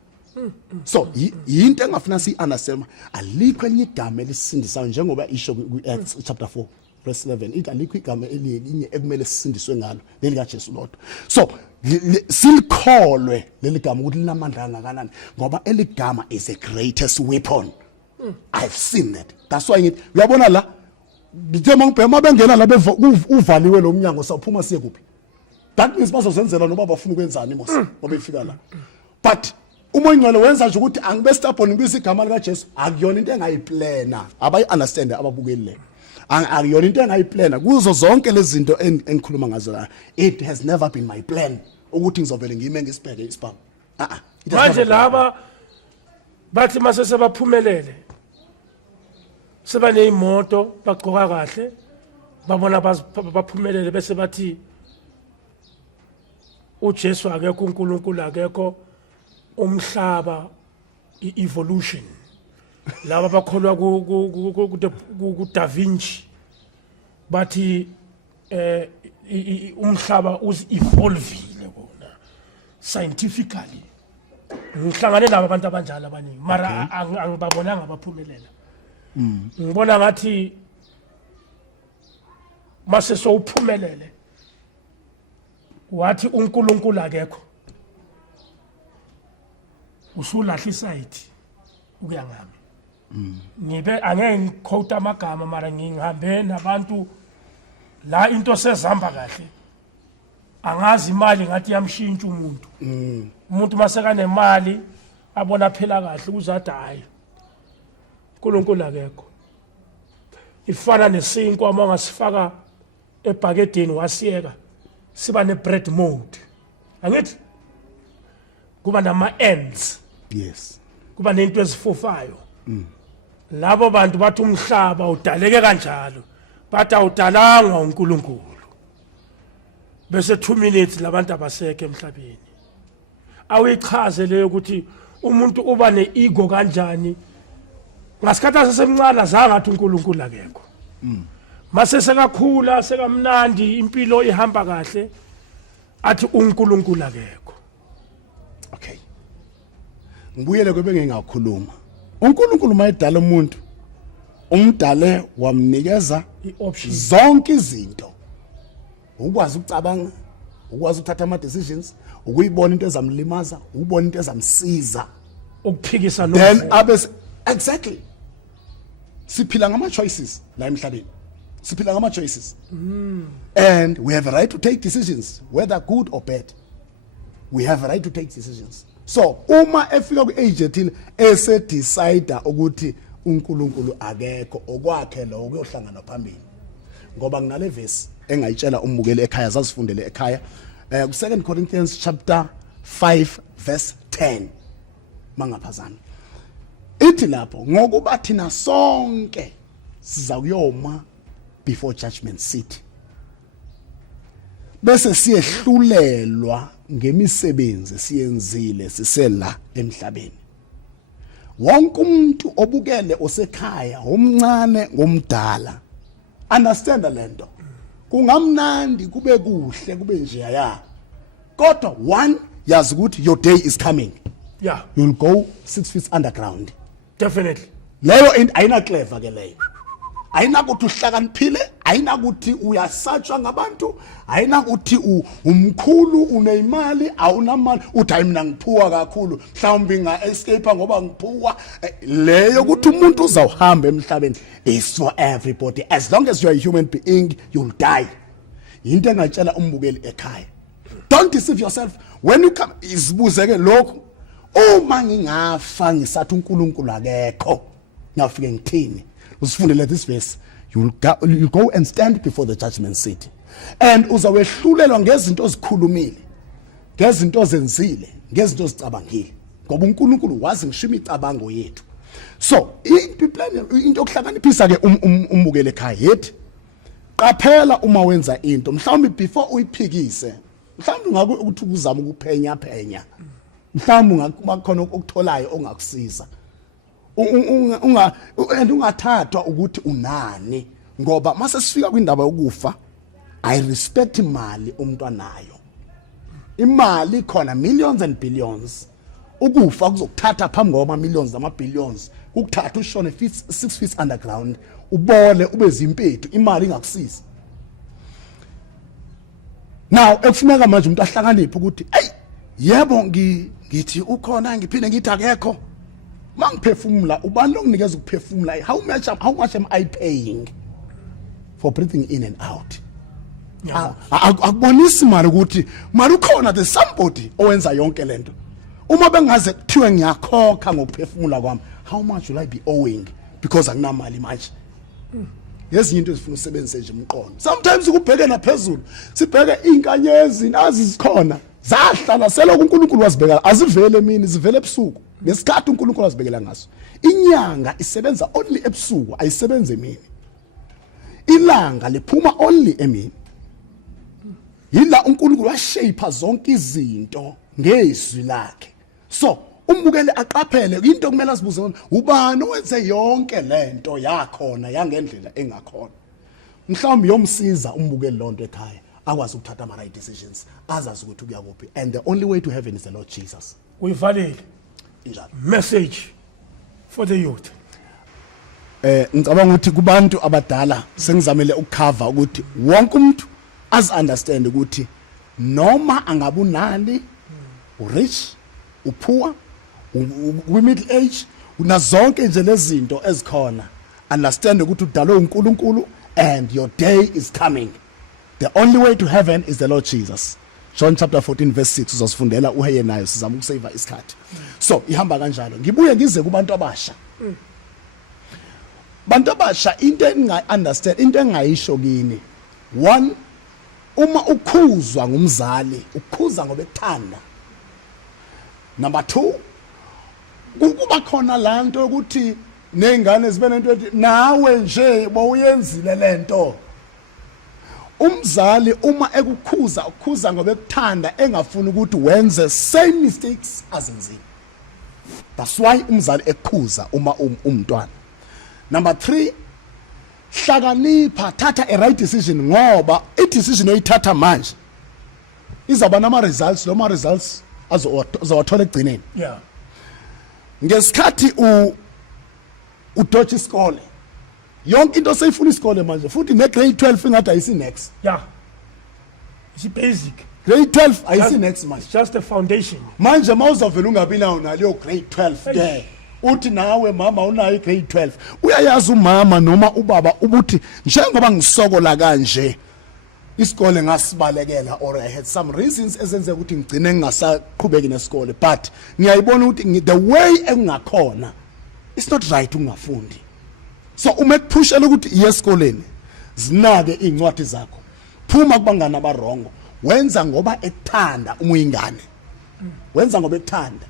So into engafuna si understand alikho enye igama elisindisayo njengoba isho Acts chapter 4 verse 11 ithi alikho igama elinye ekumele sisindiswe ngalo lelika Jesu lodwa. So silikholwe leligama ukuthi linamandla kangakanani ngoba eligama is the greatest weapon. I've seen that. That's why ngithi uyabona la ngithema ngibhema bengena la uvaliwe lo mnyango saphuma siye kuphi. That means bazozenzela noma bafuna ukwenzani mos ngoba ifika la. But umoya ngcwele wenza nje ukuthi angibe stubborn ngibisa igama lika Jesu akuyona into engayiplana. Abayi understand ababukeli le. Akuyona into engayiplana kuzo zonke lezi zinto engikhuluma ngazo la. It has never been my plan ukuthi ngizovele ngime ngisibheke isibhamu. Manje laba bathi mase sebaphumelele seba neimoto bagqoka kahle babona baphumelele bese bathi uJesu akekho uNkulunkulu akekho umhlaba evolution laba bakholwa ku Da Vinci bathi umhlaba us evolvile bona scientifically ngihlangane nabo abantu abanjalo abaningi mara angibabonanga abaphumelela ngibona ngathi mase sowuphumelele wathi uNkulunkulu akekho usulahla iside ukuya ngami ngibe angeke ngiquote amagama mara ngihambe nabantu la into sezihamba kahle angazi imali ngathi yamshintsha umuntu maseka nemali abona phela kahle uzathi hayi uNkulunkulu akekho ifana nesinkwa uma ngasifaka ebhakedeni wasiyeka siba ne-bread mode angithi kuba nama-ends yes kuba nento ezifufayo labo bantu bathi umhlaba udaleke kanjalo bathi awudalanga uNkulunkulu bese 2 minutes labantu abaseke emhlabeni awichaze leyo ukuthi umuntu uba ne-ego kanjani ngasikhathi asesemncane zangathi uNkulunkulu akekho mase sekakhula sekamnandi impilo ihamba kahle athi uNkulunkulu akekho. Okay, ngibuyele kwebe ngingakhuluma uNkulunkulu mayedala umuntu umdale wamnikeza I-option zonke izinto ukwazi ukucabanga ukwazi ukuthatha ama decisions ukuyibona into ezamlimaza ukubona into ezamsiza ukuphikisa then abe exactly siphila ngama choices la emhlabeni siphila ngama choices and we have a right to take decisions whether good or bad. We have a right to take decisions. So uma efika ku age ethile ese decide ukuthi uNkulunkulu akekho okwakhe lo kuyohlangana phambili ngoba nginale verse engayitshela umbukeli ekhaya zasifundele ekhaya ku 2 Corinthians chapter 5 verse 10 mangaphazami ithi lapho ngokuba thina sonke siza kuyoma before judgment seat bese siyehlulelwa ngemisebenzi siyenzile sisela emhlabeni wonke umuntu obukele osekhaya omncane ngomdala understand lento kungamnandi kube kuhle kube nje ya kodwa one yazi ukuthi your day is coming. Yeah, You'll go 6 feet underground. definitely. Leyo ayina clever ke leyo. Ayina ukuthi uhlakaniphile, ayina ukuthi uyasatshwa ngabantu, ayina ukuthi umkhulu unemali, awunamali, uthi hayi mina ngiphuwa kakhulu, mhlawumbe nga escape ngoba ngiphuwa. Leyo ukuthi umuntu uzawuhamba emhlabeni is for everybody. As long as you are a human being, you'll die. Into engatshela umbukeli ekhaya. Don't deceive yourself. When you come isibuzeke lokho, uma ngingafa ngisathi uNkulunkulu akekho, ngafike ngithini? Usifundele this verse, you'll go and stand before the judgment seat and uzawehlulelwa ngezinto ozikhulumile, ngezinto ozenzile, ngezinto ozicabangile ngoba uNkulunkulu wazi ngisho imicabango yethu. So into okuhlakaniphisa ke umbukele ekhaya yethi qaphela uma wenza into mhlawumbe before uyiphikise, mhlawumbe ngakho ukuthi uzama ukuphenya mhlawumbe ngakhona okutholayo ongakusiza ungathathwa ukuthi unani ngoba mase sifika kwindaba yokufa I respect imali umuntu anayo, imali khona millions and billions, ukufa kuzokuthatha phambi kwama millions nama billions, ukuthatha ushone 6 feet underground ubole ube zimpethu imali ingakusiza. Now ekufuneka manje umuntu ahlakaniphe ukuthi hey yebo ngithi ukhona ngiphinde ngithi akekho. Mangiphefumula ubani longinikeza ukuphefumula, how much am I paying for breathing in and out? Akubonisi mali ukuthi mali ukhona, there's somebody owenza yonke lento. Uma bengaze kuthiwe ngiyakhokha ngokuphefumula kwami, how much will I be owing because anginamali manje? Yezinye into ezifuna usebenzise nje umqondo. Sometimes ukubheke naphezulu sibheke inkanyezi nazi zikhona zahlala selokhu uNkulunkulu wazibekela, azivele emini zivele ebusuku ngesikhathi uNkulunkulu wazibekela ngaso. Inyanga isebenza only ebusuku, ayisebenze emini. Ilanga liphuma only emini. Yila uNkulunkulu washape zonke izinto ngezwi lakhe. So umbukele aqaphele into kumele asibuze ubani owenze yonke lento yakhona yangendlela engakhona. Mhlawumbe yomsiza umbukele lonto ekhaya akwazi ukuthatha ama right decisions, azazi ukuthi kuya kuphi, and the only way to heaven is the Lord Jesus. Uyivalile. injalo. Message for the youth. Ngicabanga ukuthi kubantu abadala sengizamele ukucover ukuthi wonke umuntu as understand ukuthi noma angabunani rich upoor middle age unazonke nje lezinto ezikhona understand ukuthi udalwe uNkulunkulu and your day is coming. The only way to heaven is the Lord Jesus. John chapter 14 verse 6 uzosifundela uheye nayo sizama ukusave isikhathi. So ihamba kanjalo. Ngibuye ngize kubantu abasha. Bantu abasha into enginga understand into engayisho kini. One, uma ukhuzwa ngumzali ukhuza ngoba ekuthanda. Number 2, kuba khona lanto ukuthi nezingane zibe nento ethi nawe nje bowuyenzile lento. Umzali uma ekukhuza ukhuza ngoba ekuthanda engafuni ukuthi wenze same mistakes azenzile. That's why umzali ekukhuza uma umntwana. Number 3, hlakanipha thatha a right decision ngoba I decision oyithatha manje izaba nama results noma results azowathola egcineni. Yeah. Ngesikhathi udotsha isikole yonke into seyifuna isikole manje futhi ne grade 12 ingathi ayisi next. Yeah. It's basic. Grade 12 ayisi next manje. It's just the foundation. Manje mawuzovela ungabi nawo naleyo grade 12 there. Uthi nawe mama unayo grade 12. Uyayazi umama noma ubaba ubuthi njengoba ngisokola kanje isikole ngasibalekela or I had some reasons ezenze ukuthi ngigcine ngingasaqhubeki nesikole but ngiyayibona ukuthi the way engakhona it's not right ungafundi. So uma kuphushela ukuthi iye esikoleni zinake incwadi zakho phuma kubangana abarongo wenza ngoba ekuthanda uma uyingane wenza ngoba ekuthanda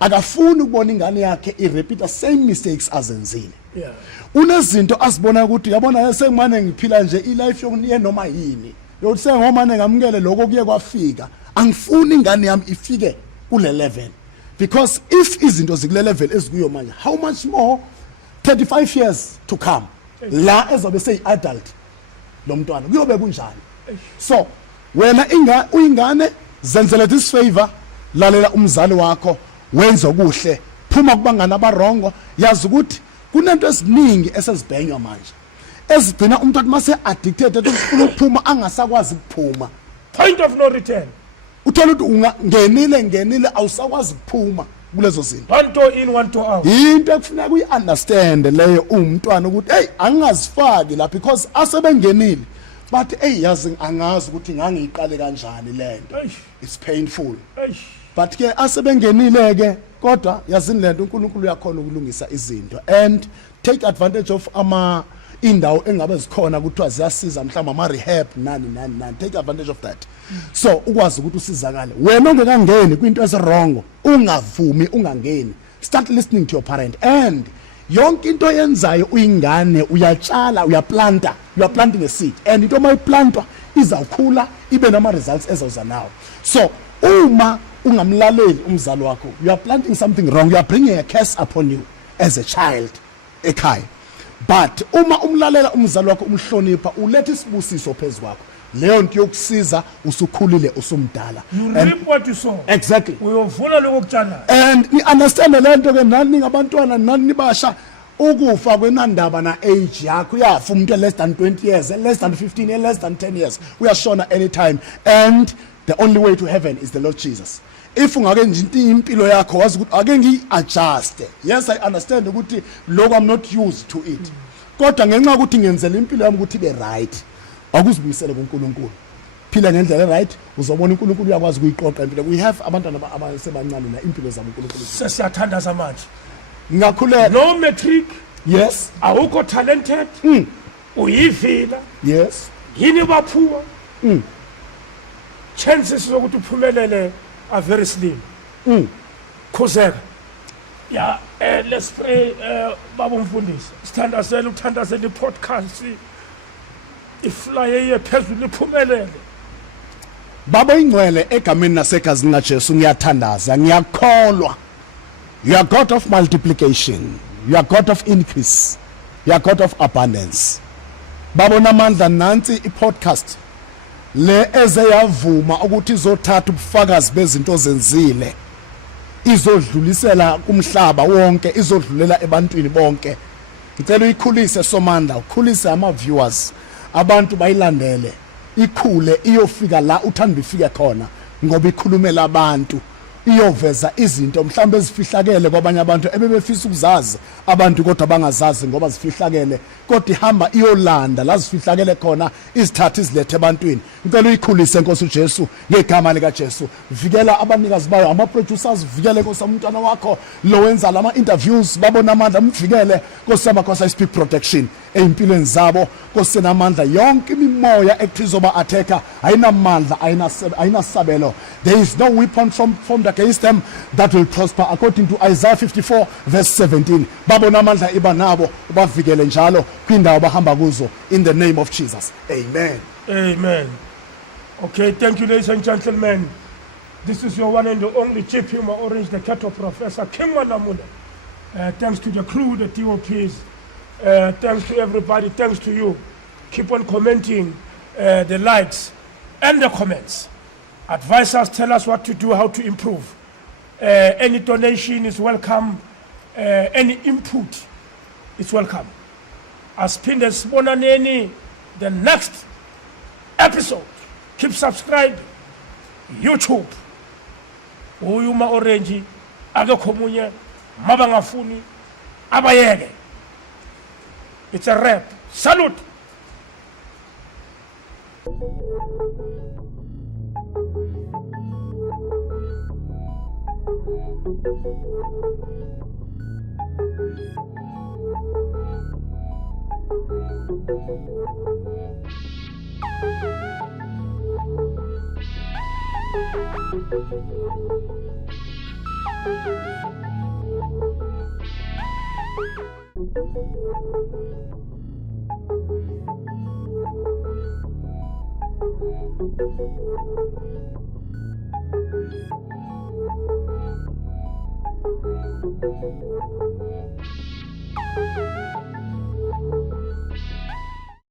akafuni ukubona ingane yakhe irepeat same mistakes azenzile. Yeah. Unezinto asibona ukuthi yabona sengimane ngiphila nje ilife yokuniye noma yini yokuthi sengomane ngamukele lokho kuye kwafika angifuni ingane yami ifike kule level because if izinto zikule level ezikuyo manje how much more 35 years to come la ezobe sey adult lo mntwana kuyobe kunjani. So wena uyingane zenzele this favor lalela umzali wakho wenza okuhle phuma kubangana abarongo yazi ukuthi kunento esiningi esezibhenywa manje ezigcina umuntu athi mase addicted ethi ufuna ukuphuma angasakwazi ukuphuma. Point of no return. Uthola ukuthi ungenile awusakwazi ukuphuma kulezo zinto. One toe in, one toe out. Into ekufuneka uyi-understand leyo umntwana ukuthi hey angingazifaki la because asebengenile but hey yazi angazi ukuthi ngangiyiqale kanjani lento. It's painful. But ke asebengenile ke kodwa yazini lento uNkulunkulu uyakhona ukulungisa izinto and take advantage of indawo engabe zikhona kuthiwa ziyasiza mhlawumbe ama rehab nani take advantage of that. So ukwazi ukuthi usizakale wena ongekangeni kwinto ezirong ungavumi ungangeni start listening to your parent and yonke into yenzayo uyingane uyatshala you are planting a seed and into mayiplantwa izawukhula ibe nama results ezawuza nawo. So uma ungamlaleli umzali wakho you are planting something wrong, you are bringing a curse upon you as a child ekhaya. But uma umlalela umzali wakho umhlonipha uletha isibusiso phezulu leyo nto yokusiza usukhulile usumdala. You reap what you sow. Exactly. Uyovuna lokho okutshala. And ni understand lento ke nani ngabantwana nani nibasha ukufa kwenandaba na age yakho uyafa umuntu less than 20 years, less than 15 years, less than 10 years uyashona anytime and the only way to heaven is the Lord Jesus. If ungake nje impilo yakho wazi ukuthi ake ngi-adjust, yes I understand ukuthi lokho I'm not used to it kodwa ngenxa ukuthi ngenzela impilo yami ukuthi ibe right akuzibuyisele kuNkulunkulu phila ngendlela right uzobona uNkulunkulu uyakwazi ukuyiqoqa impilo. We have abantwana abasebancane na impilo zabo uNkulunkulu sesiyathandaza manje ngakhulela no matric. Yes. Awukho talented. Uyivila. Yes. Yini baphuwa. Chances zokuthi uphumelele are very slim. Khoseka. Yeah, let's pray. Baba Mfundisi, uthandazela i-podcast ifly ye phezulu iphumelele. Baba ingcwele egameni nasegazi likaJesu ngiyathandaza ngiyakholwa. You are God of multiplication, you are God of increase, you are God of abundance. Baba namandla nansi i-podcast le eze yavuma ukuthi izothatha ubufakazi bezinto zenzile izodlulisela kumhlaba wonke, izodlulela ebantwini bonke. Ngicela uyikhulise Somandla, ukhulise ama viewers, abantu bayilandele, ikhule iyofika la uthanda ifike khona ngoba ikhulumela abantu, iyoveza izinto mhlawumbe ezifihlakele kwabanye abantu ebebefisa ukuzazi abantu kodwa bangazazi ngoba zifihlakele, kodwa ihamba iyolanda la zifihlakele khona izithatha izilethe ebantwini. Ngicela uyikhulise Nkosi uJesu ngegama lika Jesu. Vikela abanikazi bayo, ama producers, vikele Nkosi umntwana wakho lo wenza lama interviews, babona amandla, mvikele Nkosi amakhosi, speak protection empilweni zabo Nkosi namandla. Yonke imimoya ekuthizoba attacker ayinamandla, ayinasabelo. There is no weapon formed against them that will prosper, according to Isaiah 54 verse 17. Babona amandla iba nabo, ubavikele njalo kwindawo bahamba kuzo, in the name of Jesus. Amen. Amen. Okay, thank you, ladies and gentlemen. This is your one and the only Chief Humor Orange, the Cattle Professor, King Wanamule. Thanks to the crew, the TOPs. Thanks to everybody. Thanks to you. Keep on commenting, the likes and the comments. Advise us, tell us what to do, how to improve. Any donation is welcome. Any input is welcome. As Pindes Bonaneni, the next episode. Keep subscribed. YouTube. Uyuma Orange, akekho munye, mabangafuni, abayeke. It's a wrap. Salute.